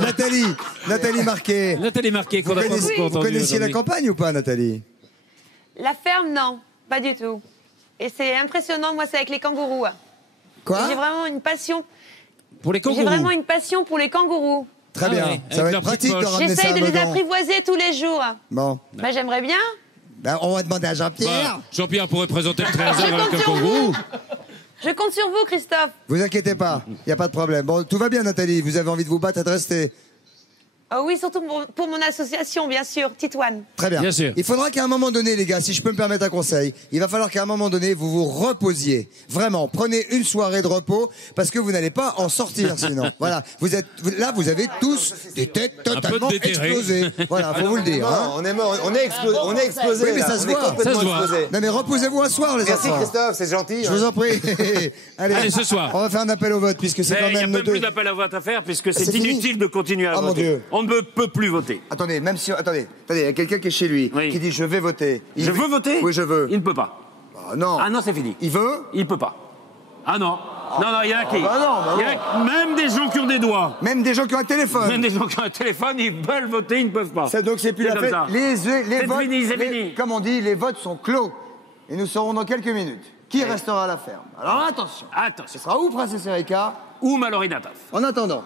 Nathalie Marquet. Nathalie Marquet, qu'on a pas beaucoup entendu. Vous connaissiez la campagne ou pas, Nathalie? La ferme, non. Pas du tout. Et c'est impressionnant, moi, c'est avec les kangourous. Quoi? J'ai vraiment une passion. Pour les kangourous? J'ai vraiment une passion pour les kangourous. Très bien. Ouais, ça va être pratique de ramener ça à J'essaye de les Meudon. apprivoiser tous les jours. Bon. Bah, j'aimerais bien. Ben, on va demander à Jean-Pierre. Jean-Pierre pourrait présenter le trésor Je avec compte un sur kangourou. Je compte sur vous, Christophe. Vous inquiétez pas, il n'y a pas de problème. Bon, tout va bien, Nathalie. Vous avez envie de vous battre et de rester. Oh oui, surtout pour mon association, bien sûr, Titouane. Très bien. Bien sûr. Il faudra qu'à un moment donné, les gars, si je peux me permettre un conseil, il va falloir qu'à un moment donné, vous vous reposiez. Vraiment, prenez une soirée de repos parce que vous n'allez pas en sortir sinon. Voilà, vous avez tous des têtes totalement explosées. Voilà, faut vous le dire. Non, on est mort, on est explosé. Oui, mais ça se voit. Ça se voit. Non, mais reposez-vous un soir, les enfants. Merci Christophe, c'est gentil. Je vous en prie. Allez, ce soir. On va faire un appel au vote puisque c'est quand Il n'y a même même plus d'appel à vote à faire puisque c'est fini. inutile de continuer à Oh, mon voter. Dieu. On ne peut plus voter. Attendez, même si... Attendez, il y a quelqu'un qui est chez lui, qui dit « je vais voter ». Je veux voter? Oui, je veux. Il ne peut pas. Ah non. Ah non, c'est fini. Il veut? Il ne peut pas. Ah non. Non, il y en a qui? non. Même des gens qui ont des doigts. Même des gens qui ont un téléphone. Même des gens qui ont un téléphone, ils veulent voter, ils ne peuvent pas. Donc c'est plus la fête. Les votes, c'est fini. Comme on dit, les votes sont clos. Et nous saurons dans quelques minutes qui restera à la ferme. Alors attention. Ce sera ou Princesse Erika ou Mallory Nataf. En attendant,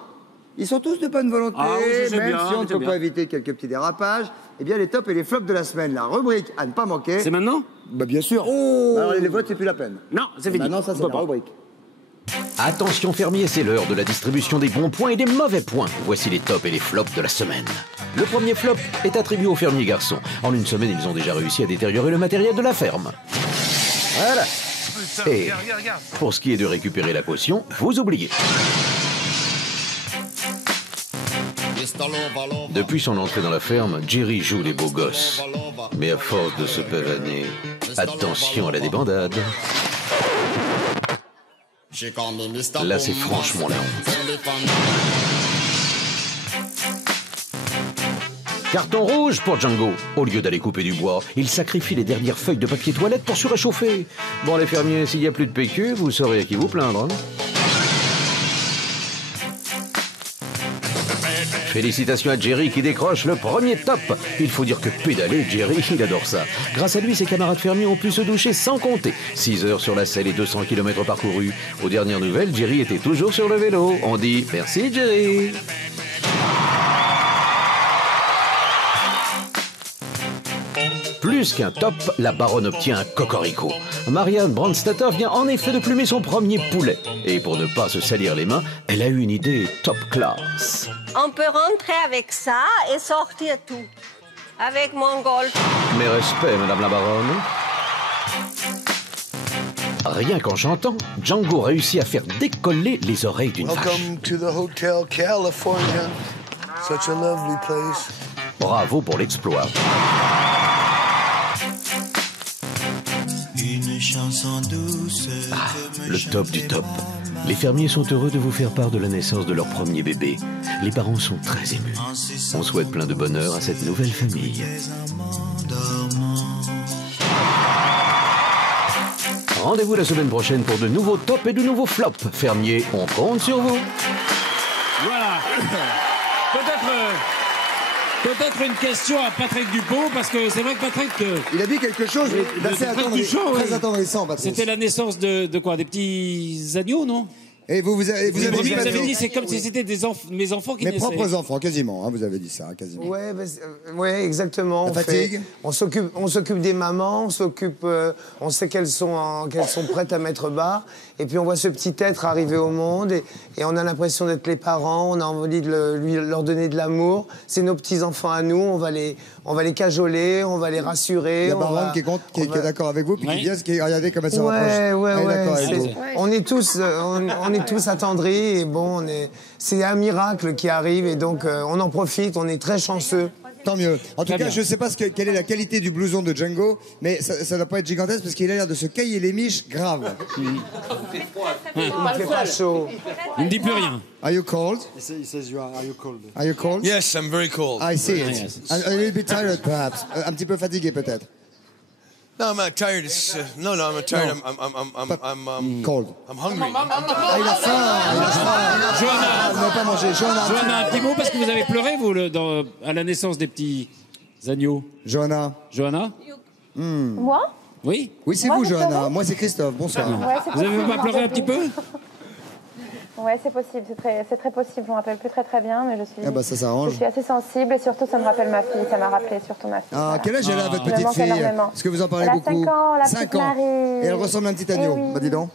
ils sont tous de bonne volonté, Ah oui, je sais même bien, si on ne je sais peut bien. pas éviter quelques petits dérapages. Eh bien, les tops et les flops de la semaine, la rubrique à ne pas manquer. C'est maintenant? Bah bien sûr. Alors les votes, c'est plus la peine. Non, c'est fini. Maintenant, ça, c'est la rubrique. Attention fermier, c'est l'heure de la distribution des bons points et des mauvais points. Voici les tops et les flops de la semaine. Le premier flop est attribué aux fermiers garçons. En une semaine, ils ont déjà réussi à détériorer le matériel de la ferme. Voilà. Et pour ce qui est de récupérer la potion, vous oubliez. Depuis son entrée dans la ferme, Jerry joue les beaux gosses. Mais à force de se pavaner, attention à la débandade. Là, c'est franchement la honte. Carton rouge pour Django. Au lieu d'aller couper du bois, il sacrifie les dernières feuilles de papier toilette pour se réchauffer. Bon, les fermiers, s'il n'y a plus de PQ, vous saurez à qui vous plaindre. Hein. Félicitations à Jerry qui décroche le premier top. Il faut dire que pédaler, Jerry, il adore ça. Grâce à lui, ses camarades fermiers ont pu se doucher sans compter. 6 heures sur la selle et 200 km parcourus. Aux dernières nouvelles, Jerry était toujours sur le vélo. On dit merci Jerry. Plus qu'un top, la baronne obtient un cocorico. Marianne Brandstatter vient en effet de plumer son premier poulet. Et pour ne pas se salir les mains, elle a eu une idée top class. On peut rentrer avec ça et sortir tout. Avec mon golf. Mes respects, madame la baronne. Rien qu'en chantant, Django réussit à faire décoller les oreilles d'une vache. Welcome to the Hotel California. Such a lovely place. Bravo pour l'exploit. Une chanson douce. Ah, le top du top. Les fermiers sont heureux de vous faire part de la naissance de leur premier bébé. Les parents sont très émus. On souhaite plein de bonheur à cette nouvelle famille. Rendez-vous la semaine prochaine pour de nouveaux tops et de nouveaux flops. Fermiers, on compte sur vous. Voilà. Peut-être une question à Patrick Dupont, parce que c'est vrai que Patrick... il a dit quelque chose d'assez très attendrissant, Patrick. C'était la naissance de quoi? Des petits agneaux, non? Et vous avez dit, c'est comme si c'était mes enfants qui naissaient. Mes propres enfants, quasiment, hein, vous avez dit ça, quasiment. Ouais, exactement. La fatigue. On s'occupe des mamans, on sait qu'elles sont prêtes à mettre bas, et puis on voit ce petit être arriver au monde, et on a l'impression d'être les parents, on a envie de leur donner de l'amour. C'est nos petits-enfants à nous, on va les cajoler, on va les rassurer. Il y a Baronne qui est d'accord avec vous, puis qui vient, regardez comme elle se rapproche. On est tous attendris, et bon, c'est un miracle qui arrive, et donc on en profite, on est très chanceux. Tant mieux. En tout cas, je ne sais pas quelle est la qualité du blouson de Django, mais ça ne doit pas être gigantesque parce qu'il a l'air de se cailler les miches grave. Il fait pas chaud. Il ne dit plus rien. Are you cold? He says are you cold? Are you cold? Yes, I'm very cold. I see it. Yes. A little bit tired, perhaps. Un petit peu fatigué, peut-être. No, I'm not tired. No, I'm tired. I'm cold. I'm hungry. Il a faim. Johanna, il n'a pas mangé. Johanna, un petit mot parce que vous avez pleuré, vous, à la naissance des petits agneaux. Johanna. Moi? Oui. Oui, c'est vous, Johanna. Moi, c'est Christophe. Bonsoir. Ouais, vous avez pas pleuré un petit peu? Ouais, c'est possible, c'est très possible. Je me rappelle plus très bien, mais ça s'arrange. Je suis assez sensible et surtout ça me rappelle ma fille. Ça m'a rappelé surtout ma fille. Ah, quel âge elle a, votre petite fille? Est-ce que vous en parlez beaucoup? 5 ans, la 5 petite ans. Marie. Et elle ressemble à un petit agneau. Bah dis donc.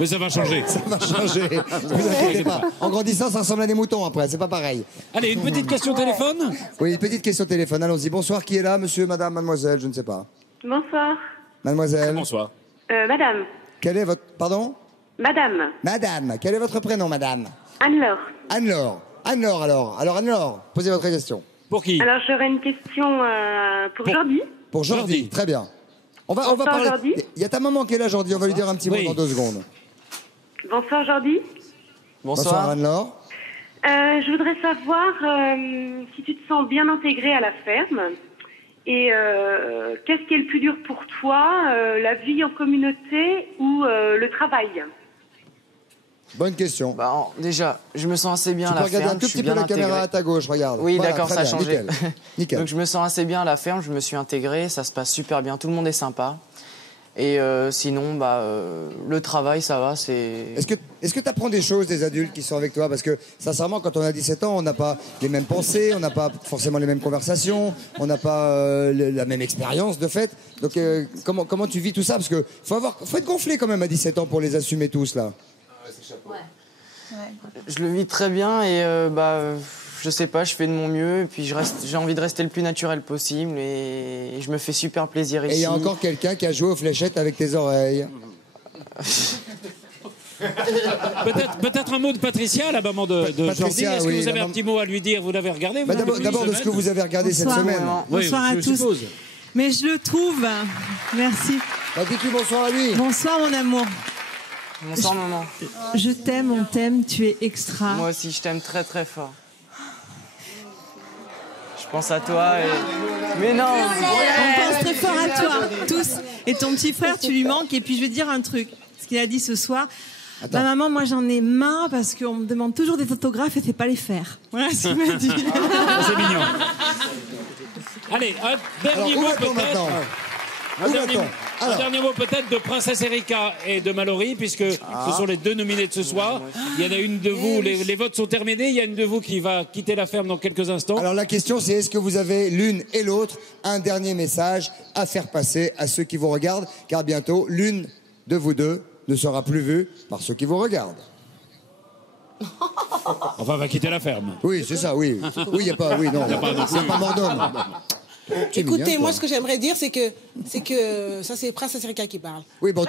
Mais ça va changer. Ça va changer. Ne vous inquiétez pas. En grandissant, ça ressemble à des moutons après. C'est pas pareil. Allez, une petite question téléphone. Oui, une petite question téléphone. Allons-y. Bonsoir. Qui est là, monsieur, madame, mademoiselle? Je ne sais pas. Bonsoir. Mademoiselle. Bonsoir. Madame. Quel est votre... Pardon? Madame. Madame. Quel est votre prénom, madame? Anne-Laure. Anne-Laure. Anne-Laure, alors. Alors, Anne-Laure, posez votre question. Pour qui? Alors, j'aurais une question pour Jordi. Pour Jordi. Très bien. On va parler. Jordi. Il y a ta maman qui est là, Jordi. On va lui dire un petit mot dans 2 secondes. Bonsoir, Jordi. Bonsoir, Anne-Laure. Je voudrais savoir si tu te sens bien intégrée à la ferme. Et qu'est-ce qui est le plus dur pour toi, la vie en communauté ou le travail? Bonne question. Déjà, je me sens assez bien à la ferme. Tu peux regarder un tout petit peu la caméra à ta gauche, regarde. Oui, voilà, d'accord, ça a changé. Nickel. Donc je me sens assez bien à la ferme, je me suis intégré, ça se passe super bien, tout le monde est sympa. Et sinon, le travail, ça va, c'est... Est-ce que tu apprends des choses des adultes qui sont avec toi? Parce que, sincèrement, quand on a 17 ans, on n'a pas les mêmes pensées, on n'a pas forcément les mêmes conversations, on n'a pas la même expérience, de fait. Donc, comment tu vis tout ça? Parce que faut être gonflé quand même à 17 ans pour les assumer tous, là. Je le vis très bien et je sais pas, je fais de mon mieux, et puis j'ai envie de rester le plus naturel possible, et je me fais super plaisir ici. Et il y a encore quelqu'un qui a joué aux fléchettes avec tes oreilles. Peut-être un mot de Patricia, la maman de Jordi. Est-ce que vous avez un petit mot à lui dire? Vous l'avez regardé? D'abord, de ce que vous avez regardé cette semaine. Bonsoir à tous. Suppose. Mais je le trouve. Merci. Dis-tu bonsoir à lui. Bonsoir, mon amour. Bonsoir, maman. Je t'aime, on t'aime, tu es extra. Moi aussi, je t'aime très très fort. Je pense à toi et... Mais non. On pense très fort à toi, tous. Et ton petit frère, tu lui manques. Et puis je vais te dire un truc. Ce qu'il a dit ce soir. Ma maman, moi j'en ai marre parce qu'on me demande toujours des autographes et c'est pas les faire. Voilà ce qu'il m'a dit. C'est mignon. Allez, un dernier mot peut-être. Un dernier mot peut-être de Princesse Erika et de Mallory, puisque ce sont les deux nominés de ce soir. Il y en a une de vous, les votes sont terminés, il y a une de vous qui va quitter la ferme dans quelques instants. Alors la question c'est, est-ce que vous avez l'une et l'autre un dernier message à faire passer à ceux qui vous regardent, car bientôt l'une de vous deux ne sera plus vue par ceux qui vous regardent. Enfin, va quitter la ferme. Oui, c'est ça, oui. Oui, il n'y a pas, oui, non, c'est pas mort d'homme. Écoutez, moi, ce que j'aimerais dire, c'est que ça, c'est Princesse Erika qui parle. Oui, bon,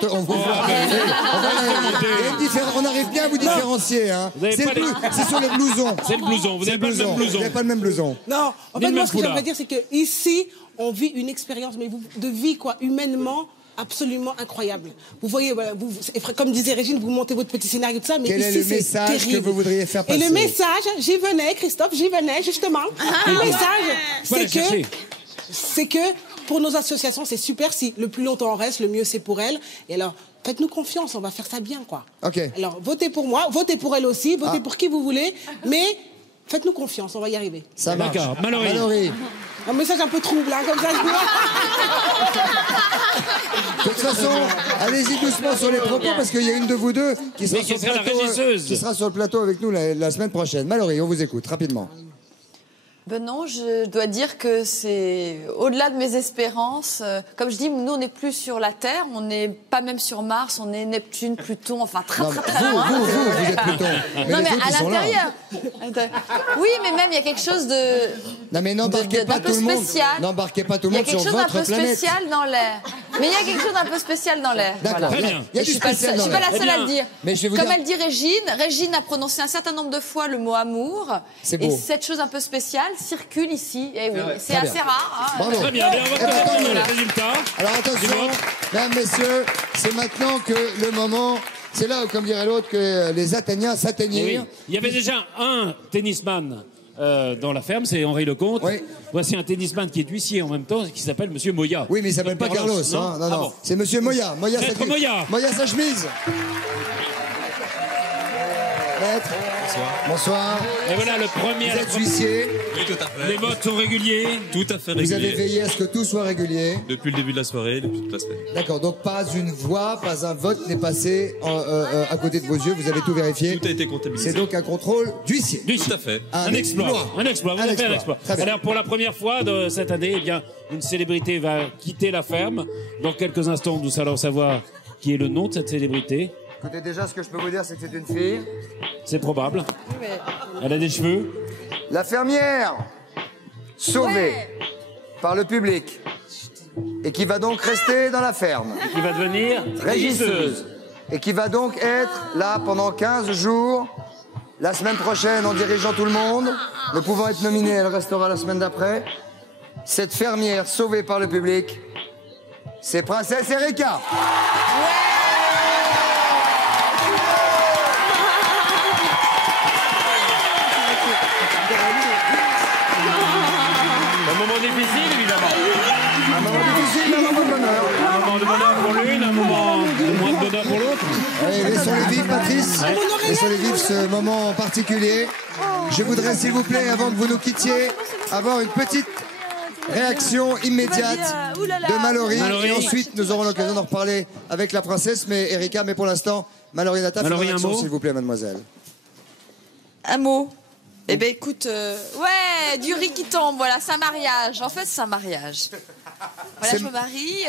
on arrive bien à vous différencier. Hein. C'est sur les blousons. C'est le blouson. Vous n'avez pas le même blouson. Vous n'avez pas le même blouson. Non, en fait, moi, ce que j'aimerais dire, c'est qu'ici, on vit une expérience de vie, quoi, humainement, absolument incroyable. Vous voyez, voilà, comme disait Régine, vous montez votre petit scénario de ça, mais quel ici, est le message que vous voudriez faire passer? Et le message, j'y venais, Christophe, j'y venais, justement. Le message, c'est que pour nos associations, c'est super. Si le plus longtemps on reste, le mieux c'est pour elles. Et alors, faites-nous confiance, on va faire ça bien, quoi. Ok. Alors, votez pour moi, votez pour elle aussi, votez pour qui vous voulez, mais faites-nous confiance, on va y arriver. Ça marche. D'accord, Mallory. Un message un peu trouble, hein, comme ça, je vois. De toute façon, allez-y doucement sur les propos, parce qu'il y a une de vous deux qui sera, sur le plateau avec nous la semaine prochaine. Mallory, on vous écoute, rapidement. Ben non, je dois dire que c'est au-delà de mes espérances. Comme je dis, nous, on n'est plus sur la Terre, on n'est pas même sur Mars, on est Neptune, Pluton, enfin très loin. Vous êtes Pluton. Non, mais à l'intérieur. Oui, mais même, il y a quelque chose de... Non, mais n'embarquez pas tout le monde. N'embarquez pas tout le monde sur votre planète. Il y a quelque chose d'un peu spécial dans l'air. Mais il y a quelque chose d'un peu spécial dans l'air. D'accord, très bien. Je ne suis pas la seule à le dire. Comme elle dit Régine a prononcé un certain nombre de fois le mot amour. C'est beau. Et cette chose un peu spéciale circule ici. Et oui, c'est assez rare. Bravo. Très bien, on va connaître les résultats. Alors attention, mesdames, messieurs, c'est maintenant que le moment... C'est là, comme dirait l'autre, que les Athéniens s'atteignirent. Oui. Il y avait déjà un tennisman dans la ferme, c'est Henri Lecomte. Oui. Voici un tennisman qui est huissier en même temps, qui s'appelle Monsieur Moya. Oui, mais il s'appelle pas Carlos. Non, non, non. Bon. C'est Monsieur Moya. Maître Moya. Moya sa chemise. Maître. Bonsoir. Et voilà le premier. Vous êtes huissier. Oui, tout à fait. Les votes sont réguliers. Tout à fait régulier. Vous avez veillé à ce que tout soit régulier. Depuis le début de la soirée, depuis toute la semaine. D'accord, donc pas une voix, pas un vote n'est passé à côté de vos yeux. Vous avez tout vérifié. Tout a été comptabilisé. C'est donc un contrôle d'huissier. Tout à fait. Un exploit. Un exploit. Vous avez fait un exploit. Alors pour la première fois de cette année, eh bien, une célébrité va quitter la ferme. Dans quelques instants, nous allons savoir qui est le nom de cette célébrité. Écoutez, déjà, ce que je peux vous dire, c'est que c'est une fille. C'est probable. Elle a des cheveux. La fermière sauvée par le public et qui va donc rester dans la ferme. Et qui va devenir régisseuse. Et qui va donc être là pendant 15 jours. La semaine prochaine, en dirigeant tout le monde. Ne pouvant être nominée, elle restera la semaine d'après. Cette fermière sauvée par le public, c'est Princesse Erika. Un moment difficile, évidemment. Un moment difficile, un moment de bonheur. Un moment de bonheur pour l'une, un moment de moins de bonheur pour l'autre. Allez, laissons-les vivre, Patrice. Laissons-les vivre ce moment particulier. Je voudrais, s'il vous plaît, avant que vous nous quittiez, avoir une petite réaction immédiate de Mallory. Et ensuite, nous aurons l'occasion d'en reparler avec la princesse, mais Erika, mais pour l'instant, Mallory Nata, une réaction, s'il vous plaît, mademoiselle. Un mot. Eh ben écoute, ouais, du riz qui tombe, voilà, c'est un mariage. En fait, c'est un mariage. Voilà, je me marie,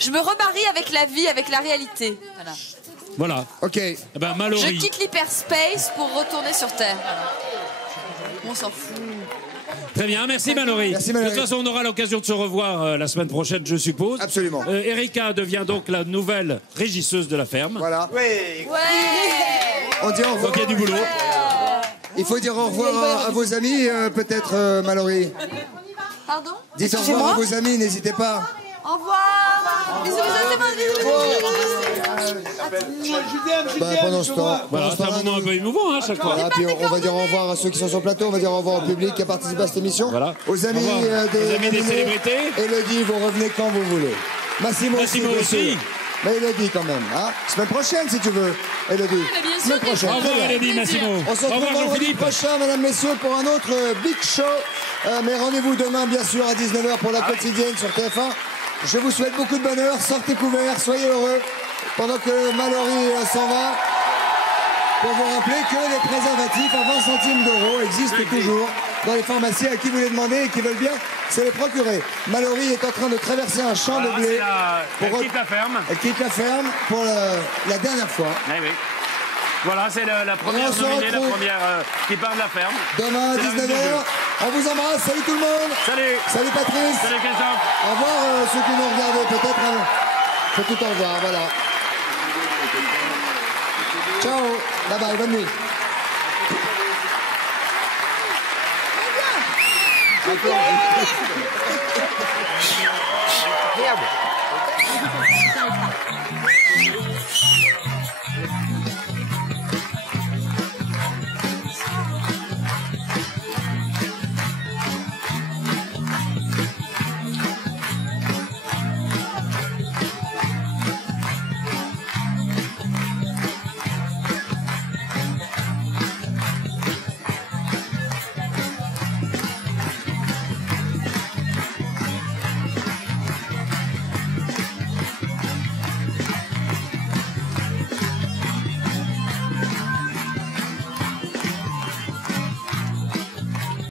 je me remarie avec la vie, avec la réalité. Voilà. Voilà. Ok. Eh ben, Mallory. Je quitte l'hyperspace pour retourner sur Terre. On s'en fout. Très bien, merci Mallory. Merci, Mallory. De toute façon, on aura l'occasion de se revoir la semaine prochaine, je suppose. Absolument. Erika devient donc la nouvelle régisseuse de la ferme. Voilà. Oui. On dit au revoir. Donc il y a du boulot. Il faut dire au revoir à vos amis, peut-être, Mallory. Pardon? Dites au revoir à vos amis, n'hésitez pas. Au revoir. Bisous, Pendant ce temps, Voilà, c'est un moment un peu émouvant, hein, chaque fois. Voilà, puis on va dire au revoir à ceux qui sont sur le plateau, on va dire au revoir au public qui a participé à cette émission. Voilà. Aux amis, Aux amis des célébrités. Elodie, vous revenez quand vous voulez. Massimo aussi. Massimo bien aussi. sûr. Mais Elodie quand même, hein. Semaine prochaine si tu veux, Elodie. bien sûr, Semaine prochaine. Au revoir Très bien. Elodie, Massimo. On se Au retrouve revoir vendredi Jean-Philippe. prochain, mesdames, messieurs, pour un autre Big Show. Mais rendez-vous demain, bien sûr, à 19h pour la quotidienne sur TF1. Je vous souhaite beaucoup de bonheur, sortez couverts, soyez heureux. Pendant que Mallory s'en va, pour vous rappeler que les préservatifs à 20 centimes d'euros existent toujours dans les pharmacies à qui vous les demandez et qui veulent bien se les procurer. Mallory est en train de traverser un champ de blé. Elle quitte la ferme. Elle quitte la ferme pour la dernière fois. Eh oui. Voilà, c'est la première On se nominée, la retrouve première qui part de la ferme. Demain à C'est la une du 19h, jeu. on vous embrasse. Salut tout le monde. Salut. Salut Patrice. Salut Christophe. Au revoir ceux qui nous regardaient, peut-être. Petit au revoir, voilà. Ciao. Bye bye, bonne nuit. Merde.